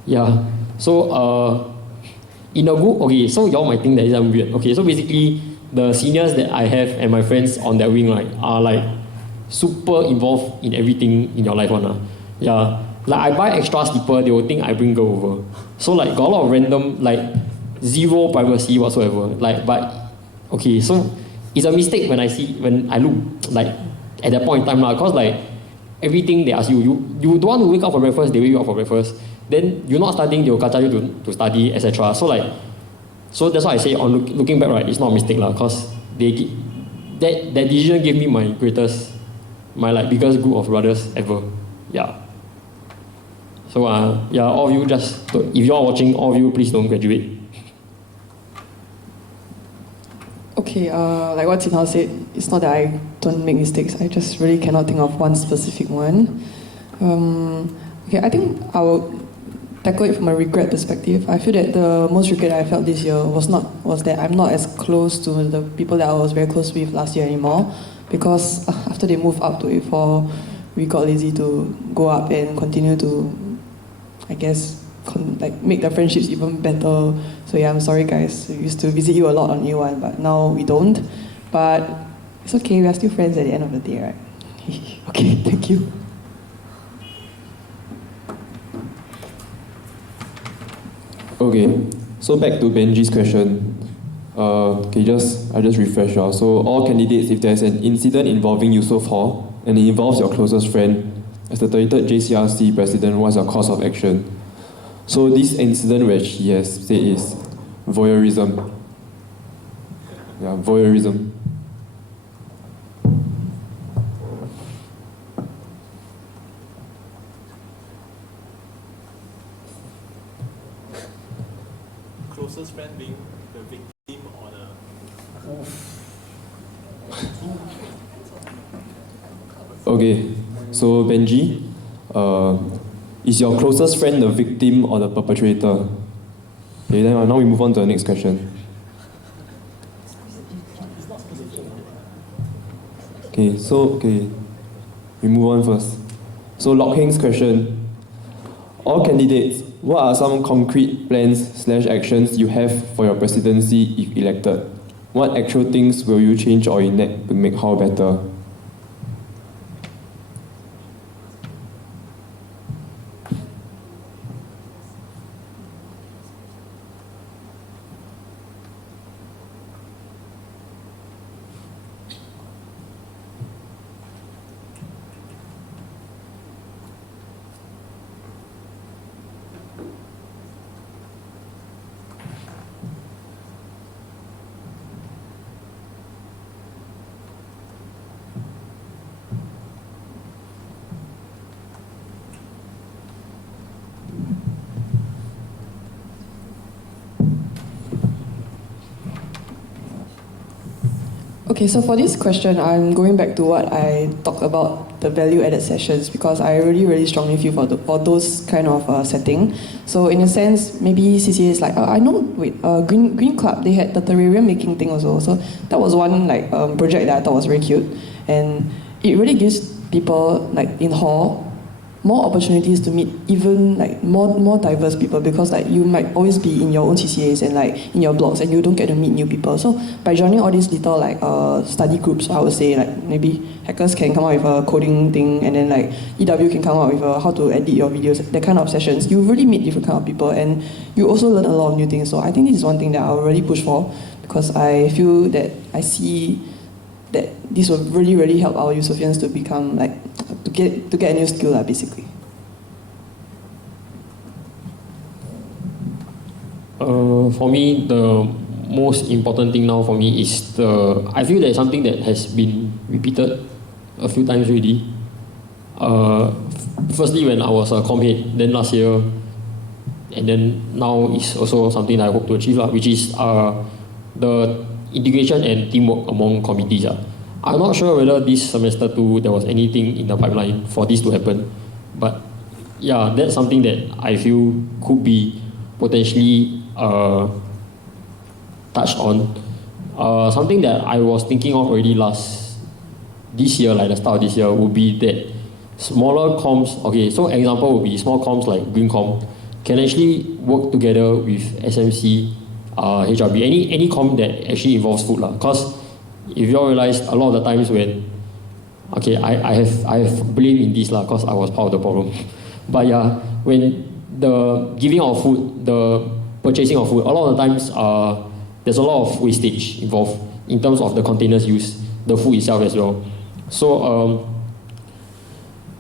Yeah, so in a group, okay, so y'all might think that I'm weird. Okay, so basically, the seniors that I have and my friends on that wing, right, are like super involved in everything in your life, yeah. Like I buy extra slipper, they will think I bring girl over. So like got a lot of random, like zero privacy whatsoever. Like, but okay, so it's a mistake when I look like at that point in time, because like everything they ask you don't want to wake up for breakfast, they wake you up for breakfast. Then you're not studying, they will kacau you to study, etc. So that's why I say on looking back, right, it's not a mistake because that decision gave me my biggest group of brothers ever. Yeah. So yeah, all of you if you are watching, all of you please don't graduate. Okay, like what Jinhao said, it's not that I don't make mistakes, I just really cannot think of one specific one. Okay, I think I will tackle it from a regret perspective. I feel that the most regret I felt this year was that I'm not as close to the people that I was very close with last year anymore, because after they moved up to A4, we got lazy to go up and continue to, I guess, make the friendships even better. So yeah, I'm sorry guys, we used to visit you a lot on A1, but now we don't. But it's okay, we are still friends at the end of the day, right? Okay, thank you. Okay, so back to Benji's question. I just refresh. So all candidates, if there's an incident involving Eusoff Hall and it involves your closest friend, as the 33rd JCRC president, what's your course of action? So this incident which he has said is voyeurism. Yeah, voyeurism. Closest friend being the victim or the... Okay, so Benji, is your closest friend the victim or the perpetrator? Okay, then now we move on to the next question. Okay, we move on first. So Lok Heng's question. All candidates, what are some concrete plans/actions you have for your presidency if elected? What actual things will you change or enact to make Hall better? Okay, so for this question, I'm going back to what I talked about, the value-added sessions, because I really strongly feel for those kind of setting. So in a sense, maybe CCAs like, I know, Green Club, they had the terrarium making thing also. So that was one like project that I thought was very cute. And it really gives people like in hall more opportunities to meet even like more diverse people, because like you might always be in your own CCAs and like in your blogs and you don't get to meet new people. So by joining all these little like study groups, I would say like maybe hackers can come up with a coding thing, and then like EW can come up with how to edit your videos, that kind of sessions. You really meet different kind of people and you also learn a lot of new things. So I think this is one thing that I'll really push for, because I feel that I see that this will really help our Eusoffians to become like to get a new skill basically. For me, the most important thing now for me is I feel that it's something that has been repeated a few times already. Firstly, when I was a comm head, then last year, and then now is also something that I hope to achieve, which is the integration and teamwork among committees. I'm not sure whether this semester 2 there was anything in the pipeline for this to happen, but yeah, that's something that I feel could be potentially touched on. Something that I was thinking of already this year, like the start of this year, would be that smaller comms, okay, so example would be small comms like Green Com, can actually work together with SMC, HRB, any comm that actually involves food. Because if you all realize, a lot of the times when, okay, I have blame in this because I was part of the problem. But yeah, when the giving of food, the purchasing of food, a lot of the times there's a lot of wastage involved in terms of the containers used, the food itself as well. So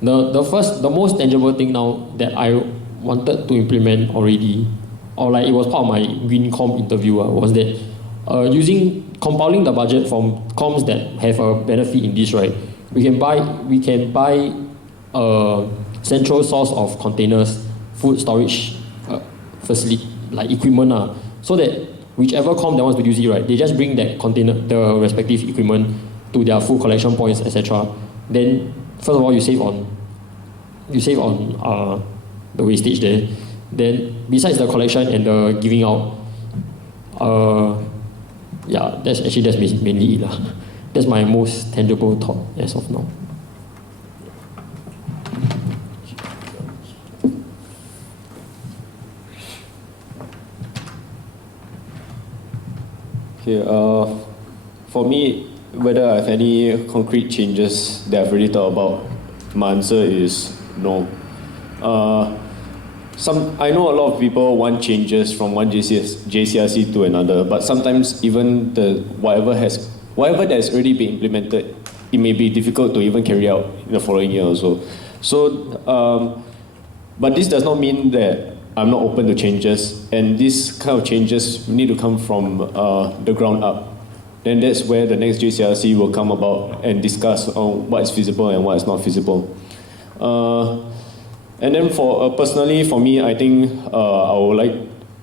the most tangible thing now that I wanted to implement already, or like it was part of my GreenCom interview, was that compiling the budget from comms that have a benefit in this, right? We can buy a central source of containers, food storage facility, like equipment, so that whichever comm that wants to use it, right, they just bring that container, the respective equipment, to their food collection points, etc. Then first of all, you save on the wastage there. Then besides the collection and the giving out, yeah, that's mainly it. That's my most tangible thought as of now. Okay, for me, whether I have any concrete changes that I've already thought about, my answer is no. I know a lot of people want changes from one JCRC to another, but sometimes even whatever that's already been implemented, it may be difficult to even carry out in the following year also. So, but this does not mean that I'm not open to changes, and this kind of changes need to come from the ground up. Then that's where the next JCRC will come about and discuss on what is feasible and what is not feasible. And then personally for me, I think I would like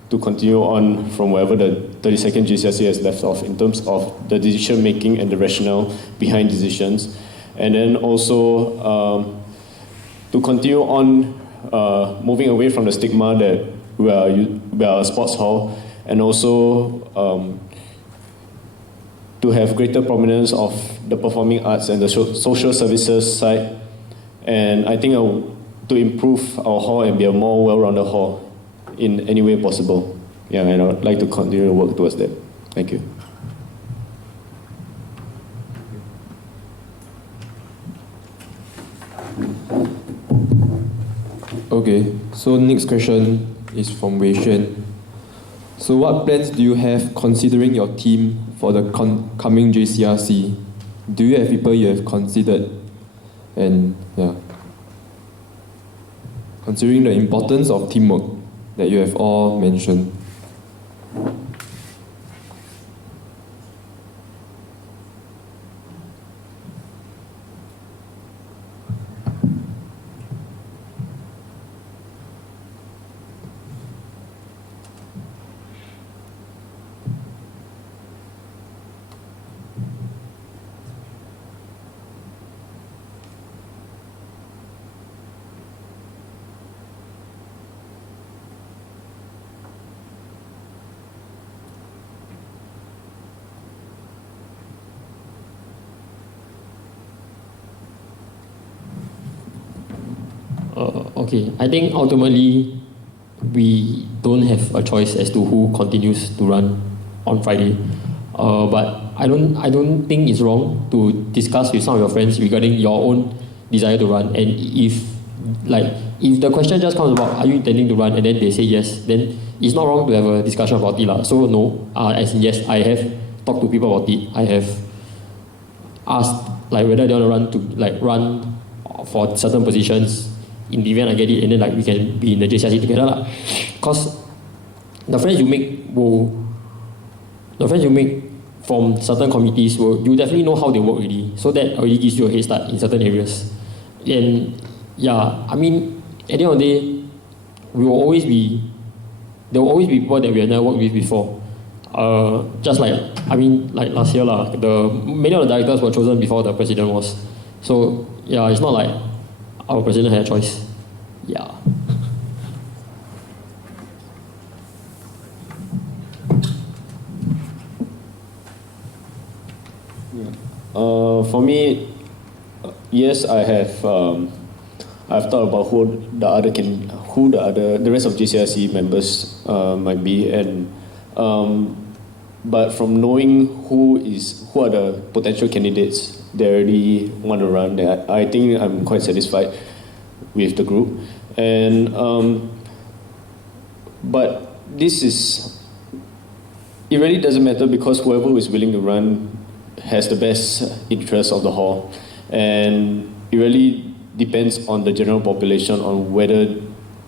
to continue on from wherever the 32nd GCSE has left off in terms of the decision making and the rationale behind decisions. And then also to continue on moving away from the stigma that we are a sports hall, and also to have greater prominence of the performing arts and the social services side. And I think to improve our hall and be a more well-rounded hall in any way possible. Yeah, and I would like to continue to work towards that. Thank you. Okay, so next question is from Wei Xuan. So what plans do you have considering your team for the coming JCRC? Do you have people you have considered? And yeah, considering the importance of teamwork that you have all mentioned. Okay, I think ultimately we don't have a choice as to who continues to run on Friday. But I don't think it's wrong to discuss with some of your friends regarding your own desire to run. And if the question just comes about are you intending to run and then they say yes, then it's not wrong to have a discussion about it lah. So no, as in yes, I have talked to people about it. I have asked whether they want to run for certain positions in the event I get it, and then we can be in the JCRC together lah. Cause the friends you make from certain committees you definitely know how they work already. So that already gives you a head start in certain areas. And yeah, I mean at the end of the day, there will always be people that we have never worked with before. Just like last year lah, many of the directors were chosen before the president was. So yeah, it's not like our president had a choice. Yeah. For me, yes, I've thought about who the rest of JCRC members might be, and but from knowing who are the potential candidates that already want to run, I think I'm quite satisfied with the group. And but it really doesn't matter, because whoever is willing to run has the best interest of the hall, and it really depends on the general population on whether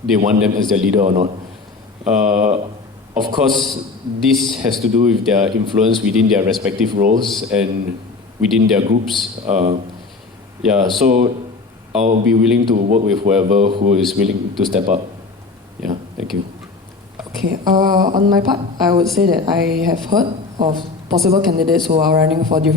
they want them as their leader or not. Of course, this has to do with their influence within their respective roles and within their groups. So I'll be willing to work with whoever who is willing to step up. Yeah, thank you. Okay, on my part, I would say that I have heard of possible candidates who are running for the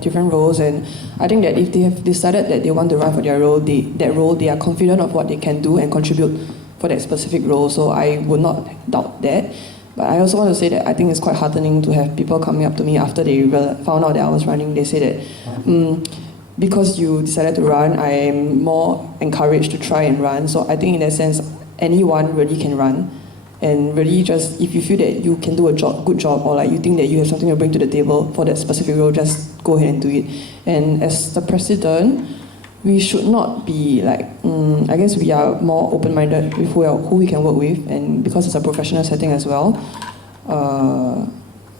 different roles, and I think that if they have decided that they want to run for their role, they are confident of what they can do and contribute for that specific role. So I would not doubt that. But I also want to say that I think it's quite heartening to have people coming up to me after they found out that I was running. They say that because you decided to run, I am more encouraged to try and run. So I think in that sense, anyone really can run. And really just, if you feel that you can do a good job, or you think that you have something to bring to the table for that specific role, just go ahead and do it. And as the president, we should not be I guess we are more open-minded with who we can work with, and because it's a professional setting as well,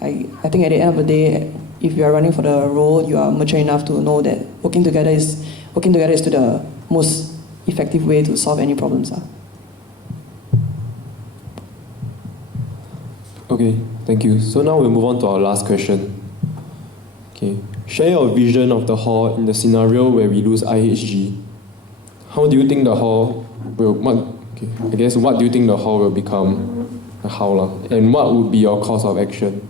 I think at the end of the day, if you are running for the role, you are mature enough to know that working together is to the most effective way to solve any problems. Okay, thank you. So now we'll move on to our last question. Okay, share your vision of the hall in the scenario where we lose IHG. How do you think the hall will? What do you think the hall will become? And what would be your course of action?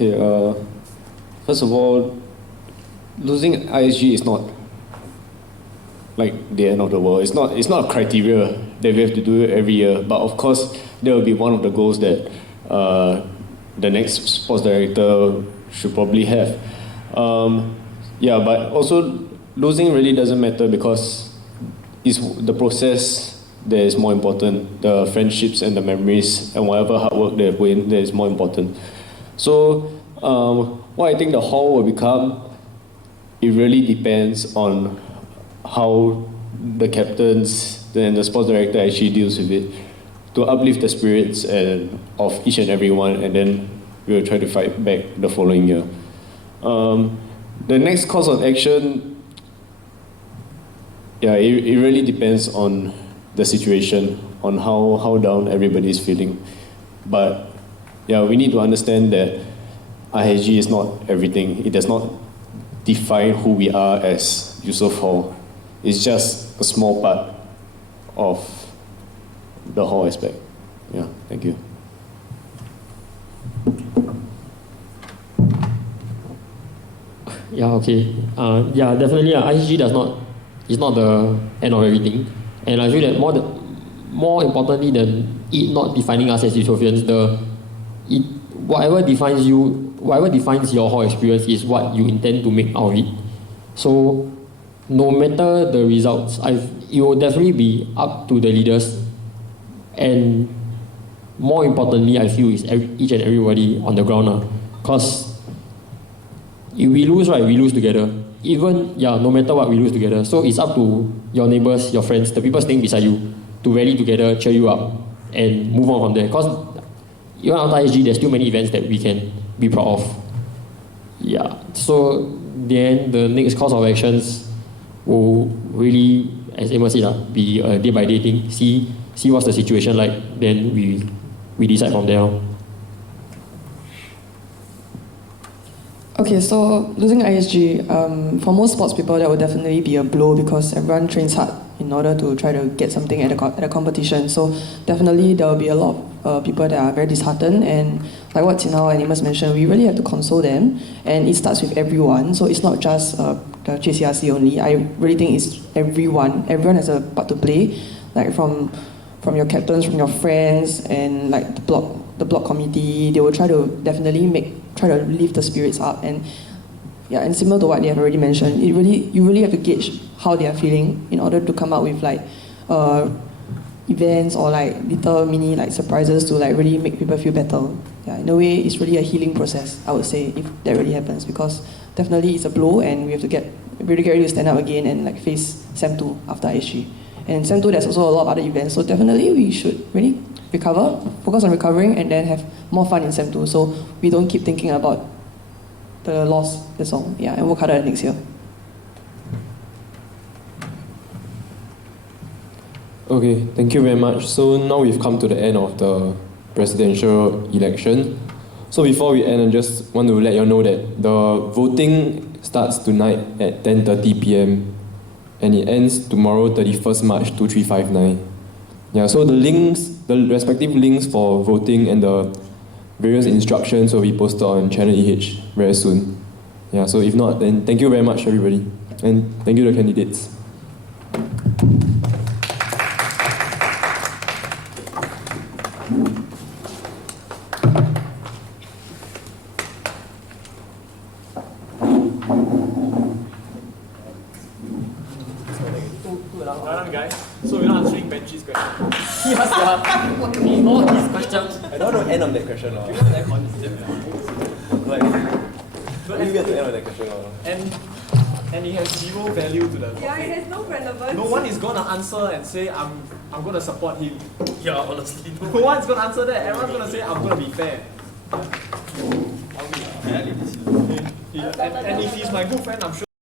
Okay, first of all, losing ISG is not the end of the world. It's not a criteria that we have to do every year. But of course, that will be one of the goals that the next sports director should probably have. Yeah, but also losing really doesn't matter because it's the process that is more important. The friendships and the memories and whatever hard work they put in that is more important. So what I think the hall will become, it really depends on how the captains and the sports director actually deals with it to uplift the spirits of each and every one, and then we'll try to fight back the following year. The next course of action, yeah, it really depends on the situation, on how down everybody is feeling. But yeah, we need to understand that ISG is not everything. It does not define who we are as Eusoff Hall. It's just a small part of the whole aspect. Yeah, thank you. Yeah, okay. Yeah, definitely. ISG is not the end of everything, and I feel that more importantly than it not defining us as Eusophians, whatever defines your whole experience is what you intend to make out of it. So, no matter the results, it will definitely be up to the leaders, and more importantly, I feel is each and everybody on the ground, because if we lose, right, we lose together. No matter what, we lose together. So it's up to your neighbors, your friends, the people staying beside you to rally together, cheer you up, and move on from there. Because even after ISG, there's still many events that we can be proud of. Yeah. So then the next course of actions will really, as Emma said, be a day by day thing. See what's the situation like. Then we decide from there. Okay, so losing ISG, for most sports people, that would definitely be a blow because everyone trains hard in order to try to get something at a competition. So definitely there will be a lot of people that are very disheartened, and like what Tinao and Amos mentioned, we really have to console them, and it starts with everyone. So it's not just the JCRC only. I really think it's everyone. Everyone has a part to play, like from your captains, from your friends, and like the block committee. They will try to definitely try to lift the spirits up, and yeah, and similar to what they have already mentioned, you really have to gauge how they are feeling in order to come up with like events or like little mini like surprises to like really make people feel better. Yeah, in a way, it's really a healing process, I would say, if that really happens, because definitely it's a blow, and we have to get ready to stand up again and like face Sem 2 after ISG. And Sem 2, there's also a lot of other events, so definitely we should really recover, focus on recovering, and then have more fun in Sem 2, so we don't keep thinking about the loss, that's all. Yeah, and work harder next year. Okay, thank you very much. So now we've come to the end of the presidential election. So before we end, I just want to let you know that the voting starts tonight at 10:30 p.m. and it ends tomorrow, 31st March 2359. Yeah, so the respective links for voting and the various instructions will be posted on Channel EH very soon. Yeah, so if not, then thank you very much, everybody. And thank you to the candidates. Guys, so we're not answering Benji's question. Yes, all these questions. I don't want to end on that question. Like, we get to end on that question. And it has zero value to the topic. Yeah, it has no relevance. No one is gonna answer and say I'm gonna support him. Yeah, honestly. No one's gonna answer that. Everyone's gonna say I'm gonna be fair. And if he's my good friend, I'm sure